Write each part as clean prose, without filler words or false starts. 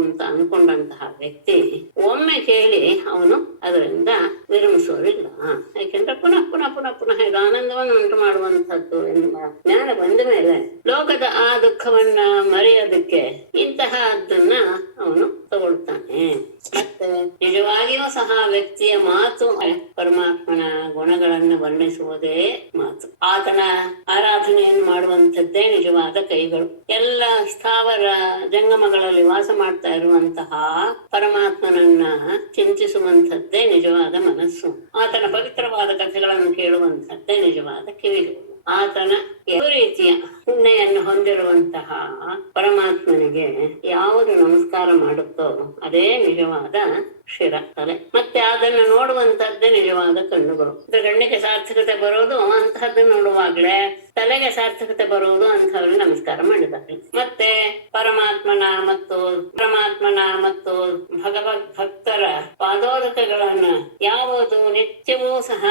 ಅಂತ ಅನ್ಕೊಂಡಂತಹ ವ್ಯಕ್ತಿ ಒಮ್ಮೆ ಕೇಳಿ ಅವನು ಅದರಿಂದ ವಿರಮಿಸೋರಿಲ್ಲ. ಯಾಕೆಂದ್ರೆ ಪುನಃ ಪುನಃ ಪುನಃ ಪುನಃ ಇದು ಆನಂದವನ್ನು ಉಂಟು ಮಾಡುವಂತಹದ್ದು ಎನ್ನುವ ಜ್ಞಾನ ಬಂದ ಮೇಲೆ ಲೋಕದ ಆ ದುಃಖವನ್ನ ಮರೆಯೋದಕ್ಕೆ ಇಂತಹದ್ದನ್ನ ಅವನು ತಗೊಳ್ತಾನೆ. ಮತ್ತೆ ನಿಜವಾಗಿಯೂ ಸಹ ವ್ಯಕ್ತಿಯ ಮಾತು ಪರಮಾತ್ಮನ ಗುಣಗಳನ್ನು ವರ್ಣಿಸುವುದೇ ಮಾತು. ಆತನ ಆರಾಧನೆಯನ್ನು ಮಾಡುವಂಥದ್ದೇ ನಿಜವಾದ ಕೈಗಳು. ಎಲ್ಲ ಸ್ಥಾವರ ಜಂಗಮಗಳಲ್ಲಿ ವಾಸ ಮಾಡ್ತಾ ಇರುವಂತಹ ಪರಮಾತ್ಮನನ್ನ ಚಿಂತಿಸುವಂಥದ್ದೇ ನಿಜವಾದ ಮನಸ್ಸು. ಆತನ ಪವಿತ್ರವಾದ ಕಥೆಗಳನ್ನು ಕೇಳುವಂಥದ್ದೇ ನಿಜವಾದ ಕಿವಿಗಳು. ಆತನ ಯಾವ ರೀತಿಯ ಪುಣ್ಯವನ್ನು ಹೊಂದಿರುವಂತಹ ಪರಮಾತ್ಮನಿಗೆ ಯಾವುದು ನಮಸ್ಕಾರ ಮಾಡುತ್ತೋ ಅದೇ ನಿಜವಾದ ಶಿರ ತಲೆ. ಮತ್ತೆ ಅದನ್ನು ನೋಡುವಂತಹದ್ದೇ ನಿಜವಾದ ಕಣ್ಣುಗಳು. ಕಣ್ಣಿಗೆ ಸಾರ್ಥಕತೆ ಬರೋದು ಅಂತಹದ್ದನ್ನು ನೋಡುವಾಗ್ಲೇ, ತಲೆಗೆ ಸಾರ್ಥಕತೆ ಬರುವುದು ಅಂತಹವ್ರಿಗೆ ನಮಸ್ಕಾರ ಮಾಡಿದ್ದಾರೆ. ಮತ್ತೆ ಪರಮಾತ್ಮನ ಮತ್ತು ಭಗವದ್ ಭಕ್ತರ ಪಾದೋದಕಗಳನ್ನ ಯಾವುದು ನಿತ್ಯವೂ ಸಹ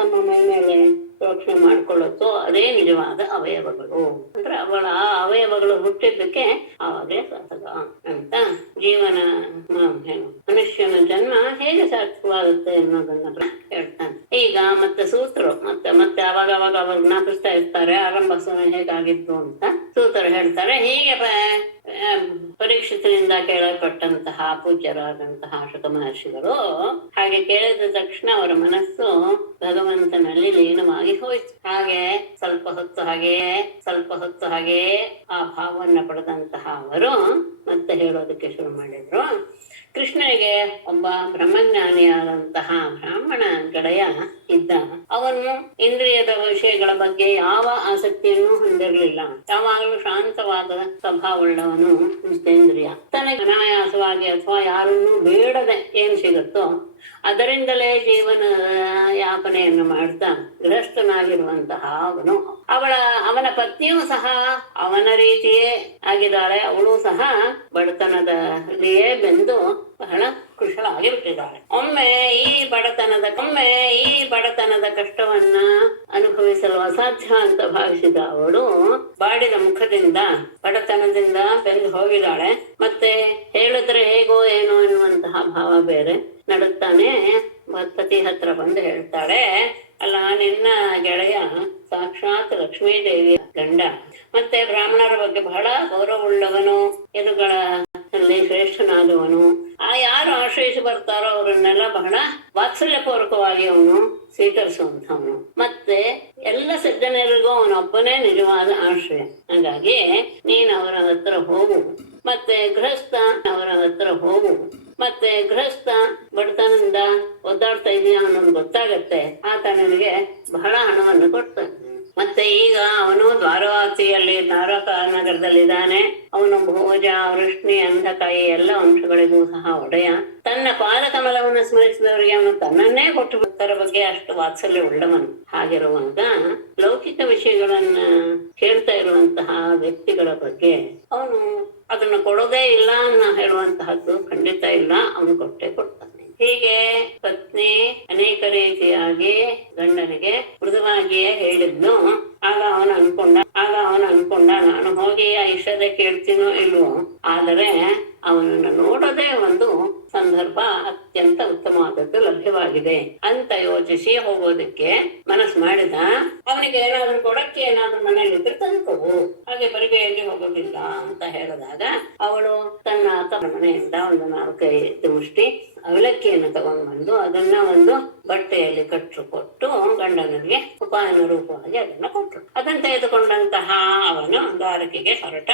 ತಮ್ಮ ಮೈ ಮೇಲೆ ಪ್ರೋಕ್ಷಣೆ ಮಾಡ್ಕೊಳ್ಳುತ್ತೋ ಅದೇ ನಿಜವಾದ ಅವಯವಗಳು. ಅಂದ್ರೆ ಅವಳ ಆ ಅವಯವಗಳು ಹುಟ್ಟಿದ್ದಕ್ಕೆ ಆವಾಗಲೇ ಸಾರ್ಥಕ ಅಂತ ಜೀವನ ಮನುಷ್ಯನ ಜನ್ಮ ಹೇಗೆ ಸಾರ್ಥಕವಾಗುತ್ತೆ ಅನ್ನೋದನ್ನ ಹೇಳ್ತಾನೆ. ಈಗ ಮತ್ತೆ ಸೂತ್ರರು ಮತ್ತೆ ಅವಾಗ ಅವ್ರು ಜ್ಞಾಪಿಸ್ತಾ ಇರ್ತಾರೆ ಆರಂಭ ಹೇಗಾಗಿತ್ತು ಅಂತ. ಸೂತ್ರರು ಹೇಳ್ತಾರೆ, ಹೀಗೆ ಪರೀಕ್ಷಿತರಿಂದ ಕೇಳಲ್ಪಟ್ಟಂತಹ ಪೂಜ್ಯರಾದಂತಹ ಶುಕ ಮಹರ್ಷಿಗಳು ಹಾಗೆ ಕೇಳಿದ ತಕ್ಷಣ ಅವರ ಮನಸ್ಸು ಭಗವಂತನಲ್ಲಿ ಲೀನವಾಗಿ ಹೋಯ್ತು. ಹಾಗೆ ಸ್ವಲ್ಪ ಹೊತ್ತು ಹಾಗೆ ಆ ಭಾವವನ್ನು ಪಡೆದಂತಹ ಅವರು ಮತ್ತೆ ಹೇಳೋದಕ್ಕೆ ಶುರು ಮಾಡಿದ್ರು. ಕೃಷ್ಣನಿಗೆ ಒಬ್ಬ ಬ್ರಹ್ಮಜ್ಞಾನಿಯಾದಂತಹ ಬ್ರಾಹ್ಮಣ ಗೆಳೆಯ ಇದ್ದ. ಅವನು ಇಂದ್ರಿಯದ ವಿಷಯಗಳ ಬಗ್ಗೆ ಯಾವ ಆಸಕ್ತಿಯನ್ನು ಹೊಂದಿರಲಿಲ್ಲ. ಯಾವಾಗಲೂ ಶಾಂತವಾದ ಸ್ವಭಾವವುಳ್ಳವನು ಜಿತೇಂದ್ರಿಯ. ತನಗೆ ಅನಾಯಾಸವಾಗಿ ಅಥವಾ ಯಾರನ್ನೂ ಬೇಡದೆ ಏನ್ ಸಿಗುತ್ತೋ ಅದರಿಂದಲೇ ಜೀವನ ಯಾಪನೆಯನ್ನು ಮಾಡ್ತಾ ಗೃಹಸ್ಥನಾಗಿರುವಂತಹ ಅವನ ಪತ್ನಿಯೂ ಸಹ ಅವನ ರೀತಿಯೇ ಆಗಿದ್ದಾಳೆ. ಅವಳು ಸಹ ಬಡತನದಲ್ಲಿಯೇ ಬೆಂದು ಬಹಳ ಕುಶಲಾಗಿ ಬಿಟ್ಟಿದ್ದಾಳೆ. ಒಮ್ಮೆ ಈ ಬಡತನದ ಕಷ್ಟವನ್ನ ಅನುಭವಿಸಲು ಅಸಾಧ್ಯ ಅಂತ ಭಾವಿಸಿದ ಅವಳು ಬಾಡಿದ ಮುಖದಿಂದ ಬಡತನದಿಂದ ಬೆಂದು ಹೋಗಿದ್ದಾಳೆ. ಮತ್ತೆ ಹೇಳಿದ್ರೆ ಹೇಗೋ ಏನೋ ಎನ್ನುವಂತಹ ಭಾವ ಬೇರೆ. ನಡುತ್ತಾನೆ ಪತಿ ಹತ್ರ ಬಂದು ಹೇಳ್ತಾಳೆ, ಅಲ್ಲ, ನಿನ್ನ ಗೆಳೆಯ ಸಾಕ್ಷಾತ್ ಲಕ್ಷ್ಮೀದೇವಿಯ ಗಂಡ, ಮತ್ತೆ ಬ್ರಾಹ್ಮಣರ ಬಗ್ಗೆ ಬಹಳ ಗೌರವವುಳ್ಳವನು, ಎದುಗಳಲ್ಲಿ ಶ್ರೇಷ್ಠನಾದವನು. ಯಾರು ಆಶ್ರಯಿಸಿ ಬರ್ತಾರೋ ಅವರನ್ನೆಲ್ಲ ಬಹಳ ವಾತ್ಸಲ್ಯಪೂರ್ವಕವಾಗಿ ಅವನು ಸ್ವೀಕರಿಸುವಂಥವನು. ಮತ್ತೆ ಎಲ್ಲ ಸಜ್ಜನರಿಗೂ ಅವನೊಬ್ಬನೇ ನಿಜವಾದ ಆಶ್ರಯ. ಹಾಗಾಗಿ ನೀನು ಅವರ ಹತ್ರ ಹೋಗು. ಮತ್ತೆ ಗೃಹಸ್ಥ ಬಡತನದಿಂದ ಒದ್ದಾಡ್ತಾ ಇದೆಯಾ ಅನ್ನೋದು ಗೊತ್ತಾಗತ್ತೆ. ಆತ ನನಗೆ ಬಹಳ ಹಣವನ್ನು ಕೊಡ್ತಾನೆ. ಮತ್ತೆ ಈಗ ಅವನು ದ್ವಾರವಾಸಿಯಲ್ಲಿ ದ್ವಾರಕಾ ನಗರದಲ್ಲಿದ್ದಾನೆ. ಅವನು ಭೋಜ, ವೃಷ್ಣಿ, ಅಂಧಕಾಯಿ ಎಲ್ಲ ಅಂಶಗಳಿಗೂ ಸಹ ಒಡೆಯ. ತನ್ನ ಪಾದಕಮಲವನ್ನು ಸ್ಮರಿಸಿದವರಿಗೆ ಅವನು ತನ್ನನ್ನೇ ಕೊಟ್ಟು ಭಕ್ತರ ಬಗ್ಗೆ ಅಷ್ಟು ವಾತ್ಸಲ್ಯ ಉಳ್ಳವನು. ಹಾಗಿರುವಾಗ ಲೌಕಿಕ ವಿಷಯಗಳನ್ನ ಕೇಳ್ತಾ ಇರುವಂತಹ ವ್ಯಕ್ತಿಗಳ ಬಗ್ಗೆ ಅವನು ಅದನ್ನು ಕೊಡೋದೇ ಇಲ್ಲ ಅನ್ನೋ ಹೇಳುವಂತಹದ್ದು ಖಂಡಿತ ಇಲ್ಲ. ಅವನು ಕೊಡ್ತಾನೆ. ಹೀಗೆ ಪತ್ನಿ ಅನೇಕ ರೀತಿಯಾಗಿ ಗಂಡನಿಗೆ ಮೃದುವಾಗಿಯೇ ಹೇಳಿದ್ನು. ಆಗ ಅವನು ಅನ್ಕೊಂಡ ನಾನು ಹೋಗಿ ಆ ಇಷ್ಟದೇ ಕೇಳ್ತೀನೋ ಇಲ್ವೋ, ಆದರೆ ಅವನನ್ನು ನೋಡೋದೇ ಒಂದು ಸಂದರ್ಭ ಅತ್ಯಂತ ಉತ್ತಮವಾದದ್ದು ಲಭ್ಯವಾಗಿದೆ ಅಂತ ಯೋಚಿಸಿ ಹೋಗೋದಕ್ಕೆ ಮನಸ್ಸು ಮಾಡಿದ. ಅವನಿಗೆ ಏನಾದ್ರೂ ಕೊಡಕ್ಕೆ ಏನಾದ್ರೂ ಮನೇಲಿ ಇದ್ರೆ ತಂದ್ಕೊಡು, ಹಾಗೆ ಬರಿಗೆಯಲ್ಲಿ ಹೋಗೋದಿಲ್ಲ ಅಂತ ಹೇಳಿದಾಗ ಅವಳು ತನ್ನ ಮನೆಯಿಂದ ಒಂದು 4-5 ಮುಷ್ಟಿ ಅವಲಕ್ಕಿಯನ್ನು ತಗೊಂಡು ಬಂದು ಅದನ್ನ ಒಂದು ಬಟ್ಟೆಯಲ್ಲಿ ಕೊಟ್ಟು ಗಂಡನಿಗೆ ಉಪಾಯನ ರೂಪವಾಗಿ ಅದನ್ನ ಕೊಟ್ಟರು. ಅದನ್ನು ತೆಗೆದುಕೊಂಡಂತಹ ಅವನು ದ್ವಾರಕೆಗೆ ಹೊರಟ.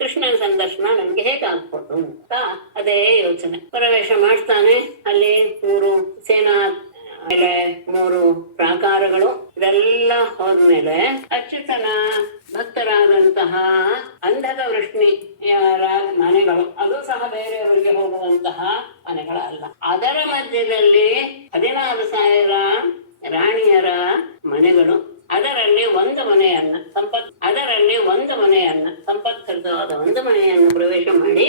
ಕೃಷ್ಣನ ಸಂದರ್ಶನ ನನಗೆ ಹೇಗಾಗ್ಬೋದು ಅಂತ ಅದೇ ಯೋಚನೆ. ಪ್ರವೇಶ ಮಾಡ್ತಾನೆ. ಅಲ್ಲಿ 3 ಸೇನಾ ಮೇಲೆ 3 ಪ್ರಾಕಾರಗಳು. ಇದೆಲ್ಲ ಹೋದ್ಮೇಲೆ ಅಚ್ಯುತನ ಭಕ್ತರಾದಂತಹ ಅಂಧಕ ವೃಷ್ಣಿಯರ ಮನೆಗಳು, ಅದು ಸಹ ಬೇರೆಯವರಿಗೆ ಹೋಗುವಂತಹ ಮನೆಗಳಲ್ಲ. ಅದರ ಮಧ್ಯದಲ್ಲಿ 16,000 ರಾಣಿಯರ ಮನೆಗಳು. ಅದರಲ್ಲಿ ಒಂದು ಮನೆಯನ್ನ ಸಂಪತ್ಕರಿತವಾದ ಒಂದು ಮನೆಯನ್ನು ಪ್ರವೇಶ ಮಾಡಿ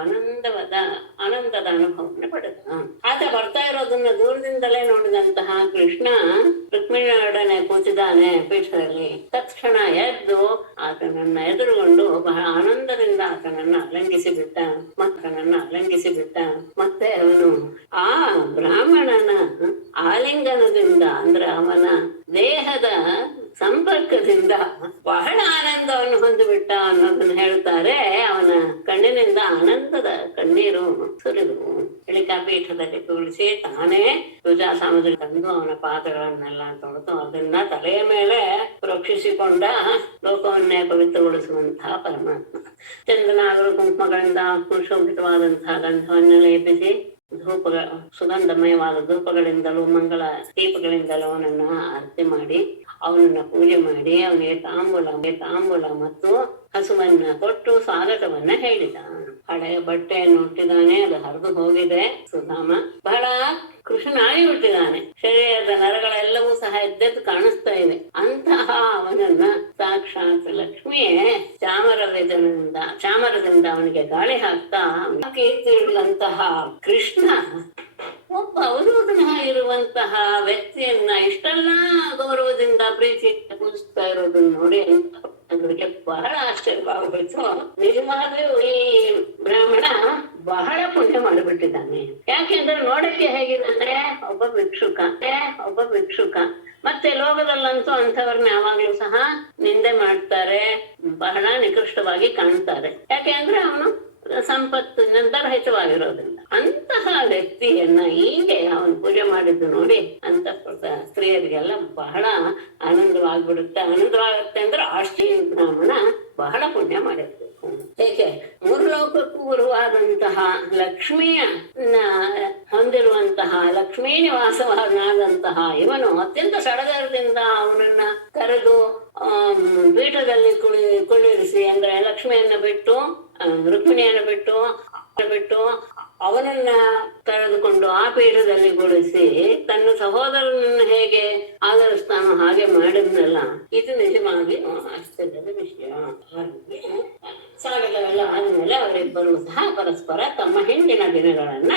ಆನಂದದ ಅನುಭವವನ್ನು ಪಡೆದ. ಆತ ಬರ್ತಾ ಇರೋದನ್ನ ದೂರದಿಂದಲೇ ನೋಡಿದಂತಹ ಕೃಷ್ಣ ರುಕ್ಮಿಣಿಯೊಡನೆ ಕೂತಿದ್ದಾನೆ ಪೀಠದಲ್ಲಿ. ತಕ್ಷಣ ಎದ್ದು ಆತನನ್ನ ಎದುರುಗೊಂಡು ಬಹಳ ಆನಂದದಿಂದ ಆತನನ್ನ ಅಲಂಘಿಸಿ ಬಿಟ್ಟ. ಮತ್ತೆ ಅವನು ಆ ಬ್ರಾಹ್ಮಣನ ಆಲಿಂಗನದಿಂದ ಅಂದ್ರೆ ಅವನ ದೇಹದ ಸಂಪರ್ಕದಿಂದ ಬಹಳ ಆನಂದವನ್ನು ಹೊಂದಿಬಿಟ್ಟ ಅನ್ನೋದನ್ನ ಹೇಳ್ತಾರೆ. ಅವನ ಕಣ್ಣಿನಿಂದ ಆನಂದದ ಕಣ್ಣೀರು ಸುರಿದವು. ಬಳಿಕ ಪೀಠದಲ್ಲಿ ಕೂರಿಸಿ ತಾನೇ ಪೂಜಾ ಸಾಮಗ್ರಿ ತಂದು ಅವನ ಪಾದಗಳನ್ನೆಲ್ಲ ತೊಳೆದು ಅದನ್ನ ತಲೆಯ ಮೇಲೆ ಪ್ರೋಕ್ಷಿಸಿಕೊಂಡ ಲೋಕವನ್ನೇ ಪವಿತ್ರಗೊಳಿಸುವಂತಹ ಪರಮಾತ್ಮ. ಚಂದನಾಗರು ಕುಂಕುಮಗಳಿಂದ ಸುಶೋಭಿತವಾದಂತಹ ಗಂಧವನ್ನು ಲೇಪಿಸಿ ಸುಗಂಧಮಯವಾದ ಧೂಪಗಳಿಂದಲೂ ಮಂಗಳ ದೀಪಗಳಿಂದಲೂ ಅವನನ್ನ ಆರತಿ ಮಾಡಿ ಅವನನ್ನ ಪೂಜೆ ಮಾಡಿ ಅವನಿಗೆ ತಾಂಬೂಲ ಮತ್ತು ಹಸುವನ್ನ ಕೊಟ್ಟು ಸ್ವಾಗತವನ್ನ ಹೇಳಿದ. ಹಳೆಯ ಬಟ್ಟೆಯನ್ನು ಹುಟ್ಟಿದಾನೆ, ಅದು ಹರಿದು ಹೋಗಿದೆ. ಸುಧಾಮ ಬಹಳ ಕೃಷ್ಣನಾಗಿ ಹುಟ್ಟಿದಾನೆ. ಶರೀರದ ನರಗಳೆಲ್ಲವೂ ಸಹ ಎದ್ದೆದ್ದು ಕಾಣಿಸ್ತಾ ಇವೆ. ಅಂತಹ ಅವನನ್ನ ಸಾಕ್ಷಾತ್ ಲಕ್ಷ್ಮಿಯೇ ಚಾಮರದಿಂದ ಅವನಿಗೆ ಗಾಳಿ ಹಾಕ್ತಾ ಕೀರ್ತಿರುವಂತಹ ಕೃಷ್ಣ ಒಬ್ಬ ಅವಧೂತನ ಇರುವಂತಹ ವ್ಯಕ್ತಿಯನ್ನ ಇಷ್ಟೆಲ್ಲ ಗೌರವದಿಂದ ಪ್ರೀತಿಯಿಂದ ಪೂಜಿಸ್ತಾ ಇರೋದನ್ನ ನೋಡಿ ಅವರಿಗೆ ಬಹಳ ಆಶ್ಚರ್ಯವಾಗೋಯ್ತು. ನಿಜವಾಗ್ಲೂ ಈ ಬ್ರಾಹ್ಮಣ ಬಹಳ ಪುಣ್ಯ ಮಾಡಿಬಿಟ್ಟಿದ್ದಾನೆ. ಯಾಕೆಂದ್ರೆ ನೋಡಕ್ಕೆ ಹೇಗಿದಂದ್ರೆ ಒಬ್ಬ ಭಿಕ್ಷುಕ. ಮತ್ತೆ ಲೋಕದಲ್ಲಂತೂ ಅಂಥವ್ರನ್ನ ಯಾವಾಗ್ಲೂ ಸಹ ನಿಂದೆ ಮಾಡ್ತಾರೆ, ಬಹಳ ನಿಕೃಷ್ಟವಾಗಿ ಕಾಣ್ತಾರೆ. ಯಾಕೆ ಅಂದ್ರೆ ಅವನು ಸಂಪತ್ತಿನಿಂದ ರಹಿತವಾಗಿರೋದ್ರಿಂದ. ಅಂತಹ ವ್ಯಕ್ತಿಯನ್ನ ಹೀಗೆ ಅವನು ಪೂಜೆ ಮಾಡಿದ್ದು ನೋಡಿ ಅಂತಃಪುರದ ಸ್ತ್ರೀಯರಿಗೆಲ್ಲ ಬಹಳ ಆನಂದವಾಗುತ್ತೆ ಅಂದ್ರೆ ಆಶ್ಚರ್ಯ. ಬ್ರಾಹ್ಮಣ ಬಹಳ ಪುಣ್ಯ ಮಾಡಿರ್ಬೇಕು. ಏಕೆ 3 ಲೋಕಕ್ಕೂ ಗುರುವಾದಂತಹ ಲಕ್ಷ್ಮಿಯ ಹೊಂದಿರುವಂತಹ ಲಕ್ಷ್ಮೀ ನಿವಾಸವಾದಂತಹ ಇವನು ಅತ್ಯಂತ ಸಡಗರದಿಂದ ಅವನನ್ನ ಕರೆದು ಪೀಠದಲ್ಲಿ ಕುಳ್ಳಿರಿಸಿ ಅಂದ್ರೆ ಲಕ್ಷ್ಮಿಯನ್ನ ಬಿಟ್ಟು ರುಕ್ಮಿಣಿಯನ್ನು ಬಿಟ್ಟು ಅವನನ್ನ ಕರೆದುಕೊಂಡು ಆ ಪೀಠದಲ್ಲಿ ಕುಳಿಸಿ ತನ್ನ ಸಹೋದರನನ್ನು ಹೇಗೆ ಆದರಿಸ್ತಾನೋ ಹಾಗೆ ಮಾಡಿದ್ನಲ್ಲ, ಇದು ನಿಜವಾಗಿ ಆಶ್ಚರ್ಯದ ವಿಷಯ. ಸ್ವಾಗತವೆಲ್ಲ ಆದ್ಮೇಲೆ ಅವರಿಬ್ಬರು ಸಹ ಪರಸ್ಪರ ತಮ್ಮ ಹಿಂದಿನ ದಿನಗಳನ್ನ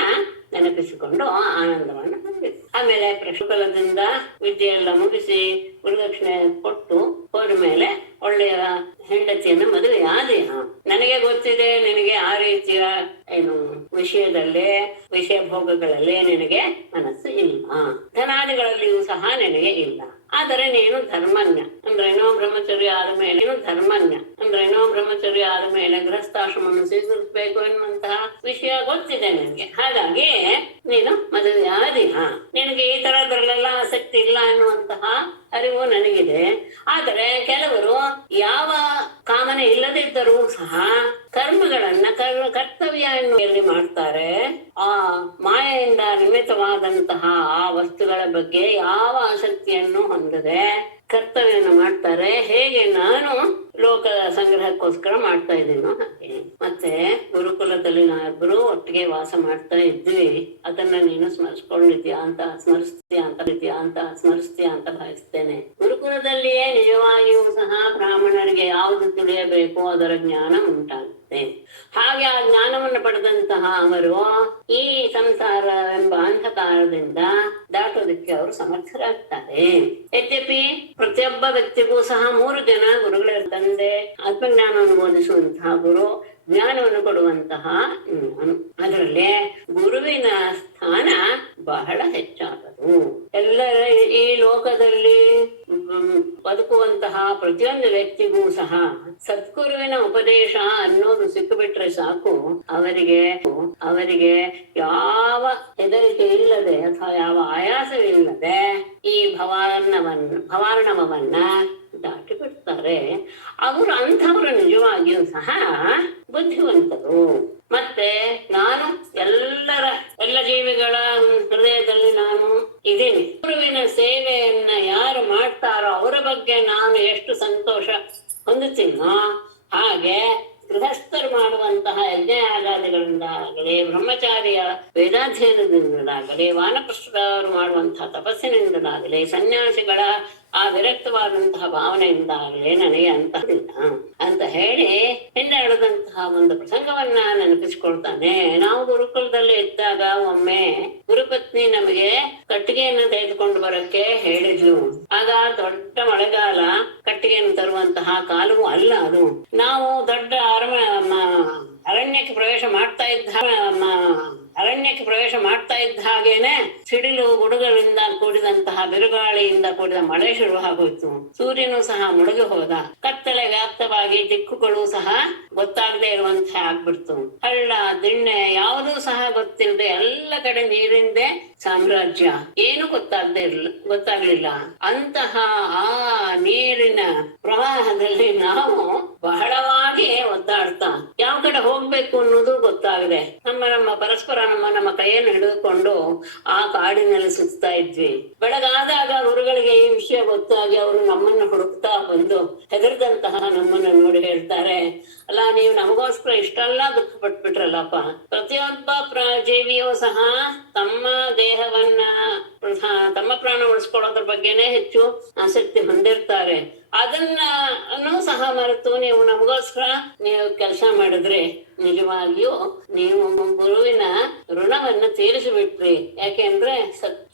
ನೆನಪಿಸಿಕೊಂಡು ಆನಂದವನ್ನು ಹೊಂದಿದ್ರು. ಆಮೇಲೆ ಪ್ರಶುಕಲದಿಂದ ವಿದ್ಯೆಯೆಲ್ಲ ಮುಗಿಸಿ ಗುರುದಕ್ಷಿಣೆ ಕೊಟ್ಟು ಹೋದ ಮೇಲೆ ಒಳ್ಳೆಯ ಹೆಂಡತಿಯನ್ನು ಮದುವೆ ಆದೆಯ. ನನಗೆ ಗೊತ್ತಿದೆ ನಿನಗೆ ಆ ರೀತಿಯ ವಿಷಯ ಭೋಗಗಳಲ್ಲಿ ನಿನಗೆ ಮನಸ್ಸು ಇಲ್ಲ, ಧನಾದಿಗಳಲ್ಲಿಯೂ ಸಹ ನಿನಗೆ ಇಲ್ಲ. ಆದರೆ ನೀನು ಧರ್ಮಜ್ಞ ಅಂದ್ರೇನೋ ಬ್ರಹ್ಮಚರ್ಯ ಆದ ಮೇಲೆ ಗೃಹಸ್ಥಾಶ್ರಮವನ್ನು ಸ್ವೀಕರಿಸಬೇಕು ಎನ್ನುವಂತಹ ವಿಷಯ ಗೊತ್ತಿದೆ ನನಗೆ. ಹಾಗಾಗಿ ನೀನು ಮದುವೆ ಆದಿಯ. ನಿನಗೆ ಈ ತರದ್ರಲ್ಲೆಲ್ಲ ಆಸಕ್ತಿ ಇಲ್ಲ ಎನ್ನುವಂತಹ ಅರಿವು ನನಗಿದೆ. ಆದರೆ ಕೆಲವರು ಯಾವ ಕಾಮನೆ ಇಲ್ಲದಿದ್ದರೂ ಸಹ ಕರ್ಮಗಳನ್ನ ಕರ್ತವ್ಯ ಎನ್ನುವಲ್ಲಿ ಮಾಡ್ತಾರೆ. ಆ ಮಾಯೆಯಿಂದ ನಿರ್ಮಿತವಾದಂತಹ ಆ ವಸ್ತುಗಳ ಬಗ್ಗೆ ಯಾವ ಆಸಕ್ತಿಯನ್ನು ಹೊಂದದೆ ಕರ್ತವ್ಯವನ್ನು ಮಾಡ್ತಾರೆ. ಹೇಗೆ ನಾನು ಲೋಕ ಸಂಗ್ರಹಕ್ಕೋಸ್ಕರ ಮಾಡ್ತಾ ಇದ್ದೀನೋ ಹಾಗೆ. ಮತ್ತೆ ಗುರುಕುಲದಲ್ಲಿ ನಾವಿಬ್ಬರು ಒಟ್ಟಿಗೆ ವಾಸ ಮಾಡ್ತಾ ಇದ್ವಿ. ಅದನ್ನ ನೀನು ಸ್ಮರಿಸ್ತೀಯಾ ಅಂತ ಭಾವಿಸ್ತೇನೆ. ಗುರುಕುಲದಲ್ಲಿಯೇ ನಿಜವಾಗಿಯೂ ಸಹ ಬ್ರಾಹ್ಮಣರಿಗೆ ಯಾವುದು ತಿಳಿಯಬೇಕು ಅದರ ಜ್ಞಾನ ಉಂಟಾಗುತ್ತೆ. ಹಾಗೆ ಆ ಜ್ಞಾನವನ್ನು ಪಡೆದಂತಹ ಅವರು ಈ ಸಂಸಾರವೆಂಬ ಅಂಧಕಾರದಿಂದ ದಾಟೋದಕ್ಕೆ ಅವರು ಸಮರ್ಥರಾಗ್ತಾರೆ. ಯದ್ಯಪಿ ಪ್ರತಿಯೊಬ್ಬ ವ್ಯಕ್ತಿಗೂ ಸಹ 3 ಜನ ಗುರುಗಳ ತಂದೆ, ಆತ್ಮಜ್ಞಾನವನ್ನು ಬೋಧಿಸುವಂತಹ ಗುರು, ಜ್ಞಾನವನ್ನು ಕೊಡುವಂತಹ ಅದರಲ್ಲಿ ಗುರುವಿನ ಸ್ಥಾನ ಬಹಳ ಹೆಚ್ಚಾಗದು. ಎಲ್ಲರ ಈ ಲೋಕದಲ್ಲಿ ಬದುಕುವಂತಹ ಪ್ರತಿಯೊಂದು ವ್ಯಕ್ತಿಗೂ ಸಹ ಸದ್ಗುರುವಿನ ಉಪದೇಶ ಅನ್ನೋದು ಸಿಕ್ಕಿಬಿಟ್ರೆ ಸಾಕು. ಅವರಿಗೆ ಯಾವ ಹೆದರಿಕೆ ಇಲ್ಲದೆ ಅಥವಾ ಯಾವ ಆಯಾಸವಿಲ್ಲದೆ ಈ ಭವಾರ್ಣವನ್ನ ದಾಟಿ ಬಿಡ್ತಾರೆ. ಅಂಥವರು ನಿಜವಾಗಿಯೂ ಸಹ ಬುದ್ಧಿವಂತರು. ಮತ್ತೆ ನಾನು ಎಲ್ಲ ಜೀವಿಗಳ ಹೃದಯದಲ್ಲಿ ನಾನು ಇದ್ದೀನಿ. ಗುರುವಿನ ಸೇವೆಯನ್ನ ಯಾರು ಮಾಡ್ತಾರೋ ಅವರ ಬಗ್ಗೆ ನಾನು ಎಷ್ಟು ಸಂತೋಷ ಹೊಂದುತ್ತೀನೋ ಹಾಗೆ ಗೃಹಸ್ಥರು ಮಾಡುವಂತಹ ಯಜ್ಞಯಾಗಾದಿಗಳಿಂದಾಗಲಿ, ಬ್ರಹ್ಮಚಾರಿಯ ವೇದಾಧ್ಯಯನದಿಂದಲಾಗಲಿ, ವಾನಪ್ರಸ್ಥರು ಮಾಡುವಂತಹ ತಪಸ್ಸಿನಿಂದಲಾಗಲಿ, ಸನ್ಯಾಸಿಗಳ ಆ ವಿರಕ್ತವಾದಂತಹ ಭಾವನೆಯಿಂದಾಗಲಿ ನನಗೆ ಅಂತಹದಿಲ್ಲ ಅಂತ ಹೇಳಿ ಹಿಂದಾಡದಂತಹ ಒಂದು ಪ್ರಸಂಗವನ್ನ ನೆನಪಿಸಿಕೊಳ್ತಾನೆ. ನಾವು ಗುರುಕುಲದಲ್ಲಿ ಇದ್ದಾಗ ಒಮ್ಮೆ ಗುರುಪತ್ನಿ ನಮಗೆ ಕಟ್ಟಿಗೆಯನ್ನು ತೆಗೆದುಕೊಂಡು ಬರಕ್ಕೆ ಹೇಳಿದ್ಲು. ಆಗ ದೊಡ್ಡ ಮಳೆಗಾಲ, ಕಟ್ಟಿಗೆಯನ್ನು ತರುವಂತಹ ಕಾಲವೂ ಅಲ್ಲ ಅದು. ನಾವು ದೊಡ್ಡ ಅರಣ್ಯಕ್ಕೆ ಪ್ರವೇಶ ಮಾಡ್ತಾ ಇದ್ದ ಹಾಗೇನೆ ಸಿಡಿಲು ಗುಡುಗಳಿಂದ ಕೂಡಿದಂತಹ ಬಿರುಗಾಳಿಯಿಂದ ಕೂಡಿದ ಮಳೆ ಶುರುವಾಗೋಯ್ತು. ಸೂರ್ಯನು ಸಹ ಮುಳುಗಿ ಹೋದ. ಕತ್ತಲೆ ವ್ಯಾಪ್ತವಾಗಿ ದಿಕ್ಕುಗಳು ಸಹ ಗೊತ್ತಾಗದೆ ಇರುವಂತೆ ಆಗ್ಬಿಡ್ತು. ಹಳ್ಳ ದಿಣ್ಣೆ ಯಾವುದೂ ಸಹ ಗೊತ್ತಿಲ್ಲದೆ ಎಲ್ಲ ಕಡೆ ನೀರಿಂದೆ ಸಾಮ್ರಾಜ್ಯ, ಏನು ಗೊತ್ತಾಗ್ಲಿಲ್ಲ. ಅಂತಹ ಆ ನೀರಿನ ಪ್ರವಾಹದಲ್ಲಿ ನಾವು ಬಹಳವಾಗಿ ಒದ್ದಾಡ್ತಾ ಯಾವ ಕಡೆ ಹೋಗ್ಬೇಕು ಅನ್ನೋದು ಗೊತ್ತಾಗದೆ ನಮ್ಮ ಪರಸ್ಪರ ನಮ್ಮ ಕೈಯನ್ನು ಹಿಡಿದುಕೊಂಡು ಆ ಕಾಡಿನಲ್ಲಿ ಸುತ್ತಾ ಇದ್ವಿ. ಬೆಳಗಾದಾಗ ಗುರುಗಳಿಗೆ ಈ ವಿಷಯ ಗೊತ್ತಾಗಿ ಅವರು ನಮ್ಮನ್ನು ಹುಡುಕ್ತಾ ಬಂದು ಹೆದರ್ದಂತಹ ನಮ್ಮನ್ನು ನೋಡಿ ಹೇಳ್ತಾರೆ, ಅಲ್ಲ ನೀವು ನಮಗೋಸ್ಕರ ಇಷ್ಟೆಲ್ಲ ದುಃಖ ಪಟ್ಬಿಟ್ರಲ್ಲಪ್ಪ. ಪ್ರತಿಯೊಬ್ಬ ಜೀವಿಯೂ ಸಹ ತಮ್ಮ ದೇಹವನ್ನ ತಮ್ಮ ಪ್ರಾಣ ಉಳಿಸ್ಕೊಳ್ಳೋದ್ರ ಬಗ್ಗೆನೇ ಹೆಚ್ಚು ಆಸಕ್ತಿ ಹೊಂದಿರ್ತಾರೆ. ಅದನ್ನು ಸಹ ಮರೆತು ನೀವು ನಮಗೋಸ್ಕರ ನೀವು ಕೆಲಸ ಮಾಡಿದ್ರೆ ನಿಜವಾಗಿಯೂ ನೀವು ಗುರುವಿನ ಋಣವನ್ನು ತೀರಿಸಿಬಿಟ್ರಿ. ಯಾಕೆಂದ್ರೆ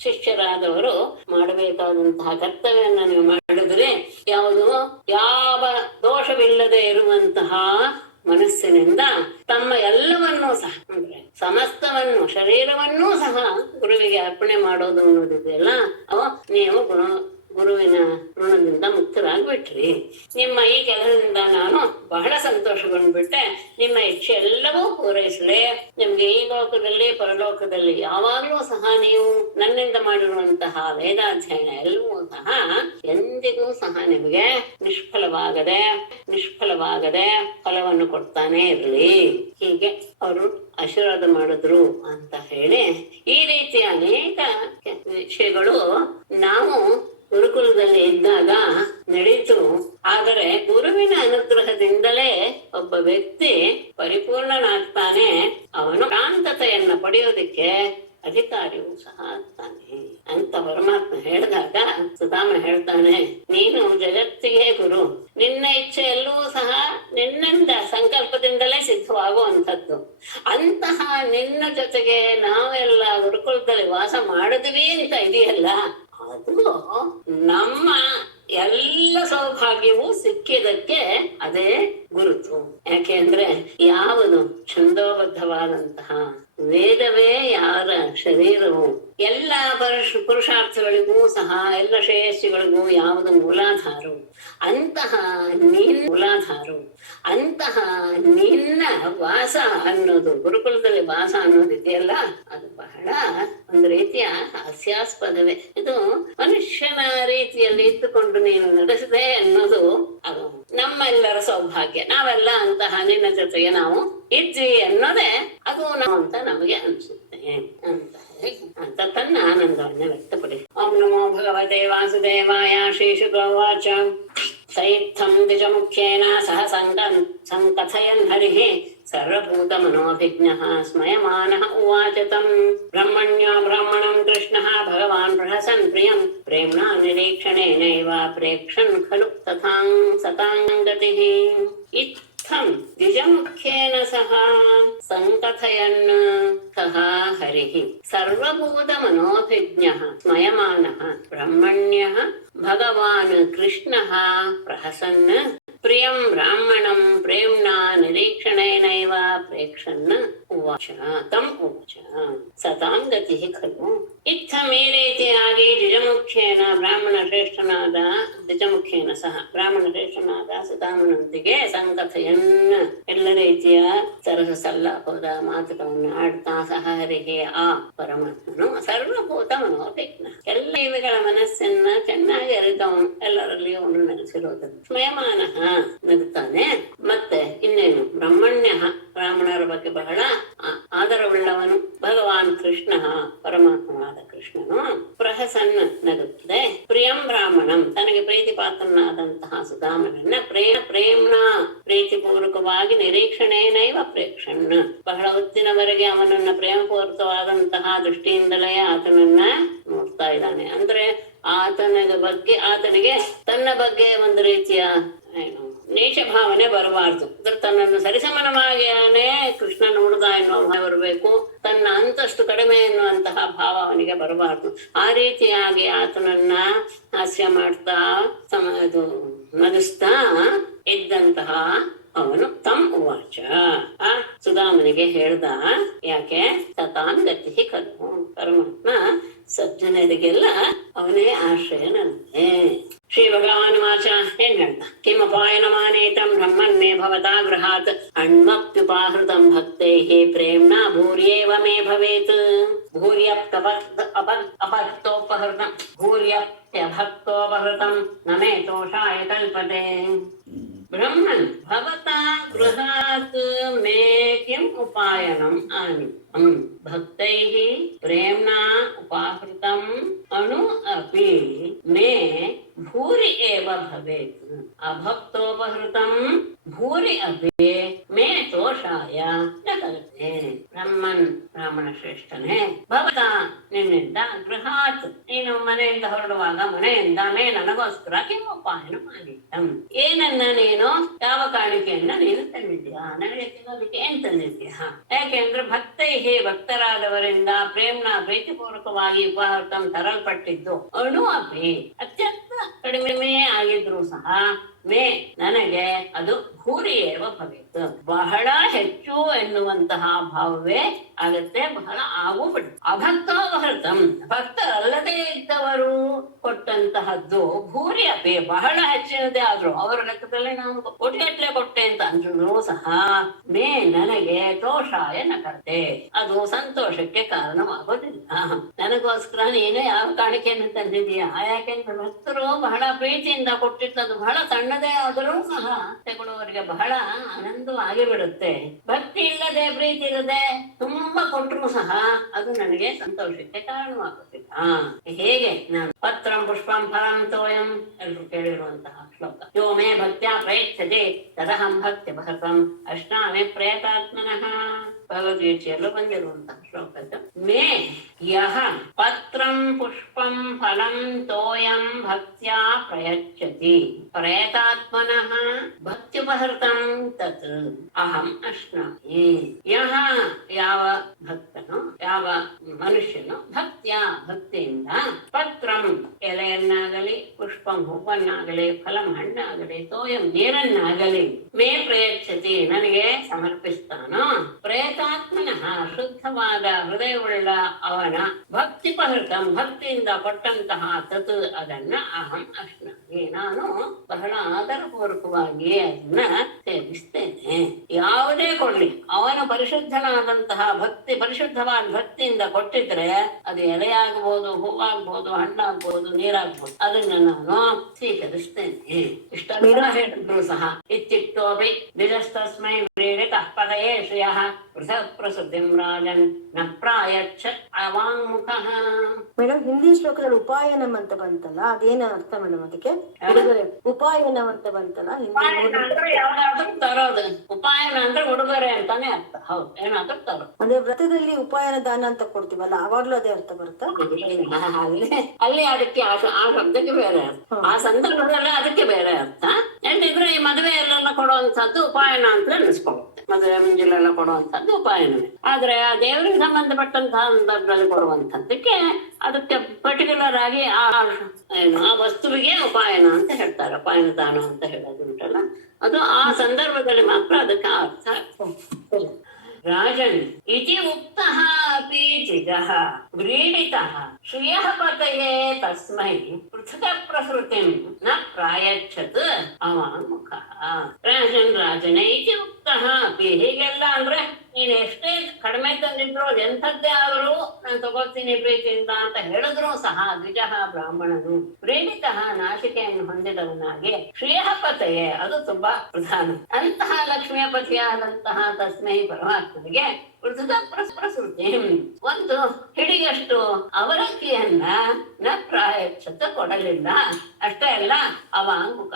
ಶಿಷ್ಯರಾದವರು ಮಾಡಬೇಕಾದಂತಹ ಕರ್ತವ್ಯವನ್ನ ನೀವು ಮಾಡಿದ್ರೆ ಯಾವ ದೋಷವಿಲ್ಲದೆ ಇರುವಂತಹ ಮನಸ್ಸಿನಿಂದ ತಮ್ಮ ಎಲ್ಲವನ್ನೂ ಸಹ ಅಂದ್ರೆ ಸಮಸ್ತವನ್ನು ಶರೀರವನ್ನೂ ಸಹ ಗುರುವಿಗೆ ಅರ್ಪಣೆ ಮಾಡೋದು ಅನ್ನೋದಿದೆಯಲ್ಲ, ನೀವು ಗುರುವಿನ ಋಣದಿಂದ ಮುಕ್ತರಾಗ್ಬಿಟ್ರಿ. ನಿಮ್ಮ ಈ ಕೆಲಸದಿಂದ ನಾನು ಬಹಳ ಸಂತೋಷಗೊಂಡ್ಬಿಟ್ಟೆ. ನಿಮ್ಮ ಇಚ್ಛೆ ಎಲ್ಲವೂ ಪೂರೈಸಲೇ. ನಿಮ್ಗೆ ಈ ಲೋಕದಲ್ಲಿ ಪರಲೋಕದಲ್ಲಿ ಯಾವಾಗಲೂ ಸಹ ನೀವು ನನ್ನಿಂದ ಮಾಡಿರುವಂತಹ ವೇದಾಧ್ಯಯನ ಎಲ್ಲವೂ ಸಹ ಎಂದಿಗೂ ಸಹ ನಿಮಗೆ ನಿಷ್ಫಲವಾಗದೆ ಫಲವನ್ನು ಕೊಡ್ತಾನೆ ಇರಲಿ. ಹೀಗೆ ಅವರು ಆಶೀರ್ವಾದ ಮಾಡಿದ್ರು ಅಂತ ಹೇಳಿ ಈ ರೀತಿಯ ಅನೇಕ ವಿಷಯಗಳು ನಾವು ಗುರುಕುಲದಲ್ಲಿ ಇದ್ದಾಗ ನಡೀತು. ಆದರೆ ಗುರುವಿನ ಅನುಗ್ರಹದಿಂದಲೇ ಒಬ್ಬ ವ್ಯಕ್ತಿ ಪರಿಪೂರ್ಣನಾಗ್ತಾನೆ. ಅವನು ಶಾಂತತೆಯನ್ನ ಪಡೆಯೋದಿಕ್ಕೆ ಅಧಿಕಾರಿಯೂ ಸಹ ಆಗ್ತಾನೆ ಅಂತ ಪರಮಾತ್ಮ ಹೇಳಿದಾಗ ಸುಧಾಮ ಹೇಳ್ತಾನೆ, ನೀನು ಜಗತ್ತಿಗೆ ಗುರು. ನಿನ್ನ ಇಚ್ಛೆ ಎಲ್ಲವೂ ಸಹ ನಿನ್ನಿಂದ ಸಂಕಲ್ಪದಿಂದಲೇ ಸಿದ್ಧವಾಗುವಂಥದ್ದು. ಅಂತಹ ನಿನ್ನ ಜೊತೆಗೆ ನಾವೆಲ್ಲ ಗುರುಕುಲದಲ್ಲಿ ವಾಸ ಮಾಡಿದ್ವಿ ಅಂತ ಇದೆಯಲ್ಲ, ಅದು ನಮ್ಮ ಎಲ್ಲ ಸೌಭಾಗ್ಯವೂ ಸಿಕ್ಕಿದಕ್ಕೆ ಅದೇ ಗುರುತು. ಯಾಕೆಂದ್ರೆ ಯಾವುದು ಛಂದೋಬದ್ಧವಾದಂತಹ ವೇದವೇ ಯಾರ ಶರೀರವು ಎಲ್ಲ ಪುರುಷಾರ್ಥಗಳಿಗೂ ಸಹ ಎಲ್ಲ ಶ್ರೇಯಸ್ಸುಗಳಿಗೂ ಯಾವುದು ಮೂಲಾಧಾರ, ಅಂತಹ ನಿನ್ನ ವಾಸ ಅನ್ನೋದು, ಗುರುಕುಲದಲ್ಲಿ ವಾಸ ಅನ್ನೋದಿದೆಯಲ್ಲ, ಅದು ಬಹಳ ಒಂದು ರೀತಿಯ ಹಾಸ್ಯಾಸ್ಪದವೇ. ಇದು ಮನುಷ್ಯನ ರೀತಿಯಲ್ಲಿ ಇದ್ದುಕೊಂಡು ನೀನು ನಡೆಸಿದೆ ಅನ್ನೋದು ಅದು ನಮ್ಮೆಲ್ಲರ ಸೌಭಾಗ್ಯ. ನಾವೆಲ್ಲ ಅಂತಹ ನಿನ್ನ ಜೊತೆಗೆ ನಾವು ಇದ್ವಿ ಅನ್ನೋದೇ ಅದು ನಾವು ಅಂತ ನಮಗೆ ಅನ್ಸುತ್ತೆ ಅಂತ ತನ್ನ ಆನಂದವನ್ನ ವ್ಯಕ್ತಪಡಿಸಿ. ಓಂ ನಮೋ ಭಗವತೆ ವಾಸುದೇವಾಯ. ಶ್ರೀ ಶುಕವಾಚ ಸೈತ್ಥಂ ದ್ವಿಜಮುಖ್ಯೇನ ಸಹ ಸಂಕಥಯನ್ ಹರಿಃ ಸರ್ವಭೂತ ಮನೋಭಿಜ್ಞಃ ಸ್ಮಯಮಾನಃ ಉವಾಚ ತಂ ಬ್ರಹ್ಮಣ್ಯ ಬ್ರಾಹ್ಮಣಂ ಕೃಷ್ಣಃ ಭಗವಾನ್ ಪ್ರಹಸನ್ ಪ್ರಿಯಂ ಪ್ರೇಮ್ಣಾ ನಿರೀಕ್ಷಣೇನೈವ ಪ್ರೇಕ್ಷನ್ ಖಲು ತಥಾಂ ಸತಾಂಗತಿಃ. ಇತ್ಥಂ ದ್ವಿಜಮುಖ್ಯೇನ ಸಹ ಸಂಕಥಯನ್ ಕಃ ಹರಿಃ ಸರ್ವಭೂತ ಮನೋಭಿಜ್ಞಃ ಸ್ಮಯಮಾನಃ ಬ್ರಹ್ಮಣ್ಯಃ ಭಗವಾನ್ ಕೃಷ್ಣಃ ಪ್ರಹಸನ್ ಪ್ರಿಯಂ ಬ್ರಾಹ್ಮಣಂ ಪ್ರೇಮ್ಣಾ ನಿರೀಕ್ಷಣೇನೈವ ಪ್ರೇಕ್ಷನ್ ಉವಾಚ ತಂ ಉವಾಚ ಸತಾಂ ಗತಿಃ ಖಲು. ಇತ್ತಂ ಈ ರೀತಿಯಾಗಿ ದ್ವಿಜಮುಖ್ಯೇನ ಬ್ರಾಹ್ಮಣ ಶ್ರೇಷ್ಠನಾದ ಸುಧಾಮನೊಂದಿಗೆ ಸಂಕಥಯನ್ ಎಲ್ಲ ರೀತಿಯ ಸರಸ ಸಲ್ಲಾಪದ ಮಾತುಗಳನ್ನು ಆಡ್ತಾ ಸಹ ಹರಿಗೆ ಆ ಪರಮಾತ್ಮನು ಸರ್ವಭೂತ ಮನೋಭಿಜ್ಞ ಎಲ್ಲ ಜೀವಿಗಳ ಮನಸ್ಸನ್ನ ಚೆನ್ನಾಗಿ ಅರಿತವನು, ಎಲ್ಲರಲ್ಲಿಯೂ ಅವನು ನೆಲೆಸಿರೋದನ್ನು ಸ್ಮಯಮಾನ ನಗುತ್ತಾನೆ. ಮತ್ತೆ ಇನ್ನೇನು ಬ್ರಹ್ಮಣ್ಯ ಬ್ರಾಹ್ಮಣರ ಬಗ್ಗೆ ಬಹಳ ಆದರವುಳ್ಳವನು. ಭಗವಾನ್ ಕೃಷ್ಣ ಪರಮಾತ್ಮನಾದ ಕೃಷ್ಣನು ಪ್ರಹಸನ್ ನಗುತ್ತದೆ. ಪ್ರಿಯಂ ಬ್ರಾಹ್ಮಣಂ ತನಗೆ ಚೆನ್ನಾಗಿ ಪ್ರೀತಿಪಾತ್ರನಾದಂತಹ ಸುಧಾಮನನ್ನ ಪ್ರೇಮ್ನ ಪ್ರೀತಿಪೂರ್ವಕವಾಗಿ ನಿರೀಕ್ಷಣೆಯನೈವ ಪ್ರೇಕ್ಷಣ್, ಬಹಳ ಹೊತ್ತಿನವರೆಗೆ ಅವನನ್ನ ಪ್ರೇಮಪೂರ್ವಕವಾದಂತಹ ದೃಷ್ಟಿಯಿಂದಲೇ ಆತನನ್ನ ನೋಡ್ತಾ ಇದ್ದಾನೆ. ಅಂದ್ರೆ ಆತನಿಗೆ ತನ್ನ ಬಗ್ಗೆ ಒಂದು ರೀತಿಯ ಏನು ನೀಚ ಭಾವನೆ ಬರಬಾರ್ದು. ಅಂದ್ರೆ ತನ್ನನ್ನು ಸರಿಸಮಾನವಾಗಿಯೇ ಕೃಷ್ಣ ನೋಡುದ ಎನ್ನುವ ಭಾವ ಬರಬೇಕು, ತನ್ನ ಅಂತಷ್ಟು ಕಡಿಮೆ ಎನ್ನುವಂತಹ ಭಾವ ಅವನಿಗೆ ಬರಬಾರ್ದು. ಆ ರೀತಿಯಾಗಿ ಆತನನ್ನ ಹಾಸ್ಯ ಮಾಡ್ತಾ ಇದು ನಗಿಸ್ತಾ ಇದ್ದಂತಹ ಅವನು ತಮ್ ಉವಾಚ, ಆ ಸುಧಾಮನಿಗೆ ಹೇಳ್ದ, ಯಾಕೆ ತತಾನ್ ಗತಿ ಖಲು, ಪರಮಾತ್ಮ ಸಜ್ಜನರಿಗೆಲ್ಲ ಅವನೇ ಆಶ್ರಯನಂತೆ. ಶ್ರೀ ಭಗವಾನ್ ವಾಚ ಏನ್ ಹೇಳ್ದ, ಕಿಮಪಾಯನಮಾನೇತಂ ಬ್ರಹ್ಮನ್ನೇ ಭವತಾ ಗೃಹಾತ್ ಅಣ್ಮಪ್ಯುಪಾಹೃತಂ ಭಕ್ತೈಃ ಪ್ರೇಮ್ನಾ ಭೂರ್ಯೇವ ಮೇ ಭವೇತ್. ಭೂರ್ಯಪ್ತೋಪಹೃತಂ ಭೂರ್ಯಪ್ಯಭಕ್ತೋಪಹೃತಂ ನ ಮೇ ತೋಷಾಯ ಕಲ್ಪತೆ. ಬ್ರಹ್ಮನ್ ಭವತಾ ಗೃಹಾತ್ ಮೇ ಕಿಂ ಉಪಾಯನಂ ಆನಿತಂ ಭಕ್ತೈಃ ಪ್ರೇಮ್ನಾ ಉಪಾಹೃತಂ ಅಣು ಅಪಿ ಮೇ ಭೂರಿ ಏವ ಭವೇತ್. ಅಭಕ್ತೋಪಹೃತಂ ಭೂರಿ ಅಪಿ ಮೇ ತೋಷಾಯ ನ ಕಲ್ಪತೆ. ಬ್ರಾಹ್ಮಣ ಶ್ರೇಷ್ಠನೇ, ಭವತಾ ನಿನ್ನಿಂದ ಗೃಹಾತ್ ನೀನು ಮನೆಯಿಂದ ಹೊರಡುವಾಗ ಮನೆಯಿಂದ ಮೇ ನನಗೋಸ್ಕರ ಕಿಂ ಉಪಾಯನ ಆನಿತಂ, ಏನನ್ನ ನೀನು ಯಾವ ಕಾಣಿಕೆಯನ್ನ ನೀನು ತಂದಿದ್ಯಾ, ನನಗೆ ತಿನ್ನೋದಕ್ಕೆ ಏನ್ ತಂದಿದ್ಯಾ? ಯಾಕೆಂದ್ರೆ ಭಕ್ತರಾದವರಿಂದ ಪ್ರೇಮ್ನ ಪ್ರೀತಿಪೂರ್ವಕವಾಗಿ ಉಪಹೃತಂ ತರಲ್ಪಟ್ಟಿದ್ದು ಅಣು ಅಪಿ ಅತ್ಯಂತ ಕಡಿಮೆ ಆಗಿದ್ರು ಸಹ ಮೇ ನನಗೆ ಅದು ಭೂರಿಯೇವ ಭವೇತ್, ಬಹಳ ಹೆಚ್ಚು ಎನ್ನುವಂತಹ ಭಾವವೇ ಆಗತ್ತೆ, ಬಹಳ ಆಗುಬಿಡು. ಅಭಕ್ತೋಪಹೃತಂ ಭಕ್ತರಲ್ಲದೆ ಇದ್ದವರು ಕೊಟ್ಟಂತಹದ್ದು ಭೂರಿ ಅಪಿ ಬಹಳ ಹೆಚ್ಚಿನದೇ ಆದ್ರು, ಅವರ ಲೆಕ್ಕದಲ್ಲಿ ನಾನು ಕೋಟಿಗಟ್ಟಲೆ ಕೊಟ್ಟೆ ಅಂತ ಅಂದ್ರೂ ಸಹ ಮೇ ನನಗೆ ತೋಷಾಯ ನಕತೆ, ಅದು ಸಂತೋಷಕ್ಕೆ ಕಾರಣವಾಗೋದಿಲ್ಲ. ನನಗೋಸ್ಕರ ನೀನು ಯಾವ ಕಾಣಿಕೆಯನ್ನು ತಂದಿದೀಯಾ? ಯಾಕೆಂದ್ರೆ ಭಕ್ತರು ಬಹಳ ಪ್ರೀತಿಯಿಂದ ಕೊಟ್ಟಿದ್ದದು ಬಹಳ ಸಣ್ಣದೇ ಆದರೂ ಸಹ ತಗೊಳ್ಳುವವರಿಗೆ ಬಹಳ ಆನಂದವಾಗಿ ಬಿಡುತ್ತೆ. ಭಕ್ತಿ ಇಲ್ಲದೆ ಪ್ರೀತಿ ಇಲ್ಲದೆ ತುಂಬಾ ಕೊಟ್ಟರು ಸಹ ಅದು ನನಗೆ ಸಂತೋಷಕ್ಕೆ ಕಾರಣವಾಗುತ್ತಿಲ್ಲ. ಹೇಗೆ ನಾನು ಪತ್ರಂ ಪುಷ್ಪಂ ಫಲಂ ತೋಯಂ ಎಲ್ಲರೂ ಕೇಳಿರುವಂತಹ ಶ್ಲೋಕ. ಯೋ ಮೇ ಭಕ್ತ್ಯಾ ಪ್ರಯಚ್ಛತೆ ತದಹಂ ಭಕ್ತಿ ಭರತಂ ಅಶ್ನಾಮಿ ಪ್ರಯತಾತ್ಮನಃ, ಭಗವದ್ಗೀತೆಯಲ್ಲೂ ಬಂದಿರುವಂತಹ ಶ್ಲೋಕ. ಮೇ ಯಹ ಪತ್ರಂ ಪುಷ್ಪಂ ಫಲಂ ತೋಯಂ ಭಕ್ತ್ಯಾ ಪ್ರಯಚ್ಛತಿ ಪ್ರಯತಾತ್ಮನಃ ಭಕ್ತ್ಯುಪಹೃತಂ ತತ್ ಅಹಂ ಅಶ್ನಾಮಿ. ಯಹ ಯಾವ ಭಕ್ತನು, ಯಾವ ಮನುಷ್ಯನು ಭಕ್ತಿಯಿಂದ ಪತ್ರಂ ಎಲೆಯನ್ನಾಗಲಿ, ಪುಷ್ಪಂ ಹೂವನ್ನಾಗಲಿ, ಫಲಂ ಹಣ್ಣಾಗಲಿ, ತೋಯಂ ನೀರನ್ನಾಗಲಿ ಮೇ ಪ್ರಯಚ್ಛತಿ ನನಗೆ ಸಮರ್ಪಿಸ್ತಾನೋ, ಪ್ರಯತಾತ್ಮನಃ ಶುದ್ಧವಾದ ಹೃದಯವುಳ್ಳ ಅವನ ಭಕ್ತಿಪಹೃತಂ ಭಕ್ತಿಯಿಂದ ಕೊಟ್ಟಂತಹ ತತ್ ಅದನ್ನ ಅಹಂ ಅಶ್ನಾಮಿ ನಾನು ಬಹಳ ಆದರಪೂರ್ವಕವಾಗಿ ಅದನ್ನ ಸೇವಿಸ್ತೇನೆ. ಯಾವುದೇ ಕೊಡ್ಲಿ ಅವನು ಪರಿಶುದ್ಧನಾದಂತಹ ಪರಿಶುದ್ಧವಾದ ಭಕ್ತಿಯಿಂದ ಕೊಟ್ಟಿದ್ರೆ ಅದು ಎಲೆಯಾಗಬಹುದು, ಹೂವಾಗಬಹುದು, ಹಣ್ಣಾಗಬಹುದು, ನೀರಾಗಬಹುದು, ಅದನ್ನ ನಾನು ಸ್ವೀಕರಿಸ್ತೇನೆ. ಇಷ್ಟೆಲ್ಲ ಹೇಳಿದ್ರು ಸಹ ಇತ್ಯುಕ್ತೋಪಿ ದ್ವಿಜಸ್ತಸ್ಮೈ ಪ್ರೇರಿತಃ ಪದಯೇ ಶ್ರಿಯಃ ಪೃಥಕ್ ಪ್ರಸುದ್ಧಿಂ ರಾಜನ್ ನ ಪ್ರಾಯಚ್ಛತ್ ಅವಾಂಗ್ಮುಖಃ. ಮೇಡಮ್, ಹಿಂದಿ ಶ್ಲೋಕದಲ್ಲಿ ಉಪಾಯನಂ ಅಂತ ಬಂತಲ್ಲ, ಅದೇನ ಅರ್ಥ ಮೇಡಮ್? ಅದಕ್ಕೆ ಉಪಾಯನಂ ಅಂತ ಬಂತಲ್ಲ ಅಂದ್ರೆ ಯಾವ್ದಾದ್ರು ತರೋದು. ಉಪಾಯನ ಅಂದ್ರೆ ಉಡುಗೊರೆ ಅಂತಾನೆ ಅರ್ಥ. ಹೌದು, ಏನಾದ್ರೂ ತರೋದು. ಅಂದ್ರೆ ವ್ರತದಲ್ಲಿ ಉಪಾಯನ ದಾನ ಅಂತ ಕೊಡ್ತೀವಲ್ಲ, ಅವಾಗ್ಲೂ ಅದೇ ಅರ್ಥ ಬರುತ್ತಾ? ಅಲ್ಲಿ ಅದಕ್ಕೆ ಆ ಶಬ್ದಕ್ಕೆ ಬೇರೆ ಅರ್ಥ, ಆ ಸಂದರ್ಭದಲ್ಲಿ ಅದಕ್ಕೆ ಬೇರೆ ಅರ್ಥ. ಯಾಕಂದ್ರೆ ಈ ಮದುವೆಯಲ್ಲೆಲ್ಲ ಕೊಡುವಂತದ್ದು ಉಪಾಯನ ಅಂತ ಅನಿಸ್ಕೊಳ್ಳುತ್ತೆ. ಮದುವೆ ಮುಂಜಿಲೆಲ್ಲ ಕೊಡುವಂತದ್ದು ಉಪಾಯನವೇ. ಆದ್ರೆ ಆ ದೇವರಿಗೆ ಸಂಬಂಧಪಟ್ಟಂತಹ ಸಂದರ್ಭದಲ್ಲಿ ಕೊಡುವಂತದ್ದಕ್ಕೆ ಅದಕ್ಕೆ ಪರ್ಟಿಕ್ಯುಲರ್ ಆಗಿ ಆ ವಸ್ತುವಿಗೆ ಉಪಾಯನ ಅಂತ ಹೇಳ್ತಾರೆ. ಉಪಾಯನ ದಾನ ಅಂತ ಹೇಳೋದು ಉಂಟಲ್ಲ, ಅದು ಆ ಸಂದರ್ಭದಲ್ಲಿ ಮಾತ್ರ ಅದಕ್ಕೆ ಅರ್ಥ. ರಾಜನ್ ಇತಿ ಉಕ್ತಃ ಅಪಿ ಜಿಗಃ ವ್ರೀಡಿತಃ ಶ್ರಿಯಃ ಪತಯೇ ತಸ್ಮೈ ಪೃಥಕ್ ಪ್ರಸೃತಿಂ ನ ಪ್ರಾಯಚ್ಛತ್ ಅವಾಂಗ್ಮುಖಃ. ರಾಜನೇ ಇತಿ ಉಕ್ತಃ ಅಪಿ, ಹೀಗೆಲ್ಲ ಅಂದ್ರೆ ನೀನ್ ಎಷ್ಟೇ ಕಡಿಮೆ ತಂದಿದ್ರು ಎಂಥದ್ದೇ ಆದರೂ ನಾನು ತಗೋತೀನಿ ಪ್ರೀತಿಯಿಂದ ಅಂತ ಹೇಳಿದ್ರು ಸಹ ದ್ವಿಜಃ ಬ್ರಾಹ್ಮಣನು ಪ್ರೇರಿತಃ ನಾಚಿಕೆಯನ್ನು ಹೊಂದಿದವನಾಗಿ ಶ್ರೇಯಪತೆಯೇ ಅದು ತುಂಬಾ ಪ್ರಧಾನ. ಅಂತಹ ಲಕ್ಷ್ಮಿಯ ಪತಿಯಾದಂತಹ ತಸ್ಮೈ ಪರಮಾತ್ಮನಿಗೆ ಪ್ರಸೃತಿ ಒಂದು ಹಿಡಿಯಷ್ಟು ಅವಲಕ್ಕಿಯನ್ನ ನ ಪ್ರಾಯಶ್ಚಿತ್ತ ಕೊಡಲಿಲ್ಲ. ಅಷ್ಟೇ ಅಲ್ಲ, ಅವಾಂಗುಕ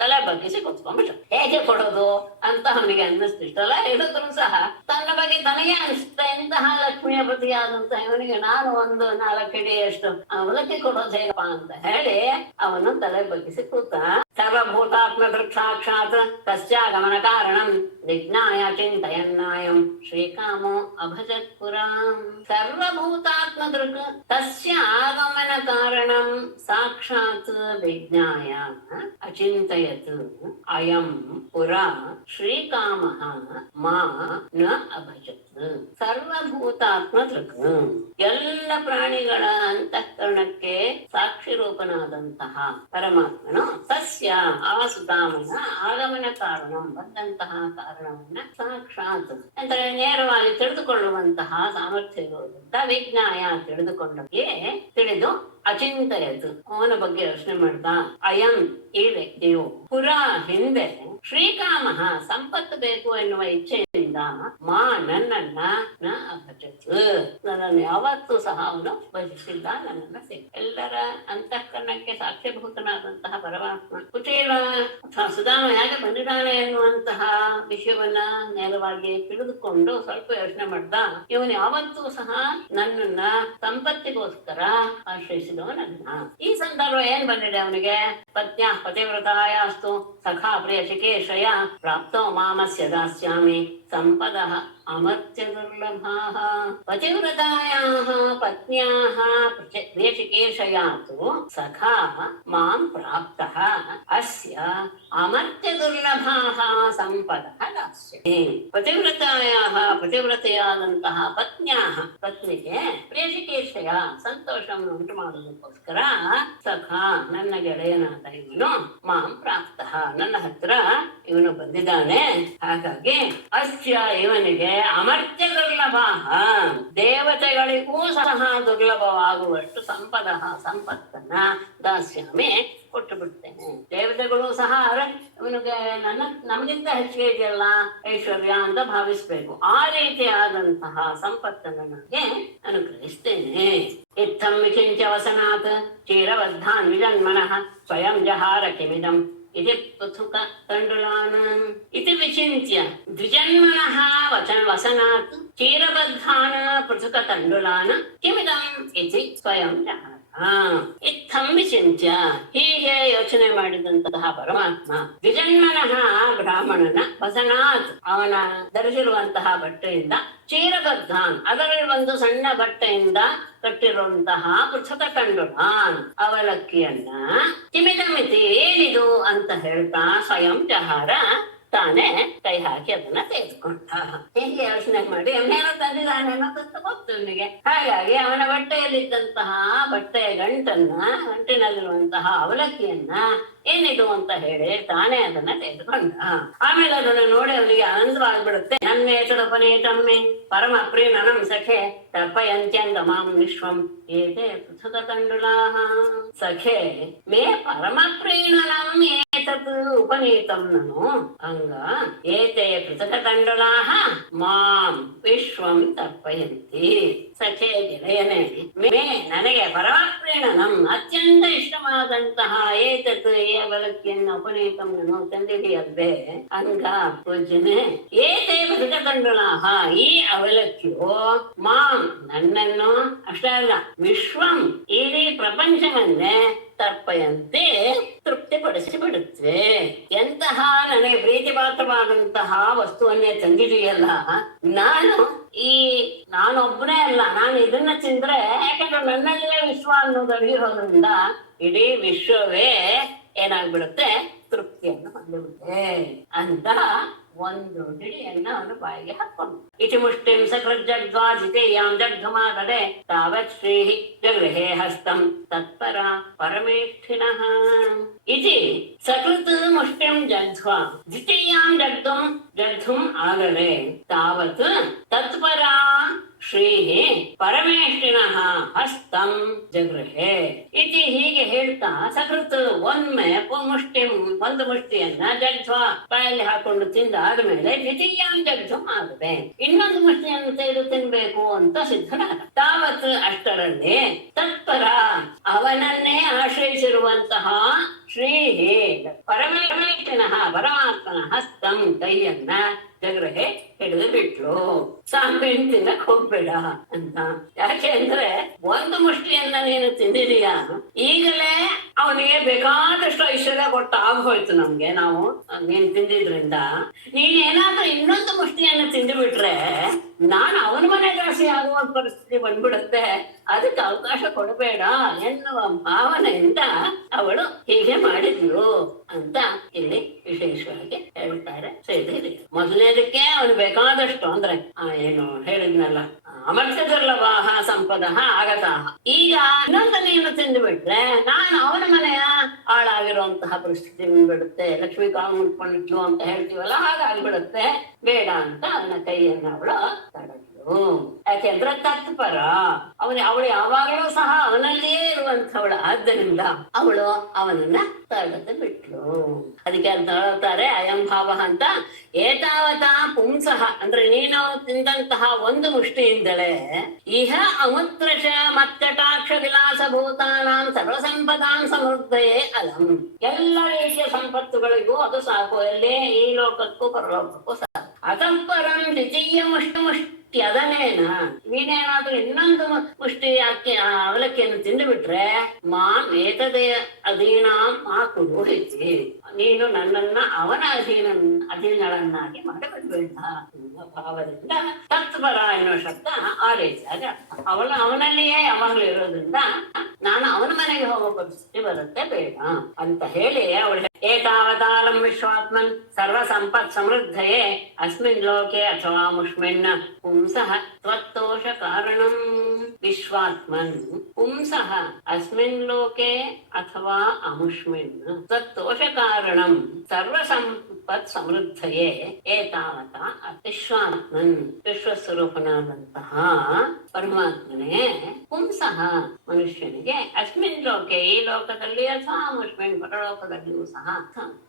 ತಲೆ ಬಗ್ಗಿಸಿ ಕುತ್ಕೊಂಡ್ಬಿಟ್ಟ. ಹೇಗೆ ಕೊಡೋದು ಅಂತ ಅವನಿಗೆ ಅನ್ನಿಸ್ತಿಷ್ಟಲ್ಲ. ಹೇಳಿದ್ರು ಸಹ ತನ್ನ ಬಗ್ಗೆ ತನಗೆ ಅನಿಸ್ತ ಇಂತಹ ಲಕ್ಷ್ಮಿಯ ಪತಿಯಾದಂತಹ ಇವನಿಗೆ ನಾನು ಒಂದು 4 ಹಿಡಿಯಷ್ಟು ಅವಲಕ್ಕಿ ಕೊಡೋದು ಹೇಗಪ್ಪ ಅಂತ ಹೇಳಿ ಅವನು ತಲೆ ಬಗ್ಗಿಸಿ ಕೂತ. ಸರ್ವಭೂತಾತ್ಮ ಸಾಕ್ಷಾತ್ ತಸ್ಯಾಗಮನ ಕಾರಣಂ ವಿಜ್ಞಾಯ ಚಿಂತಯನ್ನಾಯಂ ಶ್ರೀಕಾಮೋ ಅಭಜತ್ ಪುರಾಂ. ಸರ್ವಭೂತಾತ್ಮ ದೃಕ್ ತಸ್ಯ ಆಗಮನ ಕಾರಣಂ ಸಾಕ್ಷಾತ್ ವಿಜ್ಞಾಯ ಅಚಿಂತಯತ್ ಅಯಂ ಪುರಾ ಶ್ರೀಕಾಮಃ ಮಾ ನ ಅಭಜತ್. ಸರ್ವಭೂತಾತ್ಮ ದೃಕ್ ಎಲ್ಲ ಪ್ರಾಣಿಗಳ ಅಂತಃಕರಣಕ್ಕೆ ಸಾಕ್ಷಿ ರೂಪನಾದಂತಹ ಪರಮಾತ್ಮನು ತಸ್ಯ ಆ ಸುಧಾಮನ ಆಗಮನ ಕಾರಣ ಬಂದಂತಹ ಕಾರಣವನ್ನ ಸಾಕ್ಷಾತ್ ಅಂದರೆ ನೇರವಾಗಿ ತಿಳಿದುಕೊಳ್ಳುವಂತಹ ಸಾಮರ್ಥ್ಯ ಇರುವುದಂತ ವಿಜ್ಞಾಯ ತಿಳಿದು ಅಚಿಂತಯತು ಅವನ ಬಗ್ಗೆ ಯೋಚನೆ ಮಾಡ್ದ. ಅಯಂ ಈ ವ್ಯಕ್ತಿಯು ಪುರಾ ಹಿಂದೆ ಶ್ರೀಕಾಮಃ ಸಂಪತ್ತು ಬೇಕು ಎನ್ನುವ ಇಚ್ಛೆಯಿಂದ ಮಾ ನನ್ನನ್ನ ನ ಅಭಜತ್ ನನ್ನನ್ನು ಯಾವತ್ತೂ ಸಹ ಅವನು ಭಜಿಸಿಲ್ಲ, ನನ್ನನ್ನ ಎಲ್ಲರ ಅಂತಃಕರಣಕ್ಕೆ ಸಾಕ್ಷ್ಯಭೂತನಾದಂತಹ ಪರಮಾತ್ಮ ಕುಚೇಲ ಸುಧಾಮ ಹೇಗೆ ಬಂದಿದ್ದಾನೆ ಎನ್ನುವಂತಹ ವಿಷಯವನ್ನ ನೇರವಾಗಿ ತಿಳಿದುಕೊಂಡು ಸ್ವಲ್ಪ ಯೋಚನೆ ಮಾಡ್ದ. ಇವನು ಯಾವತ್ತೂ ಸಹ ನನ್ನನ್ನ ಸಂಪತ್ತಿಗೋಸ್ಕರ ಆಶ್ರಯಿಸಿದವನಲ್ಲ. ಈ ಸಂದರ್ಭ ಏನ್ ಬಂದಿದೆ ಅವನಿಗೆ? ಪತ್ನ್ಯ ಪತಿವ್ರತಾಯಾಸ್ತು ಸಖಾ ಪ್ರಿಯಶಿಕೇಶಯ ಪ್ರಾಪ್ತೋ ಮಾಮಸ್ಯ ದಾಸ್ಯಾಮಿ ಸಂಪದಃ ಅಮರ್ತ್ಯ ದುರ್ಲಭಾಃ. ಪತಿವ್ರತಾಯಾಃ ಪತ್ನ್ಯಾಃ ಪ್ರಿಯಶಿಕೇಶಯಾತು ಸಖಾ ಮಾಂ ಪ್ರಾಪ್ತಃ ಅಸ್ಯ ಅಮರ್ತ್ಯ ದುರ್ಲಭಾಃ ಸಂಪದಃ ದಾಸ್ಯಾಮಿ. ಪತಿವ್ರತೆಯಾದಂತಹ ಪತ್ನಿಗೆ ಪ್ರಿಯಶಿಕೇಶಯ ಸಂತೋಷವನ್ನು ಉಂಟು ಮಾಡುವುದಕ್ಕೋಸ್ಕರ ಸಖಾ ನನ್ನ ಗೆಳೆಯನಾದ ಇವನು ಮಾಂ ಪ್ರಾಪ್ತಃ ನನ್ನ ಹತ್ರ ಇವನು ಬಂದಿದ್ದಾನೆ. ಹಾಗಾಗಿ ಅಸ್ಯ ಇವನಿಗೆ ಅಮರ್ತ್ಯ ದುರ್ಲಭಾಃ ದೇವತೆಗಳಿಗೂ ಸಹ ದುರ್ಲಭವಾಗುವಷ್ಟು ಸಂಪತ್ತನ್ನ ದಾಸ್ಯಾಮಿ ಕೊಟ್ಟು ಬಿಡ್ತೇನೆ. ದೇವತೆಗಳು ಸಹ ಇವನಿಗೆ ನಮಗಿಂತ ಹೆಚ್ಚಿಗೆ ಇದೆಯಲ್ಲ ಐಶ್ವರ್ಯ ಅಂತ ಭಾವಿಸ್ಬೇಕು. ಆ ರೀತಿಯಾದಂತಹ ಸಂಪತ್ತನ್ನು ನನಗೆ ಅನುಗ್ರಹಿಸ್ತೇನೆ. ಇತ್ತಂ ವಿಚಿಂತ್ಯ ವಸನಾತ್ ಚೀರಬದ್ಧಾನ್ ವಿಜನ್ಮನಃ ಸ್ವಯಂ ಜಹಾರ ಕಿಮಿದಂ ಇತಿ ಪೃಥುಕ ತಂಡುಲಾನ್. ಇತಿ ವಿಚಿಂತ್ಯ ದ್ವಿಜನ್ಮನಃ ವಸನಾತ್ ಚೀರಬದ್ಧಾನ್ ಪೃಥುಕ ತಂಡುಲಾನ್ ಕಿಮಿದಂ ಇತಿ ಸ್ವಯಂ ಜಹಾರ. ಇತ್ತಂ ವಿಚಿಂತ್ಯ ಹೀಗೆ ಯೋಚನೆ ಮಾಡಿದಂತಹ ಪರಮಾತ್ಮ ದ್ವಿಜನ್ಮನಃ ಬ್ರಾಹ್ಮಣನ ವಸನಾತ್ ಅವನ ಧರಿಸಿರುವಂತಹ ಬಟ್ಟೆಯಿಂದ ಚೀರಬದ್ಧಾನ್ ಅದರಲ್ಲಿ ಒಂದು ಸಣ್ಣ ಬಟ್ಟೆಯಿಂದ ಕಟ್ಟಿರುವಂತಹ ಪೃಥಕ ತಂಡುಲಾನ್ ಅವಲಕ್ಕಿಯನ್ನ ಕಿಮಿದಮಿತಿ ಏನಿದು ಅಂತ ಹೇಳ್ತಾ ಸ್ವಯಂ ಜಹಾರ ತಾನೇ ಕೈ ಹಾಕಿ ಅದನ್ನ ತೆಗೆದುಕೊಂಡ. ಹೀಗೆ ಯೋಚನೆ ಮಾಡಿ ಅವನೇನೋ ತಂದಿದ್ದಾನೇನೋ ಗೊತ್ತು ಅವನಿಗೆ. ಹಾಗಾಗಿ ಅವನ ಬಟ್ಟೆಯಲ್ಲಿದ್ದಂತಹ ಬಟ್ಟೆಯ ಗಂಟಿನಲ್ಲಿರುವಂತಹ ಅವಲಕ್ಕಿಯನ್ನ ಏನಿದು ಅಂತ ಹೇಳಿ ತಾನೇ ಅದನ್ನ ತೆಗೆದುಕೊಂಡ. ಆಮೇಲೆ ಅದನ್ನ ನೋಡಿ ಅವನಿಗೆ ಆನಂದವಾಗ್ಬಿಡುತ್ತೆ. ನನ್ನೇತದುಪನೀತಮ್ಮೆ ಪರಮ ಪ್ರೀಣನಂ ಸಖೆ ತರ್ಪಯಂತ್ಯಂಗ ಮಾಂ ವಿಶ್ವಂ ಏತೆ ಪೃಥಕ ತಂಡುಲಾಃ. ಸಖೆ ಮೇ ಪರಮ ಪ್ರೀಣನಂ ಏತತ್ ಉಪನೀತಂ ನನು ಅಂಗ ಏತೆ ಪೃಥಕ ತಂಡುಲಾಃ ಮಾಂ ವಿಶ್ವಂ ತರ್ಪಯಂತಿ. ಸಖೆ ಗೆಳೆಯನೇ, ಮೇ ನನಗೆ ಪರಮ ಪ್ರೀಣನಂ ಅತ್ಯಂತ ಇಷ್ಟವಾದಂತಹ ಏತತ್ ಈ ಅವಲಕ್ಕಿಯನ್ನು ಉಪನೀತಂ ನನು ತಂದಿದೆಯಲ್ವೇ ಅಂಗ ಪೂಜ್ಯನೇ ಏತೆ ಪೃಥಕ ತಂಡುಲಾಃ ಈ ಅವಲಕ್ಕಿಯು ಮಾಂ ನನ್ನನ್ನು ಅಷ್ಟೇ ಅಲ್ಲ ವಿಶ್ವಂ ಇಡೀ ಪ್ರಪಂಚವನ್ನೇ ತರ್ಪಯಂತೆ ತೃಪ್ತಿಪಡಿಸಿ ಬಿಡುತ್ತೆ. ಎಂತಹ ನನಗೆ ಪ್ರೀತಿ ಪಾತ್ರವಾದಂತಹ ವಸ್ತುವನ್ನೇ ತಂದಿದೆಯಲ್ಲ, ನಾನೊಬ್ಬನೇ ಅಲ್ಲ, ನಾನು ಇದನ್ನ ತಿಂದ್ರೆ ಯಾಕಂದ್ರೆ ನನ್ನಲ್ಲೇ ವಿಶ್ವ ಅನ್ನೋದು ಅಡಗಿರೋದ್ರಿಂದ ಇಡೀ ವಿಶ್ವವೇ ಏನಾಗ್ಬಿಡುತ್ತೆ ತೃಪ್ತಿಯನ್ನು ಹೊಂದಿಬಿಡುತ್ತೆ ಅಂತ ಒಂದು ಹಿಡಿಯನ್ನ ಅವನು ಬಾಯಿಗೆ ಹಾಕೊಂಡು ಇತಿ ಮುಷ್ಟಿಂ ಸಕೃಜ್ಜಡ್ವಾಜಿತೇಯಾಂ ಜಗ್ಧುಮಾದಡೆ ತಾವತ್ ಶ್ರೀ ಜಗೃಹೇ ಹಸ್ತಂ ತತ್ಪರ ಪರಮೇಷ್ಠಿನಃ ಇತಿ ಸಕೃತ್ ಮುಷ್ಟಿಂ ಜಗ್ಧ್ವಾ ದ್ವಿತೀಯಾಂ ಜಗ್ಧುಂ ಆಗರೆ ತಾವತ್ ತತ್ಪರ ಶ್ರೀ ಪರಮೇಷ್ಠಿನಃ ಹಸ್ತಂ ಜಗೃಹೆ ಇತಿ ಹೀಗೆ ಹೇಳ್ತಾ ಸಕೃತ್ ಒಮ್ಮೆ ಒಂದು ಮುಷ್ಟಿಯನ್ನ ಜಗ್ಧ್ವಾ ಬಾಯಲ್ಲಿ ಹಾಕೊಂಡು ತಿಂದಾದ್ಮೇಲೆ ದ್ವಿತೀಯಾಂ ಜಗ್ಧಂ ಆಗದೆ ಇನ್ನೊಂದು ಮುಷ್ಟಿಯನ್ನು ತೆಗೆದು ತಿನ್ಬೇಕು ಅಂತ ಸಿದ್ಧನಾದ ತಾವತ್ ಅಷ್ಟರಲ್ಲಿ ತತ್ಪರ ಅವನನ್ನೇ ಆಶ್ರಯಿಸಿರುವಂತಹ ಶ್ರೀ ಪರಮೇಷ್ಠಿನಃ ಪರಮಾತ್ಮನ ಹಸ್ತಂ ಕೈಯನ್ನ ಜಗೃಹೆ ಹಿಡಿದು ಬಿಟ್ಲು. ಸಾಂಬೆನ್ ತಿನ್ನಕ್ ಹೋಗ್ಬೇಡ ಅಂತ. ಯಾಕೆ ಅಂದ್ರೆ ಒಂದು ಮುಷ್ಟಿಯನ್ನ ನೀನು ತಿಂದಿದೀಯಾ, ಈಗಲೇ ಅವನಿಗೆ ಬೇಕಾದಷ್ಟು ಐಶ್ವರ್ಯ ಕೊಟ್ಟು ಆಗೋಯ್ತು ನಮ್ಗೆ, ನಾವು ನೀನ್ ತಿಂದಿದ್ರಿಂದ. ನೀನೇನಾದ್ರೂ ಇನ್ನೊಂದು ಮುಷ್ಟಿಯನ್ನು ತಿಂದು ಬಿಟ್ರೆ ನಾನು ಅವನ ಮನೆ ಜಾಸ್ತಿ ಆಗುವ ಪರಿಸ್ಥಿತಿ ಬಂದ್ಬಿಡುತ್ತೆ, ಅದಕ್ಕೆ ಅವಕಾಶ ಕೊಡಬೇಡ ಎನ್ನುವ ಭಾವನೆಯಿಂದ ಅವಳು ಹೀಗೆ ಮಾಡಿದ್ಲು ಅಂತ ಇಲ್ಲಿ ವಿಶೇಷವಾಗಿ ಹೇಳ್ತಾರೆ ಶ್ರೀದೇವಿ. ಮೊದಲನೇದಕ್ಕೆ ಅವನು ಬೇಕಾದಷ್ಟು ಅಂದ್ರೆ ಏನು ಹೇಳಿದ್ನಲ್ಲ, ಅಮರ್ತ್ಯ ದುರ್ಲಭಾಹ ಸಂಪದಃ ಆಗತಃ. ಈಗ ಇನ್ನೊಂದು ನೀನು ತಿಂದು ಬಿಟ್ರೆ ನಾನು ಅವನ ಮನೆಯ ಹಾಳಾಗಿರುವಂತಹ ಪರಿಸ್ಥಿತಿ ಬಂದ್ಬಿಡುತ್ತೆ, ಲಕ್ಷ್ಮೀ ಕಾವು ಮುಟ್ಕೊಂಡಿದ್ಲು ಅಂತ ಹೇಳ್ತೀವಲ್ಲ, ಹಾಗಾಗ್ಬಿಡುತ್ತೆ, ಬೇಡ ಅಂತ ಅವನ ಕೈಯನ್ನ ಅವಳು ತಡೆದ್ಲು. ಯಾಕೆಂದ್ರೆ ತತ್ಪರ ಅವಳು ಯಾವಾಗಲೂ ಸಹ ಅವನಲ್ಲಿಯೇ ಇರುವಂತವಳು, ಆದ್ದರಿಂದ ಅವಳು ಅವನನ್ನ ತಡೆದು ಬಿಟ್ಲು. ಅದಕ್ಕೆ ಅಂತ ಹೇಳ್ತಾರೆ ಅಯಂ ಭಾವ ಅಂತ, ಏತಾವತ ಪುಂಸಃ ಅಂದ್ರೆ ನೀನು ತಿಂದಂತಹ ಒಂದು ಮುಷ್ಟಿಯಿಂದಲೇ ಇಹ ಅಮುತ್ರಶ ಮತ್ಕಟಾಕ್ಷ ವಿಲಾಸ ಭೂತಾನಾಂ ಸರ್ವಸಂಪದಾಂ ಸಮೃದ್ಧಯೇ ಅಲಂ, ಎಲ್ಲ ರೀತಿಯ ಸಂಪತ್ತುಗಳಿಗೂ ಅದು ಸಾಕು, ಎಲ್ಲೇ ಈ ಲೋಕಕ್ಕೂ ಪರಲೋಕಕ್ಕೂ ಸಾಕು. ಅತಃಪರಂ ದ್ವಿತೀಯ ಮುಷ್ಟಿ ಅದನೇನ ನೀನೇನಾದ್ರೂ ಇನ್ನೊಂದು ಮುಷ್ಟಿ ಅಕ್ಕಿ ಅವಲಕ್ಕಿಯನ್ನು ತಿಂದು ಬಿಟ್ರೆ ಏತದೇ ಅಧೀನಾಂ ಮಾ ಕುರು ಹೆಚ್ಚಿ, ನೀನು ನನ್ನನ್ನ ಅವನ ಅಧೀನಳನ್ನಾಗಿ ಮಾಡಿಬಿಡ್ಬೇಡ ಎನ್ನುವ ಭಾವದಿಂದ ತತ್ಪರ ಎನ್ನುವ ಶಬ್ದ ಆ ರೀತಿಯಾಗಿ ಅವನಲ್ಲಿಯೇ ಯಾವಾಗಲೂ ಇರೋದ್ರಿಂದ ನಾನು ಅವನ ಮನೆಗೆ ಹೋಗೋ ಪರಿಸ್ಥಿತಿ ಬರುತ್ತೆ, ಬೇಡ ಅಂತ ಹೇಳಿ ಅವಳು ಏತಾವತಾಲಂ ವಿಶ್ವಾತ್ಮನ್ ಸರ್ವ ಸಂಪತ್ ಸಮೃದ್ಧಯೇ ಅಸ್ಮಿನ್ ಲೋಕೆ ಅಥವಾ ಮುಷ್ಮಿನ್ ಪುಂಸಃ ತ್ವತ್ತೋಷ ಕಾರಣಂ. ವಿಶ್ವಾತ್ಮನ್ ಪುಂಸಃ ಅಸ್ಮಿನ್ ಲೋಕೆ ಅಥವಾ ಅಮುಷ್ಮಿನ್ ತ್ವತ್ತೋಷ ಕಾರಣಂ ಸರ್ವ ಸಂಪತ್ ಸಮೃದ್ಧಯೇ ಏತಾವತ. ವಿಶ್ವಾತ್ಮನ್ ವಿಶ್ವಸ್ವರೂಪನಾದಂತಹ ಪರಮಾತ್ಮನೇ ಪುಂಸಃ ಮನುಷ್ಯನಿಗೆ ಅಸ್ಮಿನ್ ಲೋಕೆ ಈ ಲೋಕದಲ್ಲಿ ಅಥವಾ ಮುಷ್ಮಿನ್ ಪರಲೋಕದಲ್ಲಿಯೂ ಸಹ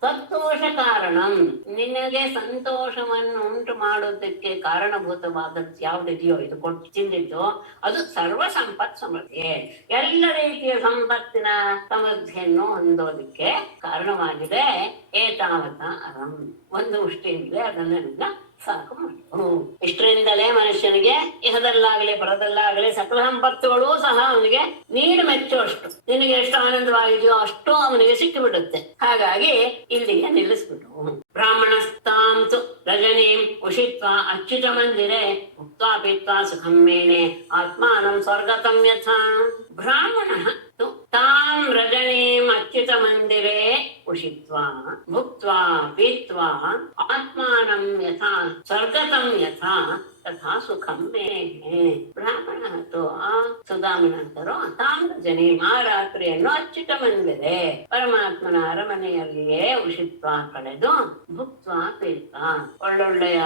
ಸಂತೋಷ ಕಾರಣಂ ನಿನಗೆ ಸಂತೋಷವನ್ನು ಉಂಟು ಮಾಡೋದಕ್ಕೆ ಕಾರಣಭೂತವಾದದ್ದು ಯಾವುದಿದೆಯೋ ಇದು ಕೊಟ್ಟು ತಿಂದಿದ್ದು ಅದು ಸರ್ವ ಸಂಪತ್ ಸಮೃದ್ಧಿ, ಎಲ್ಲ ರೀತಿಯ ಸಂಪತ್ತಿನ ಸಮೃದ್ಧಿಯನ್ನು ಹೊಂದೋದಕ್ಕೆ ಕಾರಣವಾಗಿದೆ. ಏತಾವತ ಅರಂ ಒಂದು ಮುಷ್ಟಿಯಿಂದಲೇ ಅದನ್ನೆಲ್ಲ ಸಾಕು ಮಾಡು. ಇಷ್ಟರಿಂದಲೇ ಮನುಷ್ಯನಿಗೆ ಇಹದಲ್ಲಾಗಲಿ ಪರದಲ್ಲಾಗಲಿ ಸಕಲ ಸಂಪತ್ತುಗಳೂ ಸಹ ಅವನಿಗೆ ನೀನು ಮೆಚ್ಚುವಷ್ಟು, ನಿನಗೆ ಎಷ್ಟು ಆನಂದವಾಗಿದೆಯೋ ಅಷ್ಟು ಅವನಿಗೆ ಸಿಕ್ಕಿಬಿಡುತ್ತೆ. ಹಾಗಾಗಿ ಇಲ್ಲಿಗೆ ನಿಲ್ಲಿಸ್ಬಿಟ್ಟು ಬ್ರಾಹ್ಮಣಸ್ತಾಂತು ರಜನೀಂ ಉಷಿತ್ವಾ ಅಚ್ಯುತ ಮಂದಿರೆ ಮುಕ್ತ್ವಾ ಪೀತ್ವಾ ಸುಖಂ ಮೇನೆ ಆತ್ಮಾನಂ ಸ್ವರ್ಗತಂ ಯಥಾ. ಬ್ರಾಹ್ಮಣ ತಾಂ ರಜನೀಂ ಅಚ್ಯುತ ಮಂದಿರೆ ಉಷಿತ್ವಾ ಭುಕ್ತ್ವಾ ಪೀತ್ವಾ ಆತ್ಮಾನಂ ಯಥಾ ಸ್ವರ್ಗತಂ ಯಥಾ ತಥಾ ಸುಖಂ ಮೇನೆ. ಬ್ರಾಹ್ಮಣ ಸುಧಾಮನಂತರು ತಾಂ ರಜನೀಂ ಆ ರಾತ್ರಿಯನ್ನು ಅಚ್ಯುತ ಮಂದಿರೆ ಪರಮಾತ್ಮನ ಅರಮನೆಯಲ್ಲಿಯೇ ಉಷಿತ್ವಾ ಕಳೆದು ಭುಕ್ತ್ವಾ ಪೀತ್ವಾ ಒಳ್ಳೊಳ್ಳೆಯ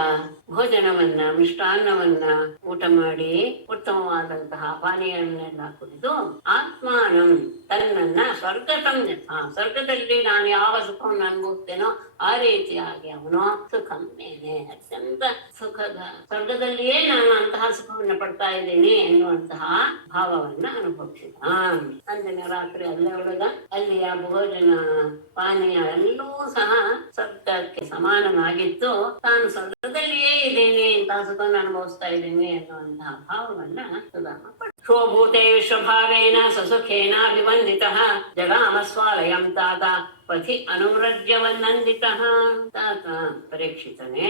ಭೋಜನವನ್ನ ಮಿಷ್ಟಾನ್ನವನ್ನ ಊಟ ಮಾಡಿ ಉತ್ತಮವಾದಂತಹ ಪಾನೀಯವನ್ನೆಲ್ಲ ಕುಡಿದು ಆತ್ಮಾನಂ ತನ್ನನ್ನ ಸ್ವರ್ಗತಂ ಯಥಾ ಸ್ವರ್ಗದಲ್ಲಿ ನಾನು ಯಾವ ಸುಖವನ್ನು ಅನುಭವಿಸ್ತೇನೋ ಆ ರೀತಿಯಾಗಿ ಅವನು ಸುಖಂ ಮೇನೆ ಅತ್ಯಂತ ಸುಖದ ಸ್ವರ್ಗದಲ್ಲಿಯೇ ನಾನು ಅಂತಹ ಸುಖವನ್ನು ಪಡ್ತಾ ಇದ್ದೀನಿ ಎನ್ನುವಂತಹ ಭಾವವನ್ನ ಅನುಭವಿಸಿದ. ಅಂದಿನ ರಾತ್ರಿ ಅಲ್ಲೇ ಉಳಿದ ಅಲ್ಲಿಯ ಭೋಜನ ಪಾನೀಯ ಎಲ್ಲವೂ ಸಹ ಸ್ವರ್ಗಕ್ಕೆ ಸಮಾನವಾಗಿತ್ತು. ತಾನು ಸ್ವರ್ಗದಲ್ಲಿಯೇ ಇದ್ದೀನಿ, ಇಂತಹ ಸುಖವನ್ನು ಅನುಭವಿಸ್ತಾ ಇದ್ದೀನಿ ಎನ್ನುವಂತಹ ಭಾವವನ್ನ ಸುಧಾಮ ಪಡ. ಶೋಭೂತೆ ವಿಶ್ವಭಾವೇನ ಸಸುಖೇನಾಭಿವಂದಿತಃ ಜಗಾಮಸ್ವಾಲಯಂ ತಾತ ಪಥಿ ಅನುವ್ರಜ್ಯವನ್ನಂದಿತಃ. ತಾತ ಪರೀಕ್ಷಿತನೇ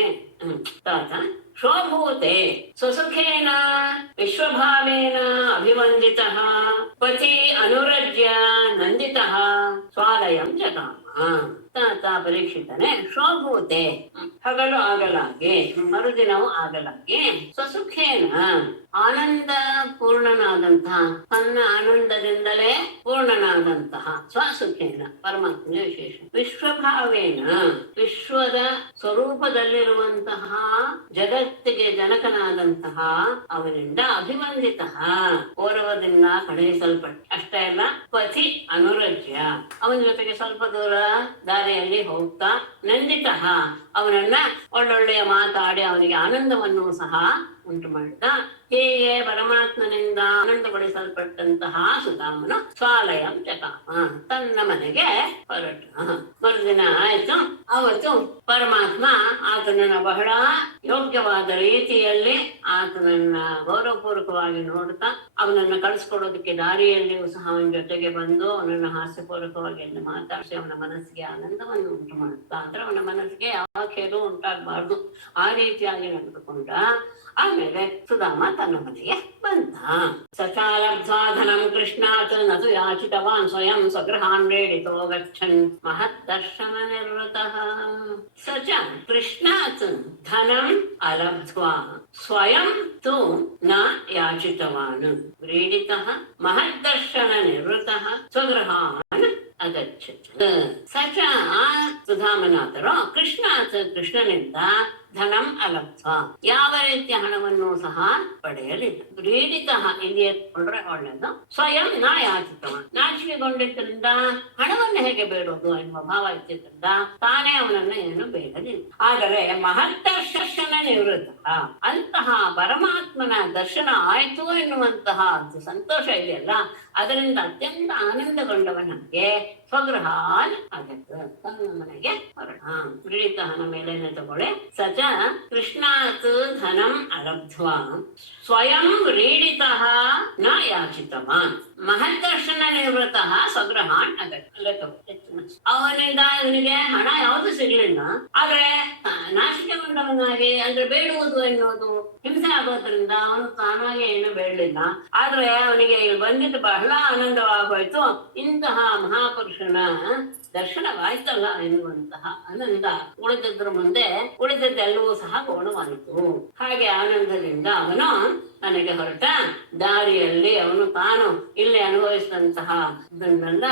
ತಾತ ಶೋಭೂತೆ ಸ್ವಸುಖೇನ ವಿಶ್ವಭಾವೇನ ಅಭಿವಂದಿತಃ ಪತಿ ಅನುರಜ್ಯ ನಂದಿತಃ ಸ್ವಾಲಯಂ ಜಗಾಮ. ತಾತ ಪರೀಕ್ಷಿತನೇ ಶೋಭೂತೆ ಹಗಲು ಆಗಲಾಗಿ ಮರುದಿನವೂ ಆಗಲಾಗಿ ಸ್ವಸುಖೇನ ಆನಂದ ಪೂರ್ಣನಾದಂತಹ ತನ್ನ ಆನಂದದಿಂದಲೇ ಪೂರ್ಣನಾದಂತಹ ಸ್ವಸುಖೇನ ಪರಮಾತ್ಮನ ವಿಶೇಷ ವಿಶ್ವಭಾವೇನ ವಿಶ್ವದ ಸ್ವರೂಪದಲ್ಲಿರುವಂತಹ ಜಗತ್ತಿಗೆ ಜನಕನಾದಂತಹ ಅವನಿಂದ ಅಭಿವಂದಿತ ಗೌರವದಿಂದ ಕಳುಹಿಸಲ್ಪಟ್ಟ ಅಷ್ಟೇ ಅಲ್ಲ ಪತಿ ಅನುರಜ್ಯ ಅವನ ಜೊತೆಗೆ ಸ್ವಲ್ಪ ದೂರ ದಾರಿಯಲ್ಲಿ ಹೋಗ್ತಾ ನಂದಿತ ಅವನನ್ನ ಒಳ್ಳೊಳ್ಳೆಯ ಮಾತಾಡಿ ಅವನಿಗೆ ಆನಂದವನ್ನು ಸಹ ಉಂಟು ಮಾಡಿದ. ಹೀಗೆ ಪರಮಾತ್ಮನಿಂದ ಆನಂದಗೊಳಿಸಲ್ಪಟ್ಟಂತಹ ಸುಧಾಮನು ಸ್ವಾಲಯಂ ಚಕಾಮ ತನ್ನ ಮನೆಗೆ ಹೊರಟ. ಮರುದಿನ ಆಯ್ತು. ಅವತ್ತು ಪರಮಾತ್ಮ ಆತನನ್ನ ಬಹಳ ಯೋಗ್ಯವಾದ ರೀತಿಯಲ್ಲಿ ಆತನನ್ನ ಗೌರವಪೂರ್ವಕವಾಗಿ ನೋಡ್ತಾ ಅವನನ್ನ ಕಳಿಸ್ಕೊಡೋದಕ್ಕೆ ದಾರಿಯಲ್ಲಿಯೂ ಸಹ ಅವನ ಜೊತೆಗೆ ಬಂದು ಅವನನ್ನ ಹಾಸ್ಯಪೂರ್ವಕವಾಗಿ ಎಲ್ಲ ಮಾತಾಡಿಸಿ ಅವನ ಮನಸ್ಸಿಗೆ ಆನಂದವನ್ನು ಉಂಟು ಮಾಡುತ್ತಾ ಅಂದ್ರೆ ಅವನ ಮನಸ್ಸಿಗೆ ಯಾವ ಖೇದು ಉಂಟಾಗಬಾರ್ದು ಆ ರೀತಿಯಾಗಿ ನಡೆದುಕೊಂಡ. ಆಮೇಲೆ ಸುಧಾಮ ತನ್ನ ಮನೆಗೆ ಬಂದ. ಸಚಾಲಬ್ಧಾಧನಂ ಕೃಷ್ಣಾತ್ ನತು ಯಾಚಿತವಾನ್ ಸ್ವಯಂ ಸ್ವಗೃಹಾನ್ ರೇಡಿತೋ ಗಚ್ಚನ್ ಮಹತ್ ದರ್ಶನ ನಿವೃತಃ. ಸಚ ಕೃಷ್ಣಾತ್ ಧನಂ ಅಲಬ್ಧ್ವಾ ಸ್ವಯಂ ತು ನ ಯಾಚಿತವಾನ್ ಕ್ರೀಡಿತಃ ಮಹತ್ ದರ್ಶನ ನಿವೃತಃ ಸ್ವಗೃಹಾನ್ ಅಗಚ್ಚತ್. ಸಚ ಆ ಸುಧಾಮನಾಥರು ಕೃಷ್ಣಾತ್ ಕೃಷ್ಣನಿಂದ ಧನಂ ಅಲಬ್ಧ್ವ ಯಾವ ರೀತಿಯ ಹಣವನ್ನು ಸಹ ಪಡೆಯಲಿಲ್ಲ. ಕ್ರೀಡಿತ ಇಲ್ಲಿ ಎತ್ಕೊಂಡ್ರೆ ಒಳ್ಳೆದು. ಸ್ವಯಂ ನ ಯಾಚಿತವ ನಾಚಿಕೆಗೊಂಡಿದ್ದರಿಂದ ಹಣವನ್ನು ಹೇಗೆ ಬೇಡೋದು ಎನ್ನುವ ಭಾವ ಇದ್ದಿದ್ದರಿಂದ ತಾನೇ ಅವನನ್ನ ಏನು ಬೇಡಲಿಲ್ಲ. ಆದರೆ ಮಹದ್ದರ್ಶನ ನಿವೃತ್ತ ಅಂತಹ ಪರಮಾತ್ಮನ ದರ್ಶನ ಆಯ್ತು ಎನ್ನುವಂತಹ ಸಂತೋಷ ಇದೆಯಲ್ಲ ಅದರಿಂದ ಅತ್ಯಂತ ಆನಂದಗೊಂಡವನಿಗೆ ಸ್ವಗೃಹಾನ್ ಆಗತ್ತೆ ತನ್ನ ಮನೆಗೆ ಹೊರಟ. ಕ್ರೀಡಿತನ ಮೇಲೇನೆ ತಗೊಳ್ಳಿ. ಸಚ ಕೃಷ್ಣಾತ್ ಧನಂ ಅಲಬ್ಧ್ವಾ ಸ್ವಯಂ ಕ್ರೀಡಿತಃ ನ ಯಾಚಿತವಾನ್ ಮಹದ್ದರ್ಶನ ನಿವೃತ್ತ ಸ್ವಗೃಹಾನ್ ಆಗತ್ತೆ. ಅವನಿಂದ ಇವನಿಗೆ ಹಣ ಯಾವುದು ಸಿಗ್ಲಿಲ್ಲ. ಆದ್ರೆ ನಾಶಿಕೆಗೊಂಡವನಾಗಿ ಅಂದ್ರೆ ಬೇಡುವುದು ಎನ್ನುವುದು ಹಿಂಸೆ ಆಗೋದ್ರಿಂದ ಅವನು ತಾನಾಗಿ ಏನು ಬೇಡಲಿಲ್ಲ. ಆದ್ರೆ ಅವನಿಗೆ ಇಲ್ಲಿ ಬಂದಿದ್ದು ಬಹಳ ಆನಂದವಾಗೋಯ್ತು. ಇಂತಹ ಮಹಾಪುರುಷನ ದರ್ಶನವಾಯ್ತಲ್ಲ ಎನ್ನುವಂತಹ ಆನಂದ ಉಳಿದಿದ್ರ ಮುಂದೆ ಉಳಿದದ್ದೆಲ್ಲವೂ ಸಹ ಗೌಣವಾಯಿತು. ಹಾಗೆ ಆನಂದದಿಂದ ಅವನು ನನಗೆ ಹೊರಟ. ದಾರಿಯಲ್ಲಿ ಅವನು ತಾನು ಇಲ್ಲಿ ಅನುಭವಿಸಿದಂತಹ ಇದನ್ನೆಲ್ಲ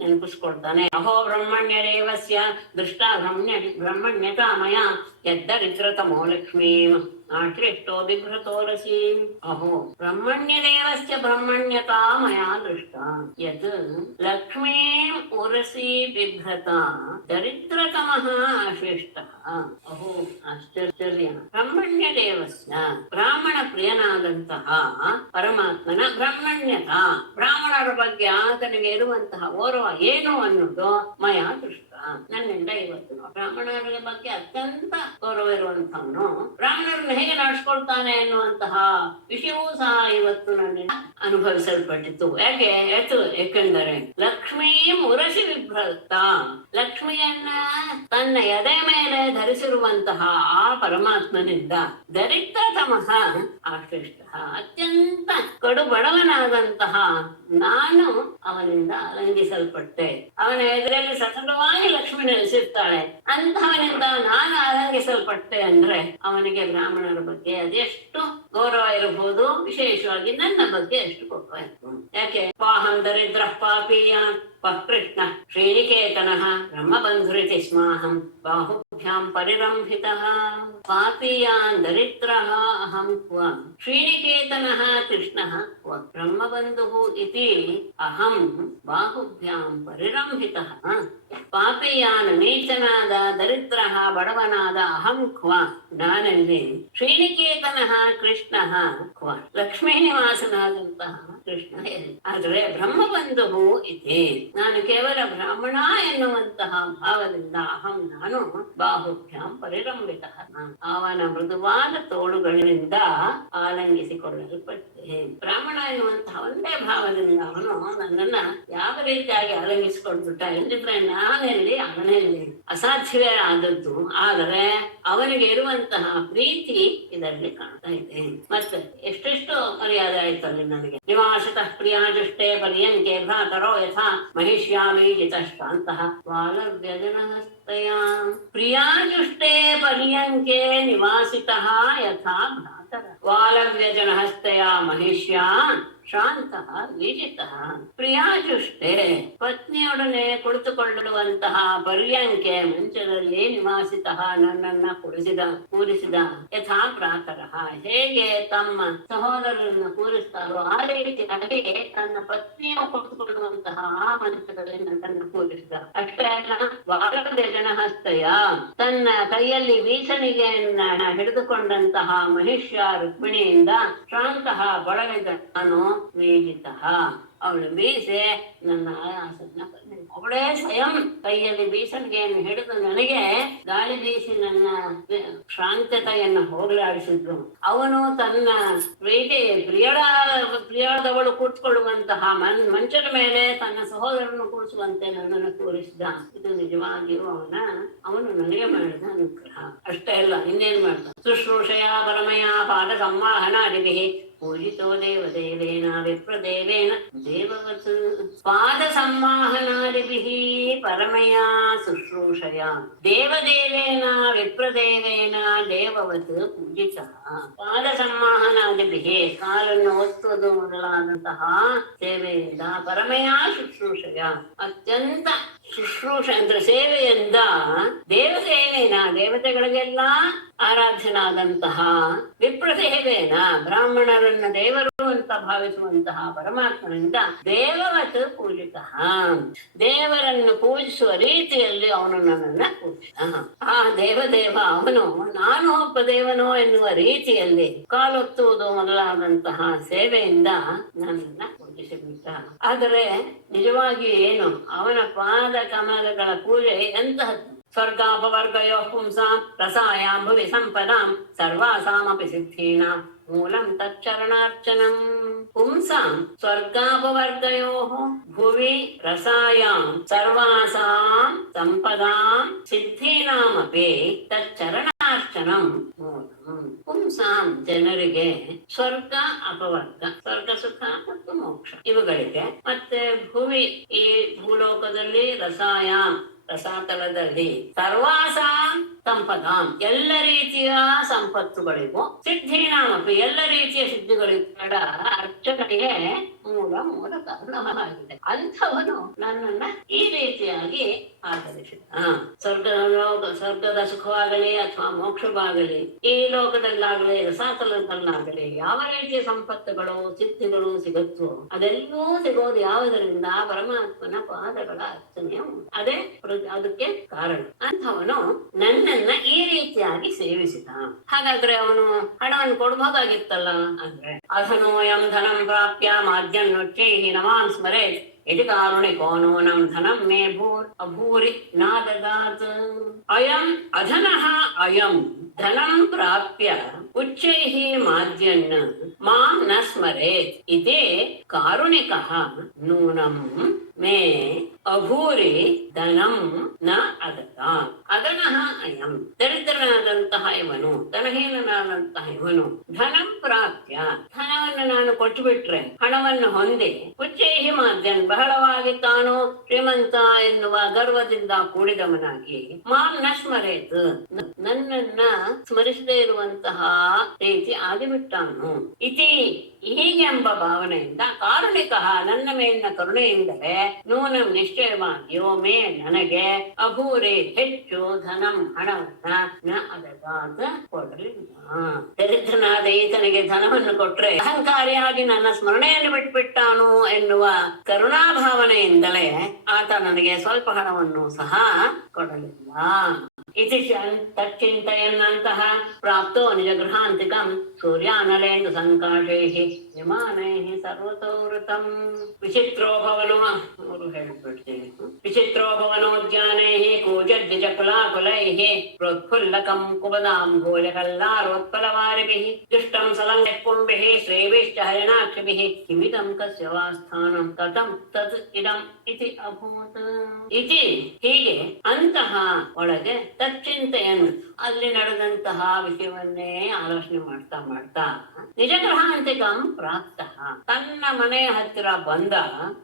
ನೆನಪಿಸ್ಕೊಳ್ತಾನೆ. ಅಹೋ ಬ್ರಹ್ಮಣ್ಯರೇವಸ್ಯ ದೃಷ್ಟ ಬ್ರಹ್ಮಣ್ಯತಾಮಯ ಯದ್ದರಿದ್ರತಮೋ ಲಕ್ಷ್ಮೀಂ ಆಶ್ರಿಷ್ಟೋ ಬಿಭ್ರತೋರಸಿ. ಅಹೋ ಬ್ರಹ್ಮಣ್ಯದೇವಸ್ಯ ಬ್ರಹ್ಮಣ್ಯತಾ ಮಯಾ ದೃಷ್ಟ ಯತ್ ಲಕ್ಷ್ಮೀಂ ಉರಸಿ ಬಿಭ್ರತ ದರಿದ್ರತಮಃ ಆಶ್ರಿಷ್ಟಃ. ಅಹೋ ಆಶ್ಚರ್ಯ. ಬ್ರಹ್ಮಣ್ಯದೇವಸ್ಯ ಬ್ರಾಹ್ಮಣ ಪ್ರಿಯನಾದಂತಹ ಪರಮಾತ್ಮನ ಬ್ರಹ್ಮಣ್ಯತ ಬ್ರಾಹ್ಮಣರ ಬಗ್ಗೆ ಆತನಿಗೆ ಇರುವಂತಹ ಗೌರವ ಏನು ಅನ್ನೋದು ಮಯಾ ದೃಷ್ಟ ನನ್ನಿಂದ ಇವತ್ತು ಬ್ರಾಹ್ಮಣರ ಬಗ್ಗೆ ಅತ್ಯಂತ ಗೌರವ ಇರುವಂತವನು ಬ್ರಾಹ್ಮಣರನ್ನು ಹೇಗೆ ನಡೆಸ್ಕೊಳ್ತಾನೆ ಎನ್ನುವಂತಹ ವಿಷಯವೂ ಸಹ ಇವತ್ತು ನನ್ನಿಂದ ಅನುಭವಿಸಲ್ಪಟ್ಟಿತ್ತು. ಏಕೆಂದರೆ ಲಕ್ಷ್ಮೀ ಮುರಸಿ ವಿಭ್ರತ ಲಕ್ಷ್ಮಿಯನ್ನ ತನ್ನ ಎದೆ ಮೇಲೆ ಧರಿಸಿರುವಂತಹ ಆ ಪರಮಾತ್ಮನಿಂದ ದರಿದ್ರತಮಃ ಆಶ್ರಿಷ್ಟ ಅತ್ಯಂತ ಕಡು ಬಡವನಾದಂತಹ ನಾನು ಅವನಿಂದ ಅಲಂಘಿಸಲ್ಪಟ್ಟೆ. ಅವನ ಎದುರಲ್ಲಿ ಸತತವಾಗಿ ಲಕ್ಷ್ಮಿ ನೆಲೆಸಿರ್ತಾಳೆ. ಅಂತಹವನಿಂದ ನಾನು ಅಲಂಘಿಸಲ್ಪಟ್ಟೆ ಅಂದ್ರೆ ಅವನಿಗೆ ಬ್ರಾಹ್ಮಣರ ಬಗ್ಗೆ ಅದೆಷ್ಟು ಗೌರವ ಇರಬಹುದು. ವಿಶೇಷವಾಗಿ ನನ್ನ ಬಗ್ಗೆ ಎಷ್ಟು ಗೌರವ ಇರಬಹುದು. ಯಾಕೆ ಪಾಹಂ ದರಿದ್ರ ಪಾಪೀಯ ಕೃಷ್ಣ ಶ್ರೀನಿಕೇತನಃ ಬ್ರಹ್ಮಬಂಧುರಿತಿ ಸ್ಮಾಹಂ ಬಾಹುಭ್ಯಾಂ ಪರಿರಂಭಿತಃ ಪಾಪೀಯಾನ್ ದರಿದ್ರಃ ಅಹಂ ಕ್ವ ಶ್ರೀನಿಕೇತನಃ ಕೃಷ್ಣಃ ಕ್ವ ಬ್ರಹ್ಮಬಂಧುಃ ಇತಿ ಅಹಂ ಬಾಹುಭ್ಯಾಂ ಪರಿರಂಭಿತಃ. ಪಾಪಿಯಾನ್ ನೀಚನಾದ ದರಿದ್ರಃ ಬಡವನಾದ ಅಹಂ ಕ್ವ ನಾನಲ್ಲಿ ಶ್ರೀನಿಕೇತನಃ ಕೃಷ್ಣಃ ಕ್ವ ಲಕ್ಷ್ಮೀ ನಿವಾಸನಾದಂತಹ ಕೃಷ್ಣ ಎಲ್ಲಿ. ಆದರೆ ಬ್ರಹ್ಮಬಂಧು ಇತಿ ನಾನು ಕೇವಲ ಬ್ರಾಹ್ಮಣ ಎನ್ನುವಂತಹ ಭಾವದಿಂದ ಅಹಂ ನಾನು ಬಾಹುಭ್ಯಾಂ ಪರಿರಂಭಿತ ಅವನ ಮೃದುವಾದ ತೋಳುಗಳಿಂದ ಆಲಂಗಿಸಿಕೊಳ್ಳಲ್ಪಟ್ಟೆ. ಆಗುತ್ತೆ. ಬ್ರಾಹ್ಮಣ ಎನ್ನುವಂತಹ ಒಂದೇ ಭಾವದಿಂದ ಅವನು ನನ್ನನ್ನ ಯಾವ ರೀತಿಯಾಗಿ ಅಲಂಗಿಸಿಕೊಳ್ಬಿಟ್ಟ, ಇಲ್ಲಿದ್ರೆ ನಾನೆಲ್ಲಿ ಅವನೆಲ್ಲಿ, ಅಸಾಧ್ಯವೇ ಆದದ್ದು. ಆದರೆ ಅವನಿಗೆ ಇರುವಂತಹ ಪ್ರೀತಿ ಇದರಲ್ಲಿ ಕಾಣ್ತಾ ಇದೆ. ಮತ್ತೆ ಎಷ್ಟೆಷ್ಟು ಮರ್ಯಾದೆ ಆಯ್ತಲ್ಲಿ ನನಗೆ. ನಿವಾಸಿತಃ ಪ್ರಿಯಾಜುಷ್ಟೇ ಪರ್ಯಂಕೆ ಭ್ರಾತರೋ ಯಥಾ ಮಹಿಷ್ಯಾಮೀಜಿತಷ್ಟ ಅಂತಹ ವಾಲವ್ಯಜನಹಸ್ತಯ ಪ್ರಿಯಾಜುಷ್ಟೇ ಪರ್ಯಂಕೆ ನಿವಾಸಿತಃ ಯಥಾ ಭ್ರಾತರ ವಾಲವ್ಯಜನಹಸ್ತಯ ಮಹಿಷ್ಯಾ ಶಾಂತಃ ವಿಜಿತಃ. ಪ್ರಿಯಾಜುಷ್ಟೇ ಪತ್ನಿಯೊಡನೆ ಕುಳಿತುಕೊಳ್ಳುವಂತಹ ಪರ್ಯಂಕೆ ಮಂಚದಲ್ಲಿ ನಿವಾಸಿತಃ ನನ್ನನ್ನ ಕೂರಿಸಿದ ಯಥಾ ಭ್ರಾತರಃ ಹೇಗೆ ತಮ್ಮ ಸಹೋದರರನ್ನು ಕೂರಿಸ್ತಾರೋ ಆ ರೀತಿಯಾಗಿ ತನ್ನ ಪತ್ನಿಯ ಕುಳಿತುಕೊಳ್ಳುವಂತಹ ಆ ಮಂಚದಲ್ಲಿ ನನ್ನನ್ನು ಕೂರಿಸಿದ. ಅಷ್ಟೇ ಅಲ್ಲ, ವಾಲವ್ಯಜನಹಸ್ತಯ ತನ್ನ ಕೈಯಲ್ಲಿ ವೀಸಣಿಗೆಯನ್ನ ಹಿಡಿದುಕೊಂಡಂತಹ ಮಹಿಷ್ಯ ರುಕ್ಮಿಣಿಯಿಂದ ಶಾಂತಃ ಬಳಲಿದ ನಾನು ವೇದಿತಃ ಅವಳು ಬೀಸೆ ನನ್ನ ಆಯಾಸನ್ನ ಅವಳೇ ಸ್ವಯಂ ಕೈಯಲ್ಲಿ ಬೀಸಣಿಗೆಯನ್ನು ಹಿಡಿದು ನನಗೆ ಗಾಳಿ ಬೀಸಿ ನನ್ನ ಶಾಂತತೆಯನ್ನು ಹೋಗಲಾಡಿಸಿದ್ರು. ಅವನು ತನ್ನ ಪ್ರಿಯಳದವಳು ಕೂತ್ಕೊಳ್ಳುವಂತಹ ಮಂಚದ ಮೇಲೆ ತನ್ನ ಸಹೋದರನ್ನು ಕೂರಿಸುವಂತೆ ನನ್ನನ್ನು ಕೂರಿಸಿದ. ಇದು ನಿಜವಾಗಿಯೂ ಅವನು ನನಗೆ ಮಾಡಿದ ಅನುಗ್ರಹ. ಅಷ್ಟೇ ಅಲ್ಲ, ಇನ್ನೇನ್ ಮಾಡ್ತಾನೆ. ಶುಶ್ರೂಷೆಯ ಪರಮಯ ಪಾದ ಸಂವಾಹನಾದಿಭಿ ಪೂಜಿತೋ ದೇವದೇವೇನ ವಿಪ್ರದೇವೇನ ದೇವವತ್. ಪಾದ ಸಂವಾಹನಾದಿಭಿಃ ಪರಮಯಾ ಶುಶ್ರೂಷಯ ದೇವದೇವೇನ ವಿಪ್ರದೇವೇನ ದೇವವತ್ ಪೂಜಿತಃ. ಪಾದ ಸಂವಾಹನಾದಿಭಿಃ ಕಾಲನ್ನು ಒತ್ತುವುದು ಮೊದಲಾದಂತಹ ಸೇವೆಯಿಂದ ಪರಮಯಾ ಶುಶ್ರೂಷಯ ಅತ್ಯಂತ ಶುಶ್ರೂಷೆ ಅಂದ್ರೆ ಸೇವೆಯಿಂದ ದೇವದೇವೇನ ದೇವತೆಗಳಿಗೆಲ್ಲ ಆರಾಧ್ಯನಾದಂತಹ ವಿಪ್ರದೇವೇನ ಬ್ರಾಹ್ಮಣರನ್ನ ದೇವರು ಅಂತ ಭಾವಿಸುವಂತಹ ಪರಮಾತ್ಮನಿಂದ ದೇವವತ್ ಪೂಜಿತಃ ದೇವರನ್ನು ಪೂಜಿಸುವ ರೀತಿಯಲ್ಲಿ ಅವನು ನನ್ನನ್ನ ಪೂಜಿಸಿದ. ಆ ದೇವದೇವ ಅವನು ನಾನು ಒಬ್ಬ ದೇವನೋ ಎನ್ನುವ ರೀತಿಯಲ್ಲಿ ಕಾಲೊತ್ತುವುದು ಮೊದಲಾದಂತಹ ಸೇವೆಯಿಂದ ನನ್ನನ್ನ ಪೂಜಿಸಿಬಿಟ್ಟ. ಆದರೆ ನಿಜವಾಗಿ ಏನು ಅವನ ಪಾದ ಕಮಲಗಳ ಪೂಜೆ ಎಂತಹದ್ದು. ಸ್ವರ್ಗಾಪವರ್ಗಯೋ ಪುಂಸಾಂ ರಸಾಯಾಂ ಭುವಿ ಸಂಪದಾಂ ಸರ್ವಾಸಾಮಪಿ ಸಿದ್ಧೀನಾಂ ಮೂಲಂ ತಚ್ಚರಣಾರ್ಚನಂ. ಪುಂಸಾಂ ಸ್ವರ್ಗಾಪವರ್ಗಯೋಃ ಭುವಿ ರಸಾಯಾಂ ಸರ್ವಾಸಾಂ ಸಂಪದಾಂ ಸಿದ್ಧೀನಾಮಪಿ ತಚ್ಚರಣಾರ್ಚನಂ ಮೂಲಂ. ಪುಂಸಾಂ ಜನರಿಗೆ ಸ್ವರ್ಗ ಅಪವರ್ಗ, ಸ್ವರ್ಗ ಸುಖ ಮತ್ತು ಮೋಕ್ಷ ಇವುಗಳಿಗೆ, ಮತ್ತೆ ಭುವಿ ಈ ಭೂಲೋಕದಲ್ಲಿ ರಸಾಯಾಂ ರಸಾತಲದಲ್ಲಿ ಸರ್ವಾಸಾಂ ಸಂಪದಾಂ ಎಲ್ಲ ರೀತಿಯ ಸಂಪತ್ತುಗಳಿಗೂ ಸಿದ್ಧೀನಾಮಪಿ ಎಲ್ಲ ರೀತಿಯ ಸಿದ್ಧಿಗಳಿಗೂ ಅರ್ಚಕನಿಗೆ ಮೂಲ ಕಾರಣವಾಗಿದೆ. ಅಂಥವನು ನನ್ನನ್ನ ಈ ರೀತಿಯಾಗಿ ಆಧರಿಸಿದ. ಸ್ವರ್ಗದ ಸುಖವಾಗಲಿ ಅಥವಾ ಮೋಕ್ಷವಾಗಲಿ, ಈ ಲೋಕದಲ್ಲಾಗಲಿ ರಸಾತಲದಲ್ಲಾಗಲಿ ಯಾವ ರೀತಿಯ ಸಂಪತ್ತುಗಳು ಸಿದ್ಧಿಗಳು ಸಿಗುತ್ತೋ ಅದೆಲ್ಲೂ ಸಿಗೋದು ಯಾವುದರಿಂದ? ಪರಮಾತ್ಮನ ಪಾದಗಳ ಅರ್ಚನೆಯ ಅದೇ ಅದಕ್ಕೆ ಕಾರಣ. ಅಂಥವನು ನನ್ನನ್ನ ಈ ರೀತಿಯಾಗಿ ಸೇವಿಸಿದ. ಹಾಗಾದ್ರೆ ಅವನು ಹಣವನ್ನು ಕೊಡ್ಬೋದಾಗಿತ್ತಲ್ಲ ಅಂದ್ರೆ, ಅಧನೋಯಂ ಧನಂ ಪ್ರಾಪ್ಯ ಮಾದ್ಯನ್ನೊಚ್ಚೈಃ ನಮಾನ್ ಸ್ಮರೇತ್ ಇತಿ ಕಾರುಣಿಕೋ ನೂನಂ ಧನಂ ಮೇ ಅಭೂರಿ ನಾದದಾತ್. ಅಯಂ ಅಧನಃ ಅಯಂ ಧನಂ ಪ್ರಾಪ್ಯ ಉಚ್ಚೈಃ ಮಾದ್ಯನ್ ಮಾಂ ನ ಸ್ಮರೇತ್ ಇತಿ ಕಾರುಣಿಕಃ ನೂನಂ ಮೇ ಅಭೂರಿ ಧನಂ ನ ಅದದಾತ್. ಅದನಃ ಅಯಂ ದರಿದ್ರನಾದಂತಹ ಇವನು, ಧನಹೀನನಾದಂತಹ ಇವನು ಧನಂ ಪ್ರಾಪ್ಯ ಧನವನ್ನು ನಾನು ಕೊಟ್ಟು ಬಿಟ್ರೆ, ಹಣವನ್ನು ಹೊಂದಿ ಉಚ್ಚೈಃ ಮಾದ್ಯನ್ ಬಹಳವಾಗಿ ತಾನು ಶ್ರೀಮಂತ ಎನ್ನುವ ಗರ್ವದಿಂದ ಕೂಡಿದವನಾಗಿ ಮಾಂ ನ ಸ್ಮರೇತ್ ನನ್ನನ್ನ ಸ್ಮರಿಸದೇ ಇರುವಂತಹ ರೀತಿ ಆಗಿಬಿಟ್ಟಾನು. ಇತಿ ಹೀಗೆಂಬ ಭಾವನೆಯಿಂದ ಕಾರುಣಿಕ ನನ್ನ ಮೇಲಿನ ಕರುಣೆಯಿಂದಲೇ ನೂನಂ ನಿಶ್ಚಯವಾಗಿಯೋ ಮೇ ನನಗೆ ಅಭೂರಿ ಹೆಚ್ಚು ಧನಂ ಹಣವನ್ನ ನ ಅದದಾತ ಕೊಡಲಿಲ್ಲ. ದರಿದ್ರನಾದ ಈತನಿಗೆ ಧನವನ್ನು ಕೊಟ್ರೆ ಅಹಂಕಾರಿಯಾಗಿ ನನ್ನ ಸ್ಮರಣೆಯನ್ನು ಬಿಟ್ಬಿಟ್ಟಾನು ಎನ್ನುವ ಕರುಣಾಭಾವನೆಯಿಂದಲೇ ಆತ ನನಗೆ ಸ್ವಲ್ಪ ಹಣವನ್ನು ಸಹ ಕೊಡಲಿಲ್ಲ. इति तच्चिन्तयन्नन्तः प्राप्तो निजगृहान्तिकं सूर्यानलेन्दु सङ्काशैः विमानैः सर्वतो वृतं विचित्रोपवनोद्यानैः कूजद्विजकुलाकुलैः प्रोत्फुल्लकं कुवदाम्भोजकल्लारोत्पलवारिभिः दुष्टं सलङ्गः पुंभिः श्रेभिश्च हरिणाक्षिभिः किमिदं कस्य वा स्थानं कथं तत् ಇದಂ ಇತಿ ಅಭೂತ್ ಇತಿ ಹೀಗೆ ಅಂತಹ ಒಳಗೆ ತಚ್ಚಿಂತೆಯನ್ನು ಅಲ್ಲಿ ನಡೆದಂತಹ ವಿಷಯವನ್ನೇ ಆಲೋಚನೆ ಮಾಡ್ತಾ ಮಾಡ್ತಾ ನಿಜಗ್ರಹಾಂತಿಕಂ ಪ್ರಾಪ್ತ ತನ್ನ ಮನೆಯ ಹತ್ತಿರ ಬಂದ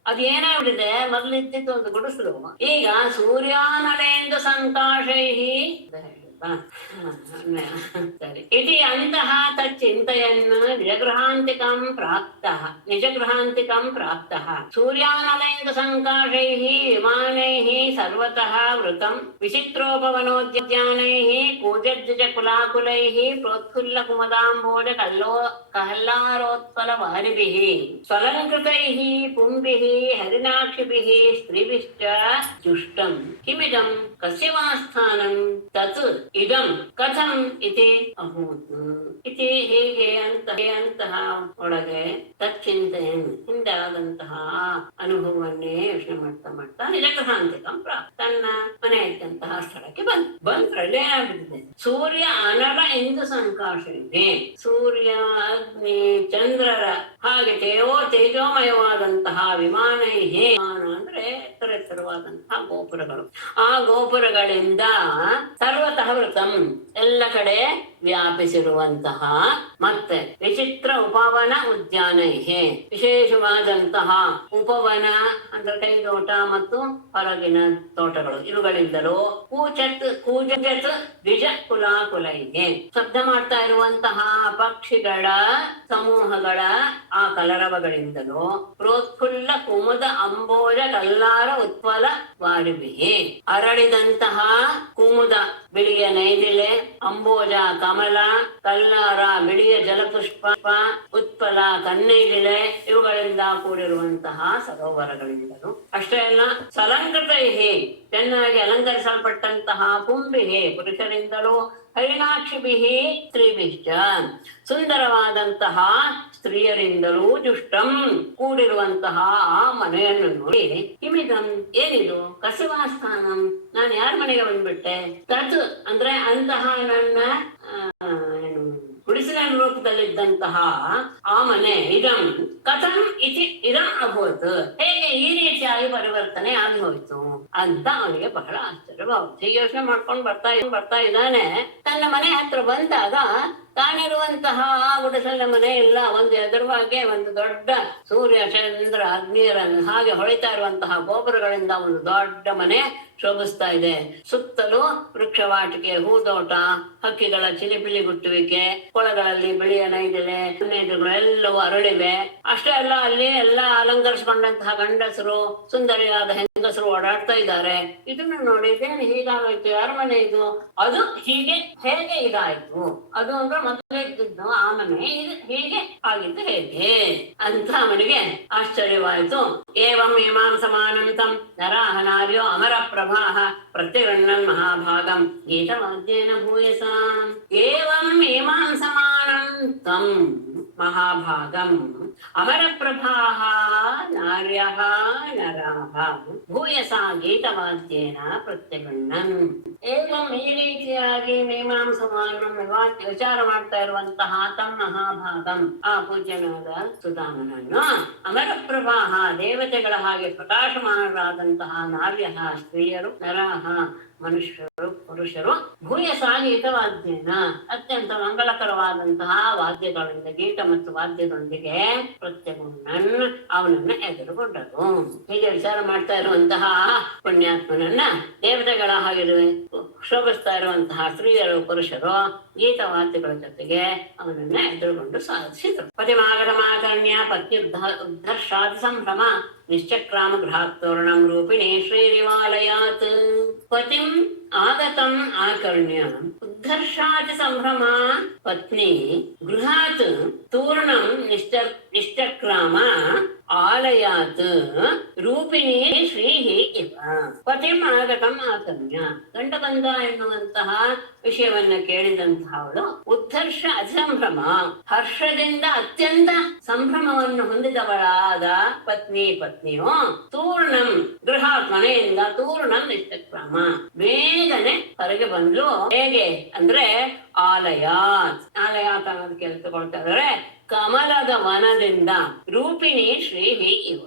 ಅದೇನಾಗ್ಬಿಟ್ಟಿದೆ ಮೊದಲಿದ್ದಿದ್ದು ಒಂದು ಗುಡಿಸಲು ಈಗ ಸೂರ್ಯಾನಲೆಯಿಂದ ಸಂಕಾಶೈಹಿ ಸರಿ ಇತಿ ಅಂತಹ ತಚ್ಚಿಂತೆಯನ್ನು ನಿಜಗೃಹಾಂತಿಕಂ ಪ್ರಾಪ್ತಃ ಸೂರ್ಯಾನಲಯದ ಸಂಕಾಶೈಃ ವಿಮಾನೈಃ ಸರ್ವತಃ ವೃತಂ ವಿಚಿತ್ರೋಪವನೋದ್ಯಾನೈಃ ಕೂಜದ್ವಿಜಕುಲಾಕುಲೈಃ ಪ್ರೋತ್ಫುಲ್ಲ ಕುಮದಾಂಬೋಜ ಕಹ್ಲಾರೋತ್ಪಲವಾರಿಭಿಃ ಸ್ವಲಂಕೃತೈಃ ಪುಂಭಿಃ ಹರಿಣಾಕ್ಷಿಭಿಃ ಸ್ತ್ರೀಭಿಶ್ಚ ಜುಷ್ಟಂ ಕಿಮಿದಂ ಕಸ್ಯ ವಾ ಸ್ಥಾನಂ ತತ್ ಇದಂ ಕಥಂ ಇತಿ ಅಭೂತ್ ಇತಿ ಹೀಗೆ ಅಂತಹ ಒಳಗೆ ತಚ್ಚಿಂತೆಯನ್ನು ಹಿಂದೆ ಆದಂತಹ ಅನುಭವವನ್ನೇ ಯೋಚನೆ ಮಾಡ್ತಾ ಮಾಡ್ತಾ ನಿಜಗೃಹಾಂತಿಕಂ ಪ್ರಾಪ್ತ ತನ್ನ ಮನೆ ಇದ್ದಂತಹ ಸ್ಥಳಕ್ಕೆ ಬಂದ್ರಲ್ಲಿ ಏನಾಗ್ಬಿಟ್ಟಿದೆ ಸೂರ್ಯ ಅನಲ ಇಂದು ಸಂಕಾಶಿದೆ ಸೂರ್ಯ ಅಗ್ನಿ ಚಂದ್ರರ ಹಾಗೆ ತೇಜೋಮಯವಾದಂತಹ ವಿಮಾನೈಹೇ ಅಂದ್ರೆ ಎತ್ತರವಾದಂತಹ ಗೋಪುರಗಳು ಆ ಗೋಪುರಗಳಿಂದ ಸರ್ವತಃ ವೃತಂ ಎಲ್ಲ ಕಡೆ ವ್ಯಾಪಿಸಿರುವಂತಹ ಮತ್ತೆ ವಿಚಿತ್ರ ಉಪವನ ಉದ್ಯಾನೈಹೇ ವಿಶೇಷವಾದಂತಹ ಉಪವನ ಅಂದ್ರೆ ಕೈತೋಟ ಮತ್ತು ಹೊರಗಿನ ತೋಟಗಳು ಇವುಗಳಿಂದಲೂ ಕೂಜತ್ ದ್ವಿಜ ಕುಲಾಕುಲೈಹೇ ಶಬ್ದ ಮಾಡ್ತಾ ಇರುವಂತಹ ಪಕ್ಷಿಗಳ ಸಮೂಹಗಳ ಆ ಕಲರವಗಳಿಂದಲೂ ಪ್ರೋತ್ಫುಲ್ಲ ಕುಮುದ ಅಂಬೋಜ ಕಲ್ಲಾರ ಉತ್ಪಲ ವಾರಿಭಿಹಿ ಅರಳಿದಂತಹ ಕುಮುದ ಬಿಳಿಯ ನೈದಿಲೆ ಅಂಬೋಜ ಕಮಲ ಕಲ್ಲಾರ ಬಿಳಿಯ ಜಲಪುಷ್ಪ ಉತ್ಪಲ ಕನ್ನೈದಿಲೆ ಇವುಗಳಿಂದ ಕೂಡಿರುವಂತಹ ಸರೋವರಗಳಿಂದಲೂ ಅಷ್ಟೇ ಅಲ್ಲ ಸಲಂಕೃತೈಹಿ ಚೆನ್ನಾಗಿ ಅಲಂಕರಿಸಲ್ಪಟ್ಟಂತಹ ಪುಂಭಿಹಿ ಪುರುಷರಿಂದಲೂ ಹರಿಣಾಕ್ಷಿಭಿಹಿ ಸ್ತ್ರೀಭಿಶ್ಚ ಸುಂದರವಾದಂತಹ ಸ್ತ್ರೀಯರಿಂದಲೂ ಜುಷ್ಟಂ ಕೂಡಿರುವಂತಹ ಆ ಮನೆಯನ್ನು ನೋಡಿ ಕಿಮಿದಂ ಏನಿದು ಕಸವಾಸ್ಥಾನಂ ನಾನು ಯಾರ ಮನೆಗೆ ಬಂದ್ಬಿಟ್ಟೆ ತತ್ ಅಂದ್ರೆ ಅಂತಹ ನನ್ನ ಗುಡಿಸಿನ ರೂಪದಲ್ಲಿದ್ದಂತಹ ಆ ಮನೆ ಇದಂ ಕಥಂ ಇದಂ ಅಭೂತ್ ಹೇಗೆ ಈ ರೀತಿಯಾಗಿ ಪರಿವರ್ತನೆ ಆಗಿ ಹೋಯ್ತು ಅಂತ ಅವನಿಗೆ ಬಹಳ ಆಶ್ಚರ್ಯವಾಗುತ್ತೆ ಯೋಚನೆ ಮಾಡ್ಕೊಂಡು ಬರ್ತಾ ಇದ್ದಾನೆ ತನ್ನ ಮನೆ ಹತ್ರ ಬಂದಾಗ ತಾನಿರುವಂತಹ ಗುಡಿಸಲ ಮನೆ ಇಲ್ಲ ಒಂದು ಎದುರುವಾಗೆ ಒಂದು ದೊಡ್ಡ ಸೂರ್ಯ ಚಂದ್ರ ಅಗ್ನಿಯರ ಹಾಗೆ ಹೊಳಿತಾ ಇರುವಂತಹ ಗೋಪುರಗಳಿಂದ ಒಂದು ದೊಡ್ಡ ಮನೆ ಶೋಭಿಸ್ತಾ ಇದೆ ಸುತ್ತಲೂ ವೃಕ್ಷವಾಟಿಕೆ ಹೂದೋಟ ಹಕ್ಕಿಗಳ ಚಿಲಿಪಿಲಿ ಗುಟ್ಟುವಿಕೆ ಕೊಳಗಳಲ್ಲಿ ಬಿಳಿಯ ನೈದಿಲೆ ಎಲ್ಲವೂ ಅರಳಿವೆ ಅಷ್ಟೇ ಅಲ್ಲ ಅಲ್ಲಿ ಎಲ್ಲ ಅಲಂಕರಿಸಿಕೊಂಡಂತಹ ಗಂಡಸರು ಸುಂದರಿಯಾದ ಹೆಂಗಸರು ಓಡಾಡ್ತಾ ಇದ್ದಾರೆ ಇದನ್ನು ನೋಡಿದ್ದೇನೆ ಹೀಗಾಗೋಯ್ತು ಯಾರ ಮನೆ ಇದು ಅದು ಹೇಗೆ ಇದಾಯ್ತು ಅದು ಅಂದ್ರೆ ಮೊದಲೇ ಇದ್ದಿದ್ದು ಆ ಮನೆ ಹೀಗೆ ಆಗಿದ್ದು ಹೇಗೆ ಅಂತ ಅವನಿಗೆ ಆಶ್ಚರ್ಯವಾಯಿತು ಏವಂ ಇಮಾಂ ಸಮಾನಂ ತಂ ನರಾಹ ನಾರ್ಯೋ ಅಮರ ಪ್ರಭಾಃ ಪ್ರತ್ಯಗಣ್ಣನ್ ಮಹಾಭಾಗಂ ಗೀತವಾದ್ಯೇನ ಭೂಯಸಾಂ ಏವಂ ಇಮಾಂ ಸಮಾನಂ ತಂ ಮಹಾಭಾಗಂ ಅಮರ ಪ್ರಭಾಃ ನಾರ್ಯಃ ನರಾಹ ಭೂಯಸಾ ಗೀತವಾದ್ಯೇನ ಪ್ರತ್ಯಗಣ್ಣನ್ ಏವಂ ಈ ರೀತಿಯಾಗಿ ಮೀಮಾಂಸವನ್ನು ವಿಚಾರ ಮಾಡ್ತಾ ಇರುವಂತಹ ತಮ್ಮ ಮಹಾಭಾಗಂ ಆ ಪೂಜ್ಯನಾದ ಸುಧಾಮನನ್ನು ಅಮರ ಪ್ರಭಾಃ ದೇವತೆಗಳ ಹಾಗೆ ಪ್ರಕಾಶಮಾನರಾದಂತಹ ನಾರ್ಯ ಸ್ತ್ರೀಯರು ನರಾಹ ಮನುಷ್ಯರು ಪುರುಷರು ಭೂಯಸ ಗೀತವಾದ್ಯೇನ ಅತ್ಯಂತ ಮಂಗಳಕರವಾದಂತಹ ವಾದ್ಯಗಳಿಂದ ಗೀತ ಮತ್ತು ವಾದ್ಯದೊಂದಿಗೆ ಪ್ರತ್ಯಗಣ್ಣನ್ ಅವನನ್ನ ಎದುರುಗೊಂಡರು ಹೀಗೆ ವಿಚಾರ ಮಾಡ್ತಾ ಇರುವಂತಹ ಪುಣ್ಯಾತ್ಮನನ್ನ ದೇವತೆಗಳ ಹಾಗೆ ಶೋಭಿಸ್ತಾ ಇರುವಂತಹ ಸ್ತ್ರೀಯರು ಪುರುಷರು ಗೀತವಾದ್ಯಗಳ ಜೊತೆಗೆ ಅವನನ್ನ ಎದುರುಗೊಂಡು ಸಾಧಿಸಿದರು ಪತಿಮಾಗರಮಾಕರ್ಣ್ಯ ಪತ್ನಿ ಉದ್ಧರ್ಷಾದಿ ಸಂಭ್ರಮ ನಿಶ್ಚಕ್ರಾಮ ಗೃಹಾತ್ ತೋರಣಂ ರೂಪಿಣಿ ಶ್ರೀರಿವಾಲಯಾತ್ ಪತಿಂ ಆಗತಂ ಆಕರ್ಣ್ಯ ಉದ್ಘರ್ಷಾತಿ ಸಂಭ್ರಮ ಪತ್ನಿ ಗೃಹಾತ್ ತೂರ್ಣಂ ನಿಶ್ಚಕ್ರಾಮ ಆಲಯಾತ್ ರೂಪಿಣಿ ಶ್ರೀಹಿ ಇವ. ಪತಿಂ ಆಗತಂ ಆಕರ್ಣ್ಯ, ಗಂಡ ಬಂದ ಎನ್ನುವಂತಹ ವಿಷಯವನ್ನ ಕೇಳಿದಂತಹ ಅವಳು ಉದ್ಘರ್ಷ ಅಸಂಭ್ರಮ, ಹರ್ಷದಿಂದ ಅತ್ಯಂತ ಸಂಭ್ರಮವನ್ನು ಹೊಂದಿದವಳಾದ ಪತ್ನಿಯು ತೂರ್ಣಂ ಗೃಹಾತ್, ಮನೆಯಿಂದ ತೂರ್ಣಂ ನಿಶ್ಚಕ್ರಾಮ, ಬೇಗನೆ ಹೊರಗೆ ಬಂದ್ಲು. ಹೇಗೆ ಅಂದ್ರೆ ಆಲಯಾತ್ ಅನ್ನೋದು ಕೇಳ್ತಕೊಳ್ತಾ ಇದ್ದಾರೆ. ಕಮಲದ ವನದಿಂದ ರೂಪಿಣಿ ಶ್ರೀಹಿ ಇವ,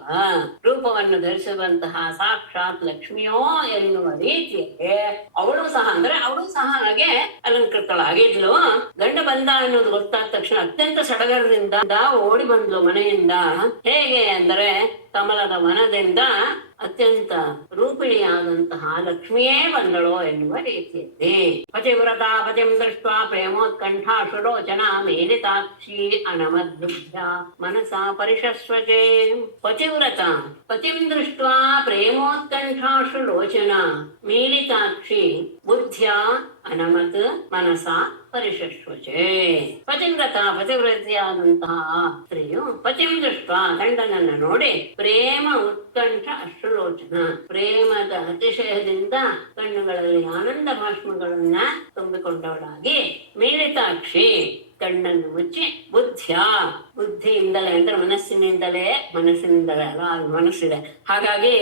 ರೂಪವನ್ನು ಧರಿಸುವಂತಹ ಸಾಕ್ಷಾತ್ ಲಕ್ಷ್ಮಿಯೋ ಎನ್ನುವ ರೀತಿಯಲ್ಲಿ ಅವಳು ಸಹ ಹಾಗೆ ಅಲಂಕೃತಳಾಗಿದ್ಲು. ಗಂಡ ಬಂದ ಅನ್ನೋದು ಗೊತ್ತಾದ ತಕ್ಷಣ ಅತ್ಯಂತ ಸಡಗರದಿಂದ ಓಡಿ ಬಂದ್ಲು ಮನೆಯಿಂದ. ಹೇಗೆ ಅಂದರೆ ಕಮಲದ ವನದಿಂದ ಅತ್ಯಂತ ರೂಪಿಣಿಯಾದಂತಹ ಲಕ್ಷ್ಮಿಯೇ ಬಂದಳೋ ಎನ್ನುವ ರೀತಿಯಲ್ಲಿ. ಪತಿವ್ರತ ಪತಿಂ ದೃಷ್ಟ್ವಾ ಪ್ರೇಮೋತ್ಕಂಠಾಶುಲೋಚನ ಮೇಲಿತಾಕ್ಷಿ ಅನಮದ್ಭ್ಯ ಮನಸಾ ಪರಿಷಸ್ವಜೆ. ಪತಿವ್ರತ ಪತಿಂ ದೃಷ್ಟ್ವಾ ಪ್ರೇಮೋತ್ಕಂಠಾಶುಲೋಚನ ಮೇಲಿತಾಕ್ಷಿ ಬುದ್ಧ್ಯಾ ಅನಮತ್ ಮನಸಾ ಪರಿಷಸ್ವಜೆ. ಪತಿವ್ರತೆಯಾದಂತಹ ಸ್ತ್ರೀಯು ಪತಿಂ ದೃಷ್ಟ, ಗಂಡನನ್ನ ನೋಡಿ ಪ್ರೇಮ ಉತ್ಕಂಠ ಅಶ್ರುಲೋಚನ, ಪ್ರೇಮದ ಅತಿಶಯದಿಂದ ಕಣ್ಣುಗಳಲ್ಲಿ ಆನಂದ ಭಾಷ್ಮಗಳನ್ನ ತುಂಬಿಕೊಂಡವಳಾಗಿ ಮೇಲಿತಾಕ್ಷಿ, ಕಣ್ಣನ್ನು ಮುಚ್ಚಿ ಬುದ್ಧಿಯಿಂದಲೇ ಅಂದ್ರೆ ಮನಸ್ಸಿನಿಂದಲೇ ಅಲ್ಲ, ಅದು ಮನಸ್ಸಿದೆ, ಹಾಗಾಗಿ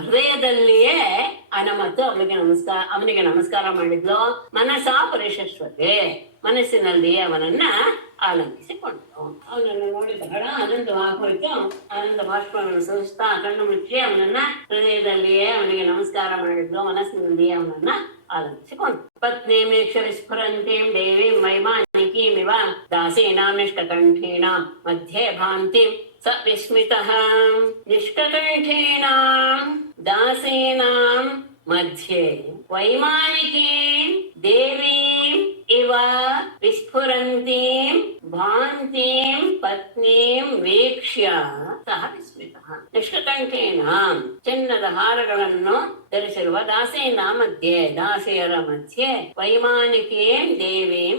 ಹೃದಯದಲ್ಲಿಯೇ ಅನಮತ್ತು ಅವನಿಗೆ ನಮಸ್ಕಾರ ಮಾಡಿದ್ಲು. ಮನಸಾ ಪರಿಷಸ್ವತೆ, ಮನಸ್ಸಿನಲ್ಲಿಯೇ ಅವನನ್ನ ಆಲಂಕಿಸಿಕೊಂಡ್ರು. ಅವನನ್ನು ನೋಡಿ ಬಹಳ ಆನಂದವಾಗೋಯ್ತು. ಆನಂದ ಭಾಷ್ಪವನ್ನು ಸುರಿಸ್ತಾ ಕಣ್ಣು ಮುಚ್ಚಿ ಅವನನ್ನ ಹೃದಯದಲ್ಲಿಯೇ ಅವನಿಗೆ ನಮಸ್ಕಾರ ಮಾಡಿದ್ಲು, ಮನಸ್ಸಿನಲ್ಲಿಯೇ ಅವನನ್ನ ಆಲಂಕಿಸಿಕೊಂಡ್ರು. ಪತ್ನಿ ಮೇಕ್ಷ ವಿಸ್ಫುರಂತೀಂ ದೇವೀಂ ವೈಮಾನಿಕೀಮಿವ ದಾಸೀನಾಂ ನಿಷ್ಕಕಂಠೀನಾಂ ಮಧ್ಯೆ ಭಾಂತಿಂ ಸ ವಿಸ್ಮಿತಃ. ನಿಷ್ಕಕಂಠೀನಾಂ ದಾಸೀನಾಂ ಮಧ್ಯೆ ವೈಮಾನಿಕೀಂ ದೇವೀಂ ಇವ ವಿಸ್ಫುರಂತೀಂ ಭಾಂತಿಂ ಪತ್ನೀಂ ವೀಕ್ಷ್ಯ ಸಹ ವಿಸ್ಮಿತಃ. ನಿಷ್ಕಕಂಠೇನಾಂ, ಚಿನ್ನದ ಹಾರಗಳನ್ನು ಧರಿಸಿರುವ ದಾಸೀನ ಮಧ್ಯೆ, ದಾಸಿಯರ ಮಧ್ಯೆ ವೈಮಾನಿಕೀಂ ದೇವೀಂ,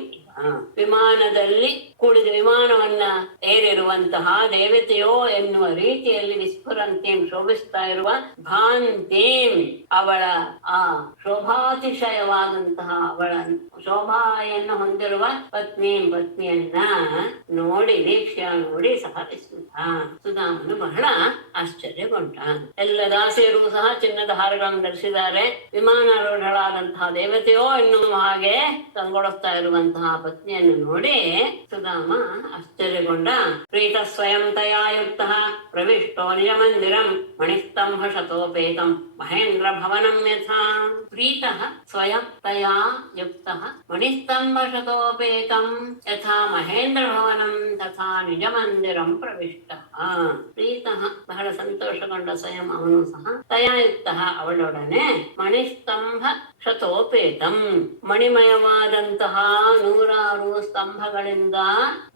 ವಿಮಾನದಲ್ಲಿ ಕುಳಿದು ವಿಮಾನವನ್ನ ಏರಿರುವಂತಹ ದೇವತೆಯೋ ಎನ್ನುವ ರೀತಿಯಲ್ಲಿ ವಿಸ್ಫುರಂತೀಂ, ಶೋಭಿಸ್ತಾ ಇರುವ ಭಾಂತಿಂ, ಅವಳ ಆ ಶೋಭಾತಿಶಯವಾದಂತಹ ಅವಳ ಶೋಭೆಯನ್ನು ಹೊಂದಿರುವ ಪತ್ನಿಯನ್ನ ನೋಡಿ ನೋಡಿ ಸಹ ವಿಸ್ಮಿತ. ಸುಧಾಮನು ಬಹಳ ಆಶ್ಚರ್ಯಗೊಂಡ. ಎಲ್ಲ ದಾಸಿಯರು ಸಹ ಚಿನ್ನದ ಹಾರಗಳನ್ನು ಧರಿಸಿದ್ದಾರೆ. ವಿಮಾನಾರೂಢಳಾದಂತಹ ದೇವತೆಯೋ ಎನ್ನುವ ಹಾಗೆ ಕಂಗೊಳಿಸ್ತಾ ಇರುವಂತಹ ಪತ್ನಿಯನ್ನು ನೋಡಿ ಸುಧಾಮ ಆಶ್ಚರ್ಯಗೊಂಡ. ಪ್ರೀತ ಸ್ವಯಂ ತಯಾ ಯುಕ್ತಃ ಪ್ರವಿಷ್ಟೋ ನಿಜ ಮಂದಿರಂ ಮಣಿಸ್ತಂಭ ಶತೋಪೇತಂ ಮಹೇಂದ್ರ ಭವನಂ ಯಥಾ. ಪ್ರೀತಃ ಸ್ವಯಂ ತಯಾ ಯುಕ್ತಃ ಮಣಿಸ್ತಂಭ ಶತೋಪೇತಂ ಯಥಾ ಮಹೇಂದ್ರ ಭವನಂ ತಥಾ ನಿಜ ಮಂದಿರಂ ಪ್ರವಿಷ್ಟಃ. ಪ್ರೀತಃ ಬಹಳ ಸಂತೋಷಗೊಂಡ ಸ್ವಯಂ ಅವನು ಸಹ ತಯಾ ಯುಕ್ತಃ ಅವಳೊಡನೆ ಮಣಿಸ್ತಂಭ ಶತೋಪೇತಂ, ಮಣಿಮಯವಾದಂತಹ 100 ಸ್ತಂಭಗಳಿಂದ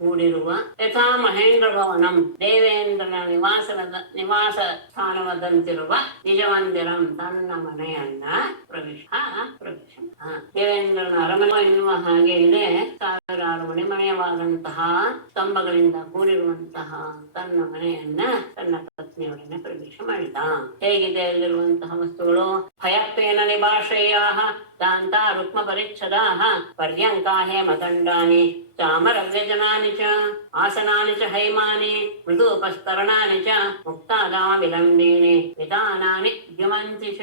ಕೂಡಿರುವ ಯಥಾ ಮಹೇಂದ್ರ ಭವನಂ, ದೇವೇಂದ್ರನ ನಿವಾಸ ಸ್ಥಾನವಾದಂತಿರುವ ನಿಜ ಮಂದಿರಂ, ತನ್ನ ಮನೆಯನ್ನ ಪ್ರವೇಶ. ದೇವೇಂದ್ರನ ಅರಮನೆ ಎನ್ನುವ ಹಾಗೆ ಇದೆ. 1000 ಮಣಿಮಯವಾದಂತಹ ಸ್ತಂಭಗಳಿಂದ ಕೂಡಿರುವಂತಹ ತನ್ನ ಮನೆಯನ್ನ ತನ್ನ ಪತ್ನಿಯವರನ್ನ ಪ್ರವೇಶ ಮಾಡಿದ. ಹೇಗಿದೆ ಅಲ್ಲಿರುವಂತಹ ವಸ್ತುಗಳು? ಭಯಪ್ಪೇನ ನಿಭಾಷೆಯ ದಾಂತ ರುಕ್ಮ ಪರಿಚ್ಛದಾಃ ಪರ್ಯಂಕಾ ಹೇಮದಂಡಾನಿ ಚಾಮರವ್ಯಜನಾನಿ ಚ ಆಸನಾನಿ ಚ ಹೈಮಾನಿ ಮೃದೂಪಸ್ತರಣಾನಿ ಚ ಮುಕ್ತಾದಾ ವಿಲಂಬೀನಿ ವಿಧಾನಾನಿ ದ್ಯುಮಂತಿ ಚ.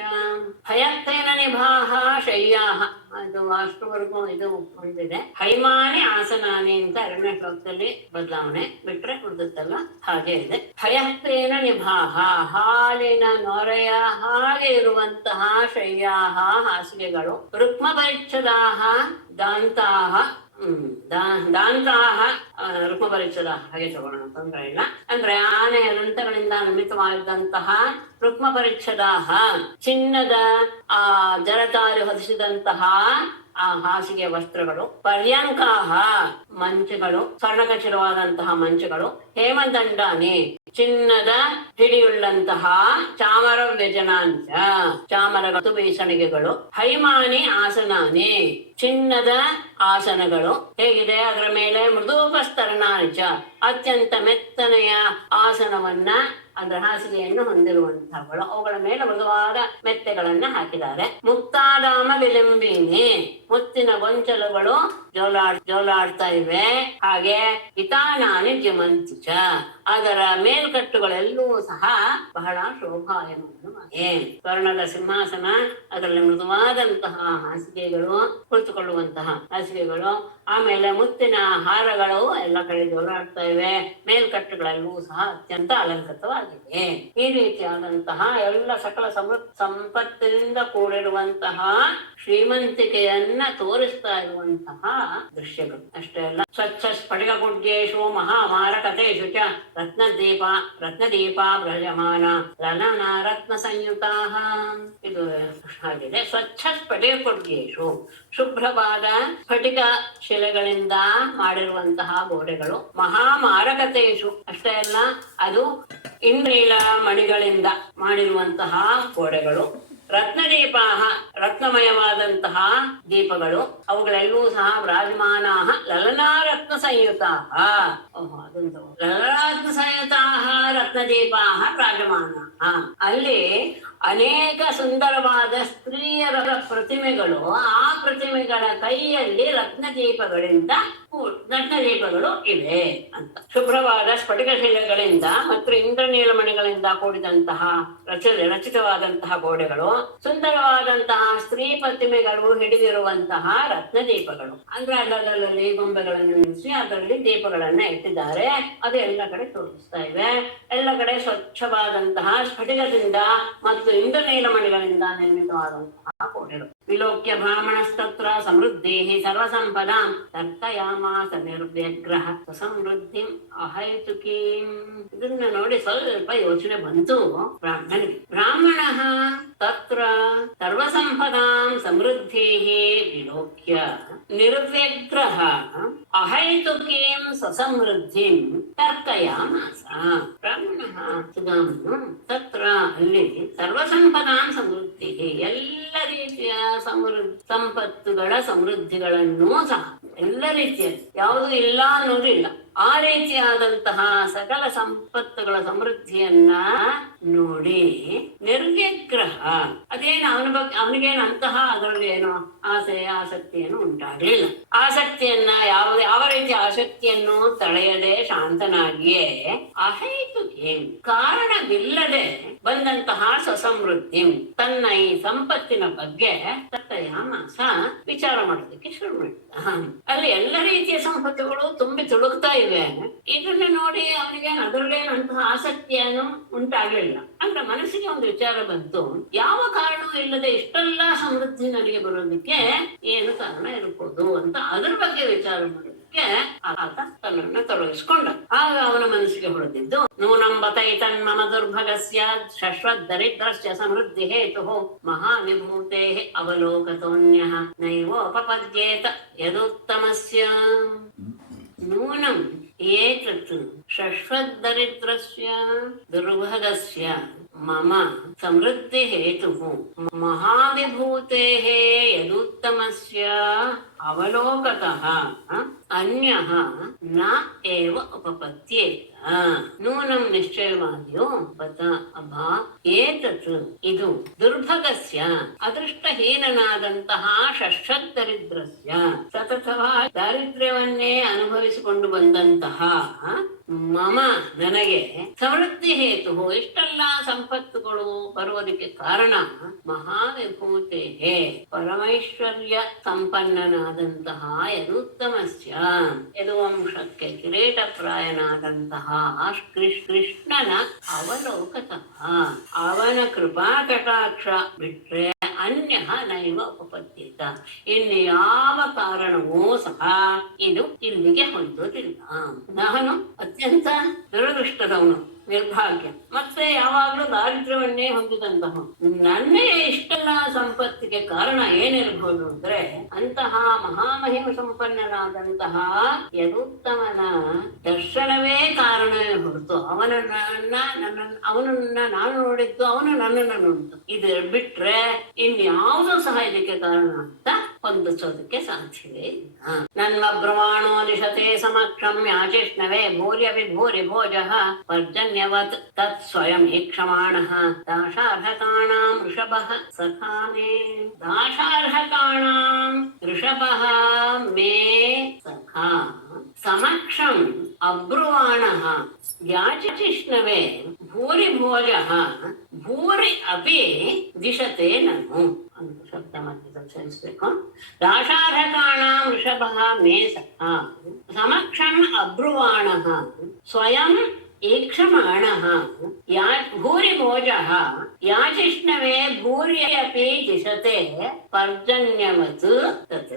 ಭಯತ್ತೇನ ನಿಭಾಹ ಶಯ್ಯಾಹ, ಅದು ಅಷ್ಟುವರೆಗೂ ಇದು ಹೊಂದಿದೆ. ಹೈಮಾನಿ ಆಸನಾನಿ ಅಂತ 2ನೇ ಶ್ಲೋಕದಲ್ಲಿ ಬದಲಾವಣೆ ಬಿಟ್ರೆ ಉಳಿದುತ್ತಲ್ಲ ಹಾಗೆ ಇದೆ. ಭಯತ್ತೇನ ನಿಭಾಹ, ಹಾಲಿನ ನೊರೆಯ ಹಾಗೆ ಇರುವಂತಹ ಶಯ್ಯಾಹ, ಹಾಸಿಗೆಗಳು. ರುಕ್ಮ ಪರಿಚ್ಛದಾಹ ದಾಂತಾಹ, ದಾಂತಾಹ ರುಕ್ಮ ಪರಿಚ್ಛದ ಹಾಗೆ ತಗೊಳ್ಳೋಣ, ತೊಂದರೆ ಇಲ್ಲ. ಅಂದ್ರೆ ಆನೆಯ ದಂತಗಳಿಂದ ನಿರ್ಮಿತವಾಗಿದ್ದಂತಹ ರುಕ್ಮ ಪರಿಚ್ಛದಾಹ, ಚಿನ್ನದ ಆ ಜರತಾರಿ ಹೊದಿಸಿದಂತಹ ಆ ಹಾಸಿಗೆ ವಸ್ತ್ರಗಳು. ಪರ್ಯಂಕಾಹ ಮಂಚಗಳು, ಸ್ವರ್ಣಕಚಿರವಾದಂತಹ ಮಂಚಗಳು. ಹೇಮದಂಡಾನಿ ಚಿನ್ನದ ಹಿಡಿಯುಳ್ಳಂತಹ ಚಾಮರ ವ್ಯಜನಾಂಶ, ಚಾಮರಗಳು ಬೀಸಣಿಗೆಗಳು. ಹೈಮಾನಿ ಆಸನಾನಿ, ಚಿನ್ನದ ಆಸನಗಳು. ಹೇಗಿದೆ? ಅದರ ಮೇಲೆ ಮೃದೂಪಸ್ತರಣಾನಿಚ, ಅತ್ಯಂತ ಮೆತ್ತನೆಯ ಆಸನವನ್ನ ಅಂದ್ರೆ ಹಾಸಿಗೆಯನ್ನು ಹೊಂದಿರುವಂತಹಗಳು. ಅವುಗಳ ಮೇಲೆ ಮೃದುವಾದ ಮೆತ್ತೆಗಳನ್ನ ಹಾಕಿದ್ದಾರೆ. ಮುಕ್ತಾದಾಮ ವಿಲಿಂಬಿನಿ, ಮುತ್ತಿನ ಗೊಂಚಲುಗಳು ಜೋಲಾಡ್ತಾ ಇವೆ. ಹಾಗೆ ಹಿತಾನಾನಿ ಜಿಮಂತಿಚ, ಅದರ ಮೇಲ್ಕಟ್ಟುಗಳೆಲ್ಲೂ ಸಹ ಬಹಳ ಶೋಭಾಯಮಾನವಾಗಿದೆ. ಸ್ವರ್ಣದ ಸಿಂಹಾಸನ, ಅದರಲ್ಲಿ ಮೃದುವಾದಂತಹ ಹಾಸಿಗೆಗಳು, ಕುಳಿತುಕೊಳ್ಳುವಂತಹ ಹಾಸಿಗೆಗಳು. ಆಮೇಲೆ ಮುತ್ತಿನ ಹಾರಗಳು ಎಲ್ಲ ಕಡೆ ಜೋಲಾಡ್ತಾ ಇವೆ. ಮೇಲ್ಕಟ್ಟುಗಳೆಲ್ಲೂ ಸಹ ಅತ್ಯಂತ ಅಲಂಕೃತವಾಗಿದೆ. ಈ ರೀತಿಯಾದಂತಹ ಎಲ್ಲ ಸಕಲ ಸಂಪತ್ತಿನಿಂದ ಕೂಡಿರುವಂತಹ ಶ್ರೀಮಂತಿಕೆಯನ್ನ ತೋರಿಸ್ತಾ ಇರುವಂತಹ ದೃಶ್ಯಗಳು. ಅಷ್ಟೇ ಅಲ್ಲ, ಸ್ವಚ್ಛ ಸ್ಫಟಿಕ ಕುಡ್ಯೇಶು ಮಹಾಮಾರಕತೇಶು ಚ ರತ್ನದೀಪ ಭ್ರಜಮಾನ ಲಲನ ರತ್ನ ಸಂಯುತಾ. ಇದು ಆಗಿದೆ. ಸ್ವಚ್ಛ ಸ್ಫಟಿಕ ಕುಡ್ಯೇಶು, ಶುಭ್ರವಾದ ಸ್ಫಟಿಕ ಶಿಲೆಗಳಿಂದ ಮಾಡಿರುವಂತಹ ಗೋಡೆಗಳು. ಮಹಾಮಾರಕತೇಶು, ಅಷ್ಟೇ ಅಲ್ಲ, ಅದು ಇಂದ್ರೀಲ ಮಣಿಗಳಿಂದ ಮಾಡಿರುವಂತಹ ಗೋಡೆಗಳು. ರತ್ನದೀಪ, ರತ್ನಮಯವಾದಂತಹ ದೀಪಗಳು. ಅವುಗಳೆಲ್ಲವೂ ಸಹ ವಿರಾಜಮಾನ ಲಲನಾ ರತ್ನ ಸಂಯುತಾ. ಲಲನಾರತ್ನ ಸಂಯುತಾ ರತ್ನದೀಪಾ ವಿರಾಜಮಾನ. ಅಲ್ಲಿ ಅನೇಕ ಸುಂದರವಾದ ಸ್ತ್ರೀಯರ ಪ್ರತಿಮೆಗಳು, ಆ ಪ್ರತಿಮೆಗಳ ಕೈಯಲ್ಲಿ ರತ್ನದೀಪಗಳು ಇವೆ ಅಂತ. ಶುಭ್ರವಾದ ಸ್ಫಟಿಕ ಶಿಲೆಗಳಿಂದ ಮತ್ತು ಇಂದ್ರನೀಲಮಣಿಗಳಿಂದ ಕೂಡಿದಂತಹ ರಚಿತವಾದಂತಹ ಗೋಡೆಗಳು, ಸುಂದರವಾದಂತಹ ಸ್ತ್ರೀ ಪ್ರತಿಮೆಗಳು ಹಿಡಿದಿರುವಂತಹ ರತ್ನದೀಪಗಳು. ಅಂದ್ರೆ ಅಲ್ಲಲ್ಲಿ ಗೊಂಬೆಗಳನ್ನು ನಿಲ್ಲಿಸಿ ಅದರಲ್ಲಿ ದೀಪಗಳನ್ನ ಇಟ್ಟಿದ್ದಾರೆ. ಅದು ಎಲ್ಲ ಕಡೆ ತೋರಿಸ್ತಾ ಇವೆ. ಎಲ್ಲ ಕಡೆ ಸ್ವಚ್ಛವಾದಂತಹ ಸ್ಫಟಿಕದಿಂದ ಮತ್ತು ಇಂದ್ರನೀಲಮಣಿಗಳಿಂದ ನಿರ್ಮಿತವಾದಂತಹ ಗೋಡೆಗಳು. ವಿಲೋಕ್ಯ ಬ್ರಾಹ್ಮಣಸ್ತತ್ರ ಸಮೃದ್ಧಿ ಸರ್ವಸಂಪದಾಂ ತರ್ಕಯಾಮಾಸ ನಿರ್ವ್ಯಗ್ರಹ ಸಮೃದ್ಧಿಂ ಅಹೈತುಕೀಂ. ಇದನ್ನ ನೋಡಿ ಸ್ವಲ್ಪ ಯೋಚನೆ ಬಂತು ಬ್ರಾಹ್ಮಣಿಗೆ. ಬ್ರಾಹ್ಮಣ ತತ್ರ ಸರ್ವಸಂಪದಾಂ ಸಮೃದ್ಧಿ ವಿಲೋಕ್ಯ ನಿರ್ವ್ಯಗ್ರಹ ಅಹೈತುಕೀಂ ಸಸಮೃದ್ಧಿಂ ತರ್ಕಯಾಮಾಸ. ಬ್ರಾಹ್ಮಣ ಸುಧಾಮನು ತತ್ರ ಅಲ್ಲಿ ಸರ್ವಸಂಪದಾಂ ಸಮೃದ್ಧಿ, ಎಲ್ಲ ರೀತಿಯ ಸಂಪತ್ತುಗಳ ಸಮೃದ್ಧಿಗಳನ್ನೂ ಸಹ, ಎಲ್ಲ ರೀತಿಯ ಯಾವುದು ಇಲ್ಲ ಅನ್ನೋದಿಲ್ಲ, ಆ ರೀತಿಯಾದಂತಹ ಸಕಲ ಸಂಪತ್ತುಗಳ ಸಮೃದ್ಧಿಯನ್ನ ನೋಡಿ ನಿರ್ವ್ಯಗ್ರಹ, ಅದೇನು ಅವನಿಗೇನು ಅಂತಹ ಅದರಲ್ಲಿ ಏನು ಆಸಕ್ತಿಯನ್ನು ಉಂಟಾಗಲಿಲ್ಲ. ಆಸಕ್ತಿಯನ್ನ ಯಾವ ರೀತಿಯ ಆಸಕ್ತಿಯನ್ನು ತಳೆಯದೆ ಶಾಂತನಾಗಿಯೇ ಅಹೈತುಕಿ, ಕಾರಣವಿಲ್ಲದೆ ಬಂದಂತಹ ಸಸಮೃದ್ಧಿ, ತನ್ನ ಈ ಸಂಪತ್ತಿನ ಬಗ್ಗೆ ತತ್ತಯಾಮಾಸ ವಿಚಾರ ಮಾಡೋದಕ್ಕೆ ಶುರು ಮಾಡಿದ. ಅಲ್ಲಿ ಎಲ್ಲ ರೀತಿಯ ಸಂಪತ್ತುಗಳು ತುಂಬಿ ತುಳುಕ್ತಾ ಇವೆ. ಇದನ್ನ ನೋಡಿ ಅವನಿಗೆ ಅದರಲ್ಲೇನಂತಹ ಆಸಕ್ತಿಯನ್ನು ಉಂಟಾಗಲಿಲ್ಲ. ಅಂದ್ರೆ ಮನಸ್ಸಿಗೆ ಒಂದು ವಿಚಾರ ಬಂತು, ಯಾವ ಕಾರಣವೂ ಇಲ್ಲದೆ ಇಷ್ಟೆಲ್ಲ ಸಮೃದ್ಧಿ ನನಗೆ ಬರೋದಕ್ಕೆ ಏನು ಕಾರಣ ಇರಬಹುದು ಅಂತ ಅದ್ರ ಬಗ್ಗೆ ವಿಚಾರ ಮಾಡೋದಕ್ಕೆ ಆತ ತನ್ನನ್ನು ತೊಡಗಿಸ್ಕೊಂಡ. ಆಗ ಅವನ ಮನಸ್ಸಿಗೆ ಹೊಡೆದಿದ್ದು, ನೂನಂಬತೈತನ್ಮಮ ದುರ್ಭಗಸ್ಯ ಶಶ್ವದರಿದ್ರಸ್ಯ ಸಮೃದ್ಧಿ ಹೇತು ಮಹಾವಿಭೂತೆ ಅವಲೋಕತೋನ್ಯಃ ನೈವೋಪಪದ್ಯೇತ ಯದುತ್ತಮಸ್ಯ. ನೂನಂ ಏತತ್ ಶಶ್ವದರಿದ್ರಸ್ಯ ದುರ್ಭಗಸ್ಯ ಮಮ ಸಮೃದ್ಧಿ ಹೇತು ಮಹಾವಿಭೂತೇಃ ಯದುತ್ತಮಸ್ಯ ಅವಲೋಕತಃ ಅನ್ಯಃ ನ ಏವ ಉಪಪದ್ಯೇತ. ನೂನಂ ನಿಶ್ಚಯವಾಗಿಯೂ ಬತ ಅಭಾ ಏತತ್ ಇದು ದುರ್ಭಗಸ್ಯ ಅದೃಷ್ಟಹೀನನಾದಂತಹ ಷಷ್ಠದರಿದ್ರಸ್ಯ ಸತತವಾಗಿ ದಾರಿದ್ರ್ಯವನ್ನೇ ಅನುಭವಿಸಿಕೊಂಡು ಬಂದಂತಹ ಮಮ ನನಗೆ ಸಮೃದ್ಧಿ ಹೇತು, ಇಷ್ಟೆಲ್ಲ ಸಂಪತ್ತುಗಳು ಬರುವುದಕ್ಕೆ ಕಾರಣ ಮಹಾವಿಭೂತೆ ಪರಮೈಶ್ವರ್ಯ ಸಂಪನ್ನನಾದಂತಹ ಯದುತ್ತಮಸ್ಯ ಯದುವಂಶಕ್ಕೆ ಕಿರೀಟಪ್ರಾಯನಾದಂತಹ ಕೃಷ್ಣನ ಅವಲೋಕತಃ, ಅವನ ಕೃಪಾ ಕಟಾಕ್ಷ ಬಿಟ್ರೆ ಅನ್ಯ ನೈವ ಉಪಪದ್ಯೇತ, ಇನ್ನು ಯಾವ ಕಾರಣವೂ ಸಹ ಇದು ಇಲ್ಲಿಗೆ ಹೊಂದೋದಿಲ್ಲ. ನಾನು ಅತ್ಯಂತ ದುರದೃಷ್ಟದವನು. ನಿರ್ಭಾಗ್ಯ, ಮತ್ತೆ ಯಾವಾಗ್ಲೂ ದಾರಿದ್ರ್ಯವನ್ನೇ ಹೊಂದಿದಂತಹ. ನನ್ನೇ ಇಷ್ಟೆಲ್ಲ ಸಂಪತ್ತಿಗೆ ಕಾರಣ ಏನಿರಬಹುದು ಅಂದ್ರೆ ಅಂತಹ ಮಹಾಮಹಿಮ ಸಂಪನ್ನನಾದಂತಹ ಯದುತ್ತಮನ ದರ್ಶನವೇ ಕಾರಣವೇ ಹೊರತು ಅವನನ್ನ ನಾನು ನೋಡಿದ್ದು, ಅವನು ನನ್ನನ್ನು ನೋಡಿದ್ದು, ಇದು ಬಿಟ್ರೆ ಇನ್ಯಾವುದೂ ಸಹ ಇದಕ್ಕೆ ಕಾರಣ ಅಂತ ಹೊಂದಿಸೋದಕ್ಕೆ ಸಾಧ್ಯವೇ ಇಲ್ಲ. ನನ್ನ ಬ್ರಹ್ಮಾಣೋ ದಿಶತೆ ಸಮಕ್ಷಂ ಯಾಚಿಷ್ಣವೇ ಭೂರ್ಯ ವಿಭೂರಿ ಭೋಜಃ ಪರ್ಜನ್ಯವತ್ ತತ್ ಸ್ವಯಂ ಈಕ್ಷಮಾಣಃ ದಾಶಾರ್ಹಕಾಣಾಂ ಋಷಭಃ ಸಖಾ ಮೇ ದಾಶಾರ್ಹಕಾಣಾಂ ಋಷಭಃ ಮೇ ಸಖಾ ಸಮಕ್ಷಂ ಅಬ್ರುವಾಣಃ ಯಾಚಿಷ್ಣವೇ ಭೂರಿ ಭೋಜಃ ಭೂರಿ ಅಪಿ ದಿಶತೆ ನನು ಅಂತ ಶಬ್ದ ಮಧ್ಯದಲ್ಲಿ ಸೇರಿಸ್ಬೇಕು. ದಾಶಾರ್ಹಕಾಣಾಂ ಋಷಭಃ ಮೇ ಸಖಾ ಸಮಕ್ಷಂ ಅಬ್ರುವಾಣಃ ಸ್ವಯಂ ಈಕ್ಷಮಾಣಃ ಭೂರಿ ಭೋಜಃ ಯಾಚಿಷ್ಣವೇ ಭೂರಿ ಅಪಿ ದಿಶತೆ ಪರ್ಜನ್ಯವತ್ ತತ್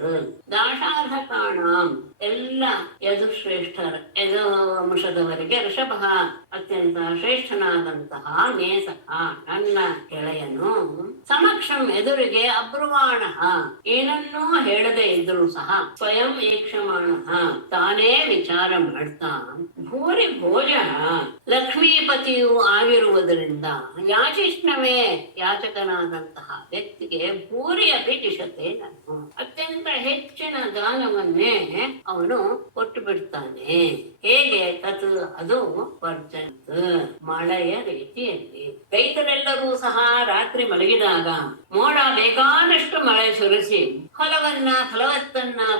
ದಾಶಾರ್ಹಕಾಣಾಂ ಎಲ್ಲ ಯದುಶ್ರೇಷ್ಠರ ಯದು ವಂಶದವರಿಗೆ ಋಷಭ ಅತ್ಯಂತ ಶ್ರೇಷ್ಠನಾದಂತಹ ಮೇ ಸಖಾ ನನ್ನ ಗೆಳೆಯನು ಸಮಕ್ಷಂ ಎದುರಿಗೆ ಅಬ್ರುವಾಣ ಏನನ್ನೂ ಹೇಳದೆ ಇದ್ರು ಸಹ ಸ್ವಯಂ ಈಕ್ಷಮಾಣ ತಾನೇ ವಿಚಾರ ಮಾಡ್ತಾ ಭೂರಿ ಭೋಜ ಲಕ್ಷ್ಮೀಪತಿಯು ಆಗಿರುವುದರಿಂದ ಯಾಚಿಷ್ಣವೇ ಯಾಚಕನಾದಂತಹ ವ್ಯಕ್ತಿಗೆ ಭೂರಿ ಅಪಿ ದಿಶತೆ ನಾನು ಅತ್ಯಂತ ಹೆಚ್ಚಿನ ದಾನವನ್ನೇ ಅವನು ಕೊಟ್ಟು ಬಿಡ್ತಾನೆ. ಹೇಗೆ ತತ್ ಅದು ವರ್ಜಂತ್ ಮಳೆಯ ರೀತಿಯಲ್ಲಿ. ರೈತರೆಲ್ಲರೂ ಸಹ ರಾತ್ರಿ ಮಲಗಿದಾಗ ಮೋಡ ಬೇಕಾದಷ್ಟು ಮಳೆ ಸುರಿಸಿ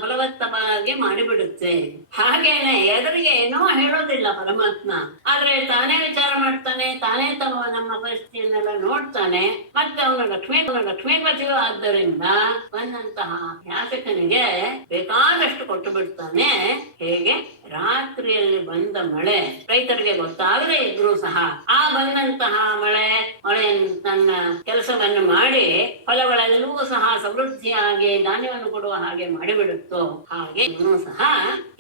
ಫಲವತ್ತವಾಗಿ ಮಾಡಿಬಿಡುತ್ತೆ. ಹಾಗೇನೆ ಎದುರಿಗೆ ಏನೋ ಹೇಳೋದಿಲ್ಲ ಪರಮಾತ್ಮ, ಆದ್ರೆ ತಾನೇ ವಿಚಾರ ಮಾಡ್ತಾನೆ, ತಾನೇ ನಮ್ಮ ಪರಿಸ್ಥಿತಿಯನ್ನೆಲ್ಲ ನೋಡ್ತಾನೆ. ಮತ್ತೆ ಅವನು ಲಕ್ಷ್ಮೀಪತಿಯು ಆದ್ದರಿಂದ ಬಂದಂತಹ ಯಾಚಕನಿಗೆ ಬೇಕಾದಷ್ಟು ಕೊಟ್ಟು ಬಿಡ್ತಾನೆ. ಹೇಗೆ ರಾತ್ರಿಯಲ್ಲಿ ಬಂದ ಮಳೆ ರೈತರಿಗೆ ಗೊತ್ತಾಗದೇ ಇದ್ರು ಸಹ ಆ ಬಂದಂತಹ ಮಳೆ ತನ್ನ ಕೆಲಸವನ್ನು ಮಾಡಿ ಫಲಗಳೆಲ್ಲವೂ ಸಹ ಸಮೃದ್ಧಿಯಾಗಿ ಧಾನ್ಯವನ್ನು ಕೊಡುವ ಹಾಗೆ ಮಾಡಿಬಿಡುತ್ತೋ ಹಾಗೆ ಇವನು ಸಹ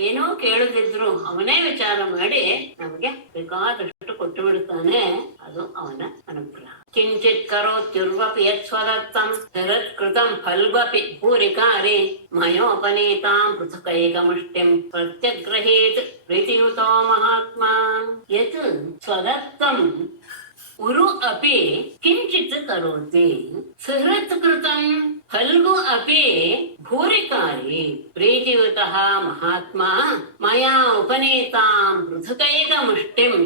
ಏನೋ ಕೇಳುದಿದ್ರು ಅವನೇ ವಿಚಾರ ಮಾಡಿ ನಮಗೆ ಬೇಕಾದಷ್ಟು ಕೊಟ್ಟು ಬಿಡುತ್ತಾನೆ. ಅದು ಅವನ ಅನುಗ್ರಹ. ಕಿಂಚಿತ್ ಕರೋತ್ಯುರ್ವಪಿ ಯತ್ ಸ್ವದತ್ತಂ ಜಗತ್ಕೃತಂ ಫಲ್ವಪಿ ಭೂರಿಕಾರಿ ಮಯೋಪನೀತಾಂ ಪೃಥುಕೈಕಮುಷ್ಟಿಂ ಪ್ರತ್ಯಗ್ರಹೀತ್ ಪ್ರೀತಿಯುತೋ ಮಹಾತ್ಮ ಯತ್ ಸ್ವದತ್ತಂ ಉರು ಅಪಿ ಕಿಂಚಿತ್ ಕರೋತಿ ಸುಹೃತ್ಕೃತಂ ಫಲ್ಗು ಅಪಿ ಭೂರಿಕಾರಿ ಪ್ರೀತಿಯುತಃ ಮಹಾತ್ಮ ಮಯಾ ಉಪನೀತಾಂ ಪೃಥುಕೈಕಮುಷ್ಟಿಂ